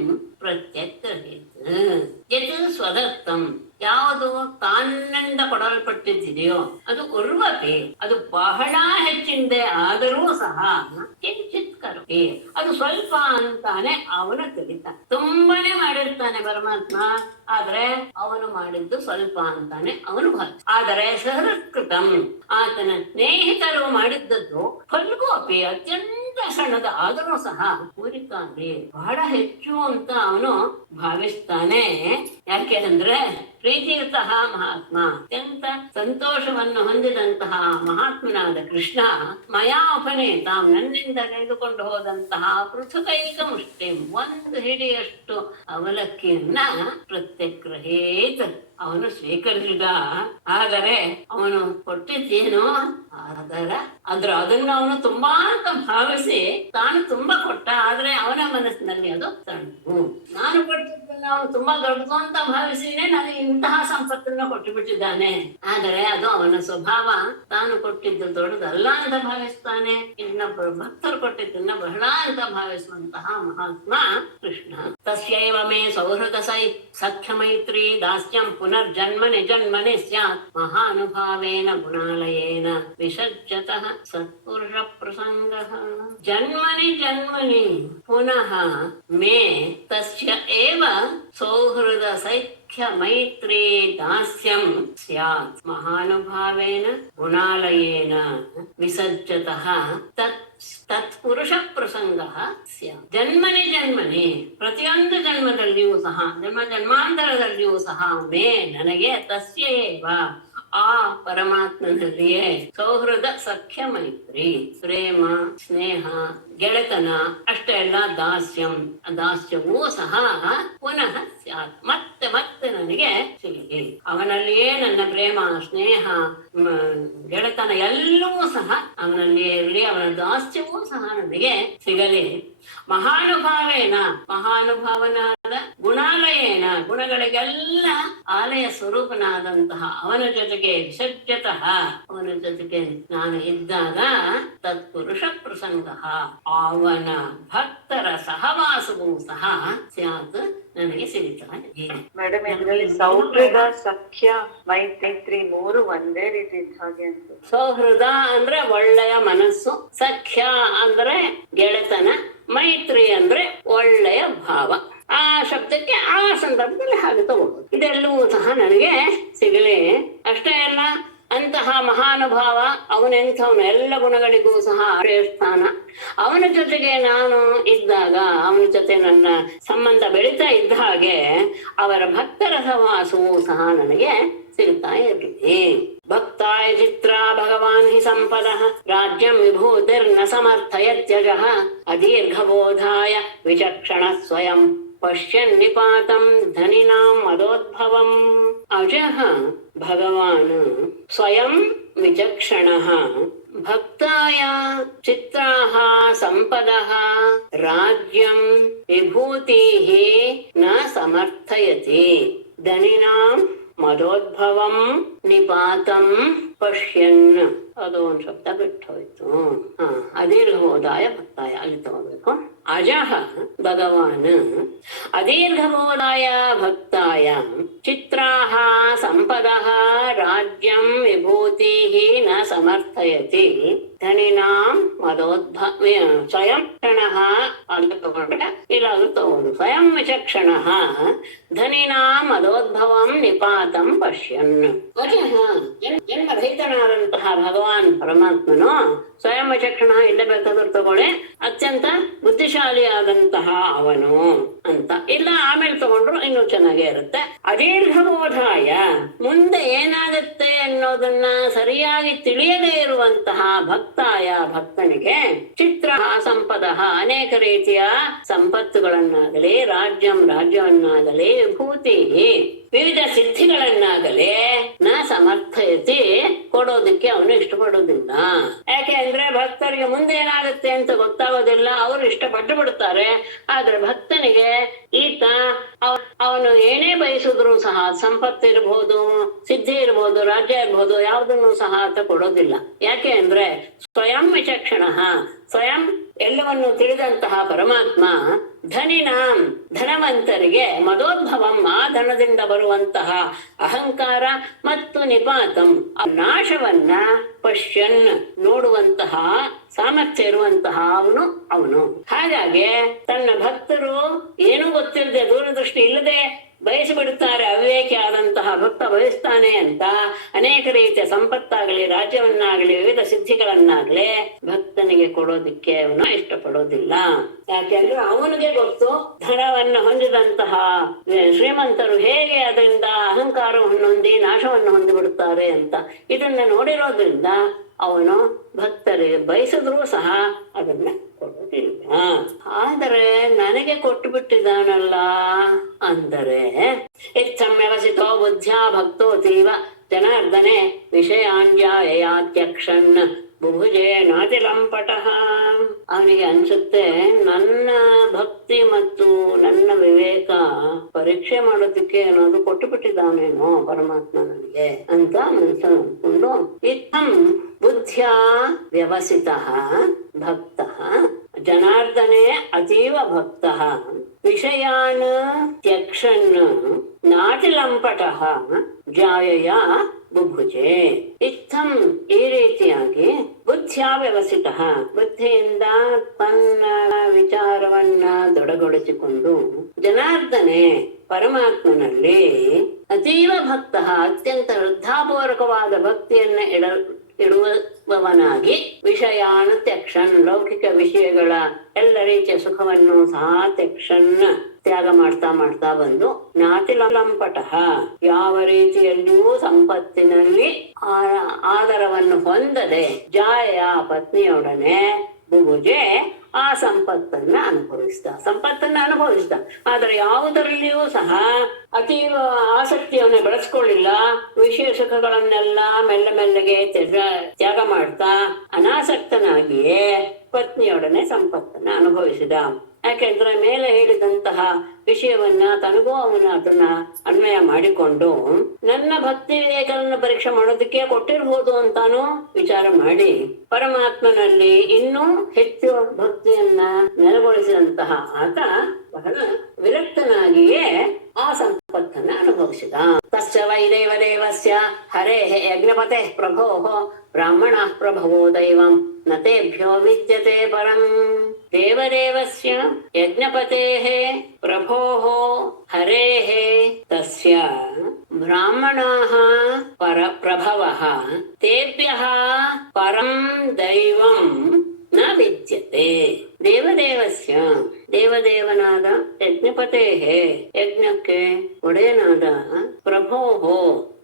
ಪ್ರತ್ಯಗ್ರಹೀತ್ ಯತ್ ಸ್ವದತ್ತಂ ಯಾವುದು ತಾನಿಂದ ಕೊಡಲ್ಪಟ್ಟಿದೆಯೋ ಅದು ಉರ್ವಪಿ ಅದು ಬಹಳ ಹೆಚ್ಚಿಂದೆ ಆದರೂ ಸಹ ಕಿಂಚಿತ್ ಕರೋತಿ ಅದು ಸ್ವಲ್ಪ ಅಂತಾನೆ ಅವನು ತಿಳಿತಾನೆ. ತುಂಬಾನೇ ಮಾಡಿರ್ತಾನೆ ಪರಮಾತ್ಮ, ಆದ್ರೆ ಅವನು ಮಾಡಿದ್ದು ಸ್ವಲ್ಪ ಅಂತಾನೆ ಅವನು ಆದರೆ ಸಹೃತ್ಕೃತಂ ಆತನ ಸ್ನೇಹಿತರು ಮಾಡಿದ್ದದ್ದು ಫಲ್ಗು ಅಪಿ ಅತ್ಯಂತ ಸಣ್ಣದ ಆದರೂ ಸಹ ಪೂರಿಕಾಗಿ ಬಹಳ ಹೆಚ್ಚು ಅಂತ ಅವನು ಭಾವಿಸ್ತಾನೆ. ಯಾಕೆ ಅಂದ್ರೆ ಪ್ರೀತಿಯುತಃ ಮಹಾತ್ಮ ಅತ್ಯಂತ ಸಂತೋಷವನ್ನು ಹೊಂದಿದಂತಹ ಮಹಾತ್ಮನಾದ ಕೃಷ್ಣ ಮಯಾ ಉಪನೇತ ನನ್ನಿಂದ ತೆಗೆದುಕೊಂಡು ಹೋದಂತಹ ಪೃಥುಕೈಕ ಮುಷ್ಟಿ ಒಂದು ಹಿಡಿಯಷ್ಟು ಅವಲಕ್ಕಿಯನ್ನ ಪ್ರತ್ಯಗ್ರಹೇತ್ ಅವನು ಸ್ವೀಕರಿಸಿದ. ಆದರೆ ಅವನು ಕೊಟ್ಟಿದ್ದೇನು ಅದನ್ನು ಅವನು ತುಂಬಾ ಅಂತ ಭಾವಿಸಿ ತಾನು ತುಂಬಾ ಕೊಟ್ಟ. ಆದ್ರೆ ಅವನ ಮನಸ್ಸಿನಲ್ಲಿ ಅದು ಸಣ್ಣ. ನಾನು ಕೊಟ್ಟಿದ್ದನ್ನು ಅವನು ತುಂಬಾ ದೊಡ್ಡದು ಅಂತ ಭಾವಿಸಿನೇ ನನಗೆ ಇಂತಹ ಸಂಪತ್ತನ್ನು ಕೊಟ್ಟು ಬಿಟ್ಟಿದ್ದಾನೆ. ಆದರೆ ಅದು ಅವನ ಸ್ವಭಾವ. ತಾನು ಕೊಟ್ಟಿದ್ದು ದೊಡ್ಡದಲ್ಲ ಅಂತ ಭಾವಿಸ್ತಾನೆ, ಇನ್ನೊಬ್ಬರು ಭಕ್ತರು ಕೊಟ್ಟಿದ್ದನ್ನ ಬಹಳ ಅಂತ ಭಾವಿಸುವಂತಹ ಮಹಾತ್ಮ ಕೃಷ್ಣ. ತಸ್ಯೈವ ಮೇ ಸೌಹೃದ ಸಖ್ಯ ಮೈತ್ರಿ ದಾಸ್ಯಂ ಪುನರ್ಜನ್ಮನಿ ಜನ್ಮನಿ ಸ್ಯಾತ್ ಮಹಾನುಭಾವೇನ ಗುಣಾಲಯೇನ ವಿಸರ್ಜತಃ ಸತ್ಪುರುಷ ಪ್ರಸಂಗಃ. ಜನ್ಮನಿ ಜನ್ಮನಿ ಪುನಃ ಮೇ ತಸ್ಯ ಏವ ಸೌಹೃದ ಸಖ್ಯ ಮೈತ್ರಿ ದಾಸ್ಯಂ ಸ್ಯಾತ್ ಮಹಾನುಭಾವೇನ ಗುಣಾಲಯೇನ ವಿಸರ್ಜತಃ ತತ್ಪುರುಷ ಪ್ರಸಂಗ ಜನ್ಮನಿ ಜನ್ಮನಿ ಪ್ರತಿಯೊಂದು ಜನ್ಮದಲ್ಲಿಯೂ ಸಹ ಜನ್ಮಾಂತರದಲ್ಲಿಯೂ ಸಹ ಮೇ ನನಗೆ ತಸ್ಯೇವ ಆ ಪರಮಾತ್ಮನಲ್ಲಿಯೇ ಸೌಹೃದ ಸಖ್ಯ ಮೈತ್ರಿ ಪ್ರೇಮ ಸ್ನೇಹ ಗೆಳೆತನ ಅಷ್ಟೇ ಅಲ್ಲ ದಾಸ್ಯಂ, ದಾಸ್ಯವೂ ಸಹ ಪುನಃ ಸ್ಯಾತ್, ಮತ್ತೆ ಮತ್ತೆ ನನಗೆ ಸಿಗಲಿ. ಅವನಲ್ಲಿಯೇ ನನ್ನ ಪ್ರೇಮ ಸ್ನೇಹ ಗೆಳೆತನ ಎಲ್ಲವೂ ಸಹ ಅವನಲ್ಲಿಯೇ ಇರಲಿ, ಅವನ ದಾಸ್ಯವೂ ಸಹ ನನಗೆ ಸಿಗಲಿ. ಮಹಾನುಭಾವೇನ, ಮಹಾನುಭಾವನಾದ ಗುಣಾಲಯೇನ, ಗುಣಗಳಿಗೆಲ್ಲ ಆಲಯ ಸ್ವರೂಪನಾದಂತಹ ಅವನ ಜೊತೆಗೆ ವಿಸರ್ಜತಃ, ಅವನ ಜೊತೆಗೆ ನಾನು ಇದ್ದಾಗ ತತ್ಪುರುಷ ಪ್ರಸಂಗ, ಅವನ ಭಕ್ತರ ಸಹವಾಸವೂ ಸಹ ಸ್ಯಾತ್, ನನಗೆ ಸಿಗುತ್ತಾ ಇದೆ. ಮೇಡಮ್ ಇದರಲ್ಲಿ ಸೌಹೃದ ಸಖ್ಯ ಮೈತ್ರಿ ಮೂರು ಒಂದೇ ರೀತಿ ಇದ್ದ ಹಾಗೆ ಅಂತ. ಸೌಹೃದ ಅಂದ್ರೆ ಒಳ್ಳೆಯ ಮನಸ್ಸು, ಸಖ್ಯ ಅಂದ್ರೆ ಗೆಳೆತನ, ಮೈತ್ರಿ ಅಂದ್ರೆ ಒಳ್ಳೆಯ ಭಾವ. ಆ ಶಬ್ದಕ್ಕೆ ಆ ಸಂದರ್ಭದಲ್ಲಿ ಹಾಗೆ ತಗೊಳ್ಬೋದು. ಇದೆಲ್ಲವೂ ಸಹ ನನಗೆ ಸಿಗಲಿ. ಅಷ್ಟೇ ಅಲ್ಲ, ಅಂತಹ ಮಹಾನುಭಾವ ಅವನೆಂಥವನು, ಎಲ್ಲ ಗುಣಗಳಿಗೂ ಸಹ ಸ್ಥಾನ. ಅವನ ಜೊತೆಗೆ ನಾನು ಇದ್ದಾಗ, ಅವನ ಜೊತೆ ನನ್ನ ಸಂಬಂಧ ಬೆಳೀತಾ ಇದ್ದ ಹಾಗೆ ಅವರ ಭಕ್ತರ ಸಹವಾಸವೂ ಸಹ ನನಗೆ ಸಿಗ್ತಾ ಇರಲಿ. ಭಕ್ತಾಯ ಚಿತ್ರ ಭಗವಾನ್ ಹಿ ಸಂಪದ ರಾಜ್ಯಂ ವಿಭೂತಿರ್ನ ಸಮರ್ಥಯತ್ಯಜಃ ಅದೀರ್ಘಬೋಧಾಯ ವಿಚಕ್ಷಣ ಸ್ವಯಂ ಪಶ್ಯನ್ ನಿಪಾತಂ ಧನಿನಾಂ ಮದೋದ್ಭವಂ. ಅಜಃ ಭಗವಾನ್ ಸ್ವಯಂ ವಿಚಕ್ಷಣಃ ಭಕ್ತಾಯ ಚಿತ್ರಾಃ ಸಂಪದಃ ರಾಜ್ಯಂ ವಿಭೂತಿಃ ನ ಸಮರ್ಥಯತಿ ಧನಿನಾಂ ಮದೋದ್ಭವಂ ನಿಪಾತಂ ಪಶ್ಯನ್. ಅದು ಒಂದು ಶಬ್ದ ಬಿಟ್ಟು ಹೋಯ್ತು. ಅದೀರ್ಘಬೋಧಾಯ ಭಕ್ತಾಯ ಅಲ್ಲಿ ತಗೋಬೇಕು. ಅಜಃ ಭಗವಾನ್ ಅದೀರ್ಘಬೋಧಾಯ ಭಕ್ತಾಯ ಚಿತ್ರಾಃ ಸಂಪದಃ ರಾಜ್ಯಂ ವಿಭೂತಿಃ ನ ಸಮರ್ಥಯತಿ ಧನಿನಾಂ ಮದೋದ್ಭವ ಸ್ವಯಂ ಕ್ಷಣಃ ಅಂತ ತಗೊಂಡ್ರೆ ಇಲ್ಲಾದ್ರೂ ತಗೊಂಡು ಸ್ವಯಂ ವಿಚಕ್ಷಣಃ ಧನಿನಾಂ ಮದೋದ್ಭವಂ ನಿಪಾತಂ ಪಶ್ಯನ್. ಜನ್ಮರಹಿತನಾದಂತಹ ಭಗವಾನ್ ಪರಮಾತ್ಮನು ಸ್ವಯಂ ವಿಚಕ್ಷಣ, ಇಲ್ಲ ಬೇಕಾದ್ರೂ ತಗೊಳ್ಳಿ, ಅತ್ಯಂತ ಬುದ್ಧಿಶಾಲಿಯಾದಂತಹ ಅವನು ಅಂತ. ಇಲ್ಲ ಆಮೇಲೆ ತಗೊಂಡ್ರು ಇನ್ನೂ ಚೆನ್ನಾಗೇ ಇರುತ್ತೆ. ಅದೀರ್ಘಬೋಧಾಯ, ಮುಂದೆ ಏನಾಗುತ್ತೆ ಅನ್ನೋದನ್ನ ಸರಿಯಾಗಿ ತಿಳಿಯದೇ ಇರುವಂತಹ ಭಕ್ತಾಯ ಭಕ್ತನಿಗೆ ಚಿತ್ರ ಸಂಪದ ಅನೇಕ ರೀತಿಯ ಸಂಪತ್ತುಗಳನ್ನಾಗಲಿ, ರಾಜ್ಯವನ್ನಾಗಲಿ, ವಿಭೂತಿ ವಿವಿಧ ಸಿದ್ಧಿಗಳನ್ನಾಗಲಿ ನ ಸಮರ್ಥಯತಿ ಕೊಡೋದಕ್ಕೆ ಅವನು ಇಷ್ಟಪಡೋದಿಲ್ಲ. ಯಾಕೆ ಅಂದ್ರೆ ಭಕ್ತರಿಗೆ ಮುಂದೆ ಏನಾಗುತ್ತೆ ಅಂತ ಗೊತ್ತಾಗೋದಿಲ್ಲ, ಅವರು ಇಷ್ಟಪಟ್ಟು ಬಿಡ್ತಾರೆ. ಆದ್ರೆ ಭಕ್ತನಿಗೆ ಈತ ಅವನು ಏನೇ ಬಯಸಿದ್ರು ಸಹ, ಸಂಪತ್ತು ಇರಬಹುದು, ಸಿದ್ಧಿ ಇರಬಹುದು, ರಾಜ್ಯ ಇರಬಹುದು, ಯಾವುದನ್ನು ಸಹ ಆತ ಕೊಡೋದಿಲ್ಲ. ಯಾಕೆ ಅಂದ್ರೆ ಸ್ವಯಂ ವಿಚಕ್ಷಣ, ಸ್ವಯಂ ಎಲ್ಲವನ್ನು ತಿಳಿದಂತಹ ಪರಮಾತ್ಮ ಧನಿನಾಂ ಧನವಂತರಿಗೆ ಮದೋದ್ಭವಂ ಆ ಧನದಿಂದ ಬರುವಂತಹ ಅಹಂಕಾರ ಮತ್ತು ನಿಪಾತಂ ನಾಶವನ್ನ ಪಶ್ಯನ್ ನೋಡುವಂತಹ ಸಾಮರ್ಥ್ಯ ಇರುವಂತಹ ಅವನು. ಹಾಗಾಗಿ ತನ್ನ ಭಕ್ತರು ಏನೂ ಗೊತ್ತಿಲ್ಲದೆ, ದೂರದೃಷ್ಟಿ ಇಲ್ಲದೆ ಬಯಸಿಬಿಡುತ್ತಾರೆ. ಅವಿವೇಕಿ ಆದಂತಹ ಭಕ್ತ ಬಯಸ್ತಾನೆ ಅಂತ ಅನೇಕ ರೀತಿಯ ಸಂಪತ್ತಾಗಲಿ, ರಾಜ್ಯವನ್ನಾಗಲಿ, ವಿವಿಧ ಸಿದ್ಧಿಗಳನ್ನಾಗಲಿ ಭಕ್ತನಿಗೆ ಕೊಡೋದಿಕ್ಕೆ ಅವನು ಇಷ್ಟಪಡೋದಿಲ್ಲ. ಯಾಕೆಂದ್ರೆ ಅವನಿಗೆ ಗೊತ್ತು, ಧನವನ್ನು ಹೊಂದಿದಂತಹ ಶ್ರೀಮಂತರು ಹೇಗೆ ಅದರಿಂದ ಅಹಂಕಾರವನ್ನು ಹೊಂದಿ ನಾಶವನ್ನು ಹೊಂದಿಬಿಡುತ್ತಾರೆ ಅಂತ. ಇದನ್ನ ನೋಡಿರೋದ್ರಿಂದ ಅವನು ಭಕ್ತರಿಗೆ ಬಯಸಿದ್ರೂ ಸಹ ಅದನ್ನ ಕೊಡೋದಿಲ್ಲ. ಆದರೆ ನನಗೆ ಕೊಟ್ಟು ಬಿಟ್ಟಿದ್ದಾನಲ್ಲ ಅಂದರೆ ಇತ್ತಂ ವ್ಯವಸಿತೋ ಬುದ್ಧ್ಯಾ ಭಕ್ತೋತೀವ ಜನಾರ್ದನೆ ವಿಷಯಾಂಜಾಯಯಾತ್ಯಕ್ಷನ್ ಬುಭುಜೆ ನಾತಿಲಂಪಟಃ. ಅವನಿಗೆ ಅನ್ಸುತ್ತೆ, ನನ್ನ ಭಕ್ತಿ ಮತ್ತು ನನ್ನ ವಿವೇಕ ಪರೀಕ್ಷೆ ಮಾಡೋದಕ್ಕೆ ಏನಾದ್ರು ಕೊಟ್ಟು ಬಿಟ್ಟಿದ್ದಾನೇನೋ ಪರಮಾತ್ಮ ನನಗೆ ಅಂತ ಮನಸ್ಸು ಅಂದ್ಕೊಂಡು ಇತ್ತಂ ಬುದ್ಧ್ಯಾ ವ್ಯವಸಿತಃ ಭಕ್ತಃ ಜನಾರ್ದನೆ ಅತೀವ ಭಕ್ತಃ ವಿಷಯಾನ್ ತ್ಯಕ್ಷನ್ ನಾಟಿಲಂಪಟಃ ಜಾಯಯ ಬುಭುಜೆ. ಇತ್ತಂ ಈ ರೀತಿಯಾಗಿ ಬುದ್ಧಿಯ ವ್ಯವಸಿತ, ಬುದ್ಧಿಯಿಂದ ತನ್ನ ವಿಚಾರವನ್ನ ದೊಡಗೊಳಿಸಿಕೊಂಡು ಜನಾರ್ದನೆ ಪರಮಾತ್ಮನಲ್ಲಿ ಅತೀವ ಭಕ್ತ ಅತ್ಯಂತ ಶ್ರದ್ಧಾಪೂರ್ವಕವಾದ ಭಕ್ತಿಯನ್ನ ಇಡುವವನಾಗಿ ವಿಷಯಾನ್ ತ್ಯಕ್ಷನ್ ಲೌಕಿಕ ವಿಷಯಗಳ ಎಲ್ಲ ರೀತಿಯ ಸುಖವನ್ನು ಸಹ ತ್ಯಾಗ ಮಾಡ್ತಾ ಬಂದು ನಾತಿಲಂಪಟಃ ಯಾವ ರೀತಿಯಲ್ಲಿಯೂ ಸಂಪತ್ತಿನಲ್ಲಿ ಆದರವನ್ನು ಹೊಂದದೆ ಜಾಯ ಪತ್ನಿಯೊಡನೆ ಬುಭುಜೆ ಆ ಸಂಪತ್ತನ್ನ ಅನುಭವಿಸಿದ ಆದರೆ ಯಾವುದರಲ್ಲಿಯೂ ಸಹ ಅತೀವ ಆಸಕ್ತಿಯನ್ನು ಬೆಳೆಸ್ಕೊಳ್ಳಿಲ್ಲ. ವಿಷಯ ಸುಖಗಳನ್ನೆಲ್ಲ ಮೆಲ್ಲಗೆ ತ್ಯಾಗ ಮಾಡ್ತಾ ಅನಾಸಕ್ತನಾಗಿಯೇ ಪತ್ನಿಯೊಡನೆ ಸಂಪತ್ತನ್ನ ಅನುಭವಿಸಿದ. ಯಾಕೆಂದ್ರೆ ಮೇಲೆ ಹೇಳಿದಂತಹ ವಿಷಯವನ್ನ ತನಗೂ ಅವನು ಅದನ್ನ ಅನ್ವಯ ಮಾಡಿಕೊಂಡು ನನ್ನ ಭಕ್ತಿ ವಿವೇಕವನ್ನು ಪರೀಕ್ಷೆ ಮಾಡೋದಕ್ಕೆ ಕೊಟ್ಟಿರ್ಬೋದು ಅಂತಾನು ವಿಚಾರ ಮಾಡಿ ಪರಮಾತ್ಮನಲ್ಲಿ ಇನ್ನೂ ಹೆಚ್ಚು ಭಕ್ತಿಯನ್ನ ನೆಲೆಗೊಳಿಸಿದಂತಹ ಆತ ಬಹಳ ವಿರಕ್ತನಾಗಿಯೇ ಆ ಸಂಪತ್ತನ್ನ ಅನುಭವಿಸಿದ. ತಸ್ಯ ವೈದೇವದೇವಸ್ಯ ಹರೇ ಯಜ್ಞಪತೆ ಪ್ರಭೋ ಬ್ರಾಹ್ಮಣ ಪ್ರಭವೋ ದೈವಂ ನತೇಭ್ಯೋ ವಿದ್ಯತೆ ಪರಂ. ದೇವದೇವಸ್ಯ ಯಜ್ಞಪತೇಃ ಪ್ರಭೋಃ ಹರೇಃ ತಸ್ಯ ಬ್ರಾಹ್ಮಣಾಃ ಪ್ರಭವಃ ತೇಭ್ಯಃ ಪರಂ ದೈವಂ ನ ವಿದ್ಯತೆ. ದೇವದೇವಸ್ಯ ದೇವದೇವನಾದ ಯಜ್ಞಪತೇಃ ಯಜ್ಞಕ್ಕೆ ಒಡೆಯನಾದ ಪ್ರಭೋಹೋ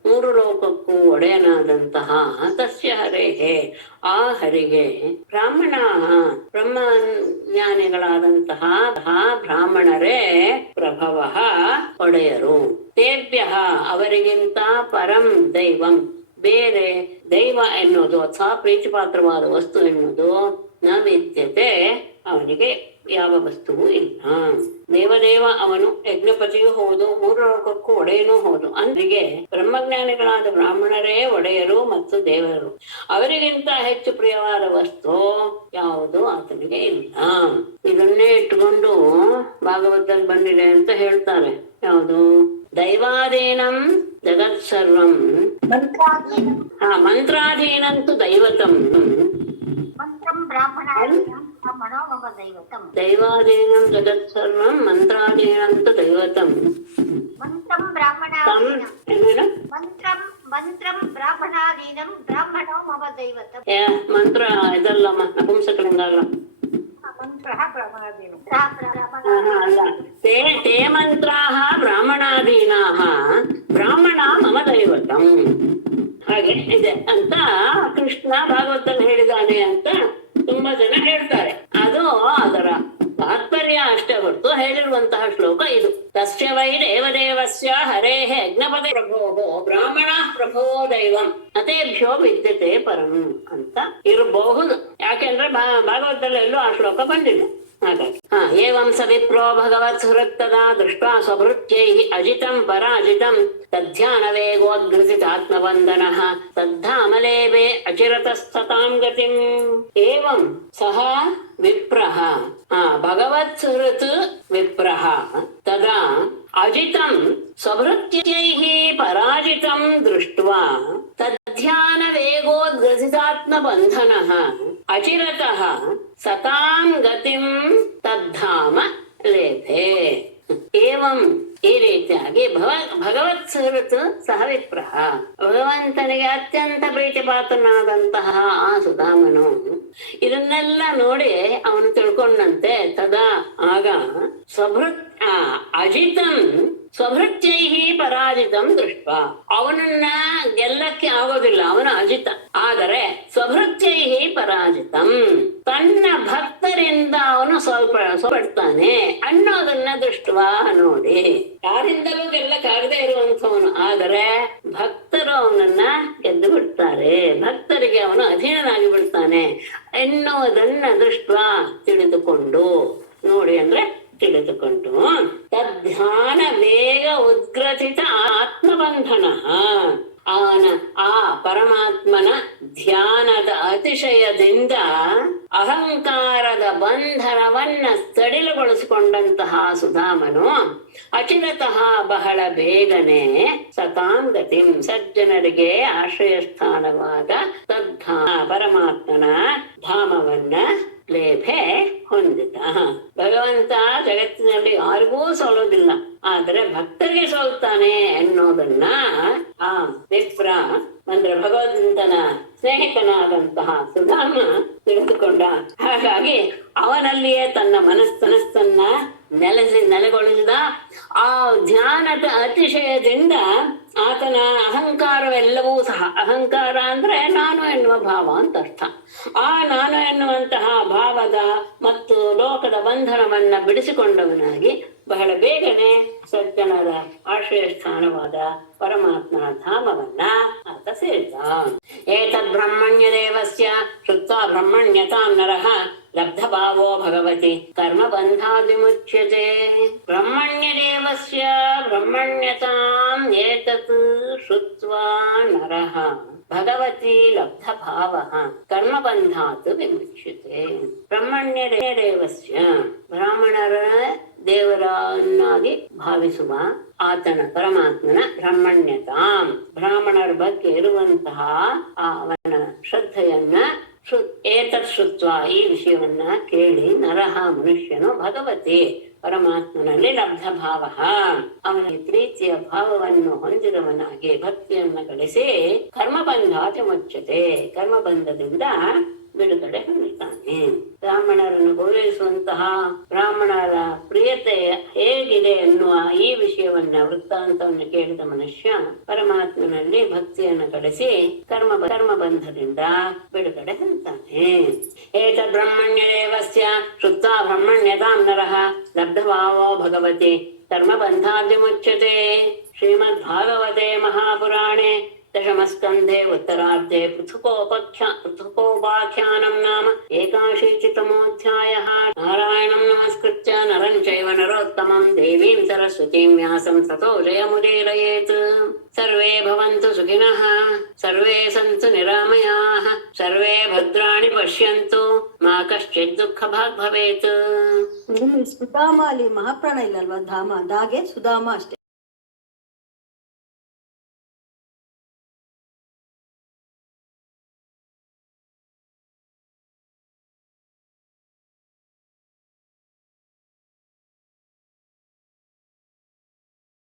ಮೂರು ಲೋಕಕ್ಕೂ ಒಡೆಯನಾದಂತಹ ತಸ್ಯ ಹರೇಹೇ ಆ ಹರಿಗೆ ಬ್ರಾಹ್ಮಣ ಬ್ರಹ್ಮಜ್ಞಾನಿಗಳಾದಂತಹ ಬ್ರಾಹ್ಮಣರೇ ಪ್ರಭವ ಒಡೆಯರು. ತೇಭ್ಯ ಅವರಿಗಿಂತ ಪರಂ ದೈವಂ ಬೇರೆ ದೈವ ಎನ್ನುವುದು ಅಥವಾ ಪ್ರೀತಿಪಾತ್ರವಾದ ವಸ್ತು ಎನ್ನುವುದು ನ ವಿದ್ಯತೆ ಅವನಿಗೆ ಯಾವ ವಸ್ತುವು ಇಲ್ಲ. ದೇವದೇವ ಅವನು ಯಜ್ಞಪತಿಯೂ ಹೌದು, ಮೂರು ಲೋಕಕ್ಕೂ ಒಡೆಯನೂ ಹೌದು. ಅಂದ್ರಿಗೆ ಬ್ರಹ್ಮಜ್ಞಾನಿಗಳಾದ ಬ್ರಾಹ್ಮಣರೇ ಒಡೆಯರು ಮತ್ತು ದೇವರು. ಅವರಿಗಿಂತ ಹೆಚ್ಚು ಪ್ರಿಯವಾದ ವಸ್ತು ಯಾವುದು ಆತನಿಗೆ ಇಲ್ಲ. ಇದನ್ನೇ ಇಟ್ಟುಕೊಂಡು ಭಾಗವತದಲ್ಲಿ ಬಂದಿದೆ ಅಂತ ಹೇಳ್ತಾರೆ. ಯಾವುದು? ದೈವಾಧೀನಂ ಜಗತ್ ಸರ್ವಂ ಮಂತ್ರಾಧೀನಂತು ದೈವತಂ ದೈವಾಧೀನಂ ಜಗತ್ ಸರ್ವಂ ಮಂತ್ರಾಧೀನಂತು ದೈವತಂ ಮಂತ್ರ ಇದಲ್ಲಮ್ಮ ನಪುಂಸಕಲಿಂಗ ಅಲ್ಲ. ಅಲ್ಲ ತೇ ಮಂತ್ರಾಃ ಬ್ರಾಹ್ಮಣಾಧೀನಾಃ ಬ್ರಾಹ್ಮಣ ಮಮ ದೈವತಂ. ಹಾಗೆ ಇದೆ ಅಂತ ಕೃಷ್ಣ ಭಾಗವತದಲ್ಲಿ ಹೇಳಿದಾನೆ ಅಂತ ತುಂಬಾ ಜನ ಹೇಳ್ತಾರೆ. ಅದು ಅದರ ತಾತ್ಪರ್ಯ ಅಷ್ಟೇ ಹೊರತು ಹೇಳಿರುವಂತಹ ಶ್ಲೋಕ ಇದು. ತಸ್ಯ ವೈ ದೇವದೇವಸ್ಯ ಹರೇಃ ಯಜ್ಞಪತಿ ಪ್ರಭೋ ಬ್ರಾಹ್ಮಣ ಪ್ರಭೋ ದೈವಂ ಅತೇಭ್ಯೋ ವಿದ್ಯತೆ ಪರಂ ಅಂತ ಇರಬಹುದು. ಯಾಕೆಂದ್ರೆ ಭಾಗವತದಲ್ಲಿ ಎಲ್ಲೂ ಆ ಶ್ಲೋಕ ಬಂದಿಲ್ಲ. ಹಾಗಾಗಿ ಏವಂ ಸ ವಿಪ್ರೋ ಭಗವತ್ ಹೃತ್ತದಾ ದೃಷ್ಟ್ವಾ ಸ್ವಭೃತ್ಯೈಃ ಅಜಿತಂ ಪರಾಜಿತಂ ತದ್ಧ್ಯಾನ ವೇಗೋದ್ಘೃತಿತಾತ್ಮಬಂಧನಃ ತದ್ಧಾಮಲೇಭೆ ಅಚಿರತಸ್ತತಾಂ ಗತಿಂ. ಏವಂ ಸಹ ವಿಪ್ರಃ ಭಗವತ್ ಹೃತ್ ವಿಪ್ರಃ ತದಾ ಅಜಿತಂ ಸ್ವಭೃತ್ಯೈಃ ಪರಾಜಿತಂ ದೃಷ್ಟ್ವಾ ತದ್ಧ್ಯಾನ ವೇಗೋದ್ಘೃತಿತಾತ್ಮಬಂಧನಃ ಅಚಿರತಃ ಸತಾಂ ಗತಿಂ ತದ್ಧಾಮ ಲೇಭೆ. ಏವಂ ಈ ರೀತಿಯಾಗಿ ಭಗವತ್ ಸುಹೃತ್ ಸಹ ವಿಪ್ರಃ ಭಗವಂತನಿಗೆ ಅತ್ಯಂತ ಪ್ರೀತಿಪಾತ್ರನಾದಂತಹ ಆ ಸುಧಾಮನು ಇದನ್ನೆಲ್ಲ ನೋಡಿ ಅವನು ತಿಳ್ಕೊಂಡಂತೆ ತದಾ ಆಗ ಅಜಿತಂ ಸ್ವಭೃತ್ಯೈಃ ಪರಾಜಿತಂ ದೃಷ್ಟ ಅವನನ್ನ ಗೆಲ್ಲಕ್ಕೆ ಆಗೋದಿಲ್ಲ, ಅವನು ಅಜಿತ. ಆದರೆ ಸ್ವಭೃತ್ಯೈಃ ಪರಾಜಿತಂ ತನ್ನ ಭಕ್ತರಿಂದ ಅವನು ಸೋಲ್ಪಡ್ತಾನೆ ಅನ್ನೋದನ್ನ ದೃಷ್ಟವಾ ನೋಡಿ. ಯಾರಿಂದಲೂ ಗೆಲ್ಲಕ್ಕಾಗದೆ ಇರುವಂತವನು, ಆದರೆ ಭಕ್ತರು ಅವನನ್ನ ಗೆದ್ದು ಬಿಡ್ತಾರೆ, ಭಕ್ತರಿಗೆ ಅವನು ಅಧೀನನಾಗಿ ಬಿಡ್ತಾನೆ ಎನ್ನುವುದನ್ನ ದೃಷ್ಟವಾ ತಿಳಿದುಕೊಂಡು ನೋಡಿ ಅಂದ್ರೆ ತಿಳಿದುಕೊಂಡು ತದ್ಧ್ಯಾನ ವೇಗ ಉದ್ಗ್ರಥಿತ ಆತ್ಮಬಂಧನ ಆ ಪರಮಾತ್ಮನ ಧ್ಯಾನದ ಅತಿಶಯದಿಂದ ಅಹಂಕಾರದ ಬಂಧನವನ್ನ ಸಡಿಲಗೊಳಿಸಿಕೊಂಡಂತಹ ಸುಧಾಮನು ಅಚಿರತಃ ಬಹಳ ಬೇಗನೆ ಸತಾಂಗತಿಂ ಸಜ್ಜನರಿಗೆ ಆಶ್ರಯ ಸ್ಥಾನವಾದ ಪರಮಾತ್ಮನ ಧಾಮವನ್ನ ಲೇಭೆ ಹೊಂದಿದ. ಭಗವಂತ ಜಗತ್ತಿನಲ್ಲಿ ಯಾರಿಗೂ ಸೋಲೋದಿಲ್ಲ, ಆದರೆ ಭಕ್ತರಿಗೆ ಸೋಲ್ತಾನೆ ಎನ್ನೋದನ್ನ ಆ ವಿಪ್ರ ಅಂದ್ರೆ ಭಗವಂತನ ಸ್ನೇಹಿತನ ಹಾಗಾಗಿ ಅವನಲ್ಲಿಯೇ ತನ್ನ ಮನಸ್ಸನ್ನ ನೆಲೆಗೊಳಿಸಿದ. ಆ ಧ್ಯಾನದ ಅತಿಶಯದಿಂದ ಆತನ ಅಹಂಕಾರವೆಲ್ಲವೂ ಸಹ, ಅಹಂಕಾರ ಅಂದ್ರೆ ನಾನು ಎನ್ನುವ ಭಾವ ಅಂತ ಅರ್ಥ. ಆ ನಾನು ಎನ್ನುವಂತಹ ಭಾವದ ಮತ್ತು ಲೋಕದ ಬಂಧನವನ್ನ ಬಿಡಿಸಿಕೊಂಡವನಾಗಿ ಬಹಳ ಬೇಗನೆ ಸಜ್ಜನರ ಆಶ್ರಯ ಸ್ಥಾನವಾದ ಪರಮಾತ್ಮನ ಧಾಮವನ್ನ ಆತ ಸೇರಿದ. ಏತದ್ ಬ್ರಹ್ಮಣ್ಯ ದೇವಸ್ಯ ಶ್ರುತ್ವಾ ಬ್ರಹ್ಮಣ್ಯತಾಂ ನರಃ ಲಬ್ಧ ಭಾವೋ ಭಗವತಿ ಕರ್ಮ ಬಂಧಾದ್ ವಿಮುಚ್ಯತೆ. ಬ್ರಹ್ಮಣ್ಯ ದೇವಸ್ಯ ಬ್ರಹ್ಮಣ್ಯತಾಂ ಏತತ್ ಶ್ರುತ್ವಾ ನರಃ ಭಗವತಿ ಲಬ್ಧ ಭಾವಃ ಕರ್ಮ ಬಂಧಾತ್ ವಿಮುಚ್ಯತೆ. ಬ್ರಹ್ಮಣ್ಯ ದೇವಸ್ಯ ಬ್ರಾಹ್ಮಣರ ದೇವರನ್ನಾಗಿ ಭಾವಿಸುವ ಆತನ ಪರಮಾತ್ಮನ ಬ್ರಹ್ಮಣ್ಯತಾಂ ಬ್ರಾಹ್ಮಣರ ಬಗ್ಗೆ ಇರುವಂತಹ ಅವನ ಶ್ರದ್ಧೆಯನ್ನ ಏತತ್ ಶ್ರುತ್ವ ಈ ವಿಷಯವನ್ನ ಕೇಳಿ ನರಹ ಮನುಷ್ಯನು ಭಗವತಿ ಪರಮಾತ್ಮನಲ್ಲಿ ಲಬ್ಧ ಭಾವ ಅವನ ಪ್ರೀತಿಯ ಭಾವವನ್ನು ಹೊಂದಿದವನಾಗಿ ಭಕ್ತಿಯನ್ನು ಗಳಿಸಿ ಕರ್ಮಬಂಧಾತಿ ಮುಚ್ಚತೆ ಕರ್ಮಬಂಧದಿಂದ ಬಿಡುಗಡೆ ಹೊಂದುತ್ತಾನೆ. ಬ್ರಾಹ್ಮಣರನ್ನು ಗೌರವಿಸುವಂತಹ ಬ್ರಾಹ್ಮಣರ ಪ್ರಿಯತೆ ಹೇಗಿದೆ ಎನ್ನುವ ಈ ವಿಷಯವನ್ನ ವೃತ್ತಾಂತವನ್ನು ಕೇಳಿದ ಮನುಷ್ಯ ಪರಮಾತ್ಮನಲ್ಲಿ ಭಕ್ತಿಯನ್ನು ಗಳಿಸಿ ಕರ್ಮಬಂಧದಿಂದ ಬಿಡುಗಡೆ ಹೊಂದುತ್ತಾನೆ. ಏತದ್ ಬ್ರಹ್ಮಣ್ಯ ದೇವಸ್ಯ ಶ್ರುತ್ವಾ ಬ್ರಹ್ಮಣ್ಯತಾಂ ನರಃ ಲಬ್ಧಭಾವೋ ಭಗವತಿ ಕರ್ಮಬಂಧಾದ್ ವಿಮುಚ್ಯತೆ. ಶ್ರೀಮದ್ ಭಾಗವತೆ ಮಹಾಪುರಾಣೆ दशमस्कन्धे उत्तरार्धे पृथुकोपाख्यानं नाम 81तमोऽध्यायः. नारायणं नमस्कृत्य नरं चैव नरोत्तमं देवीं सरस्वतीं व्यासं ततो जयमुदीरयेत्. सर्वे भवन्तु सुखिनः, सर्वे सन्तु निरामयाः, सर्वे भद्राणि पश्यन्तु, मा कश्चित् दुःखभाग् भवेत्. ಸುಧಾಮ ಅಲ್ಲಿ ಮಹಾಪ್ರಾಣ ಇಲ್ಲಲ್ವಾ? ಧಾಮ ದಾಗೆ ಸುಧಾಮ ಅಷ್ಟೇ.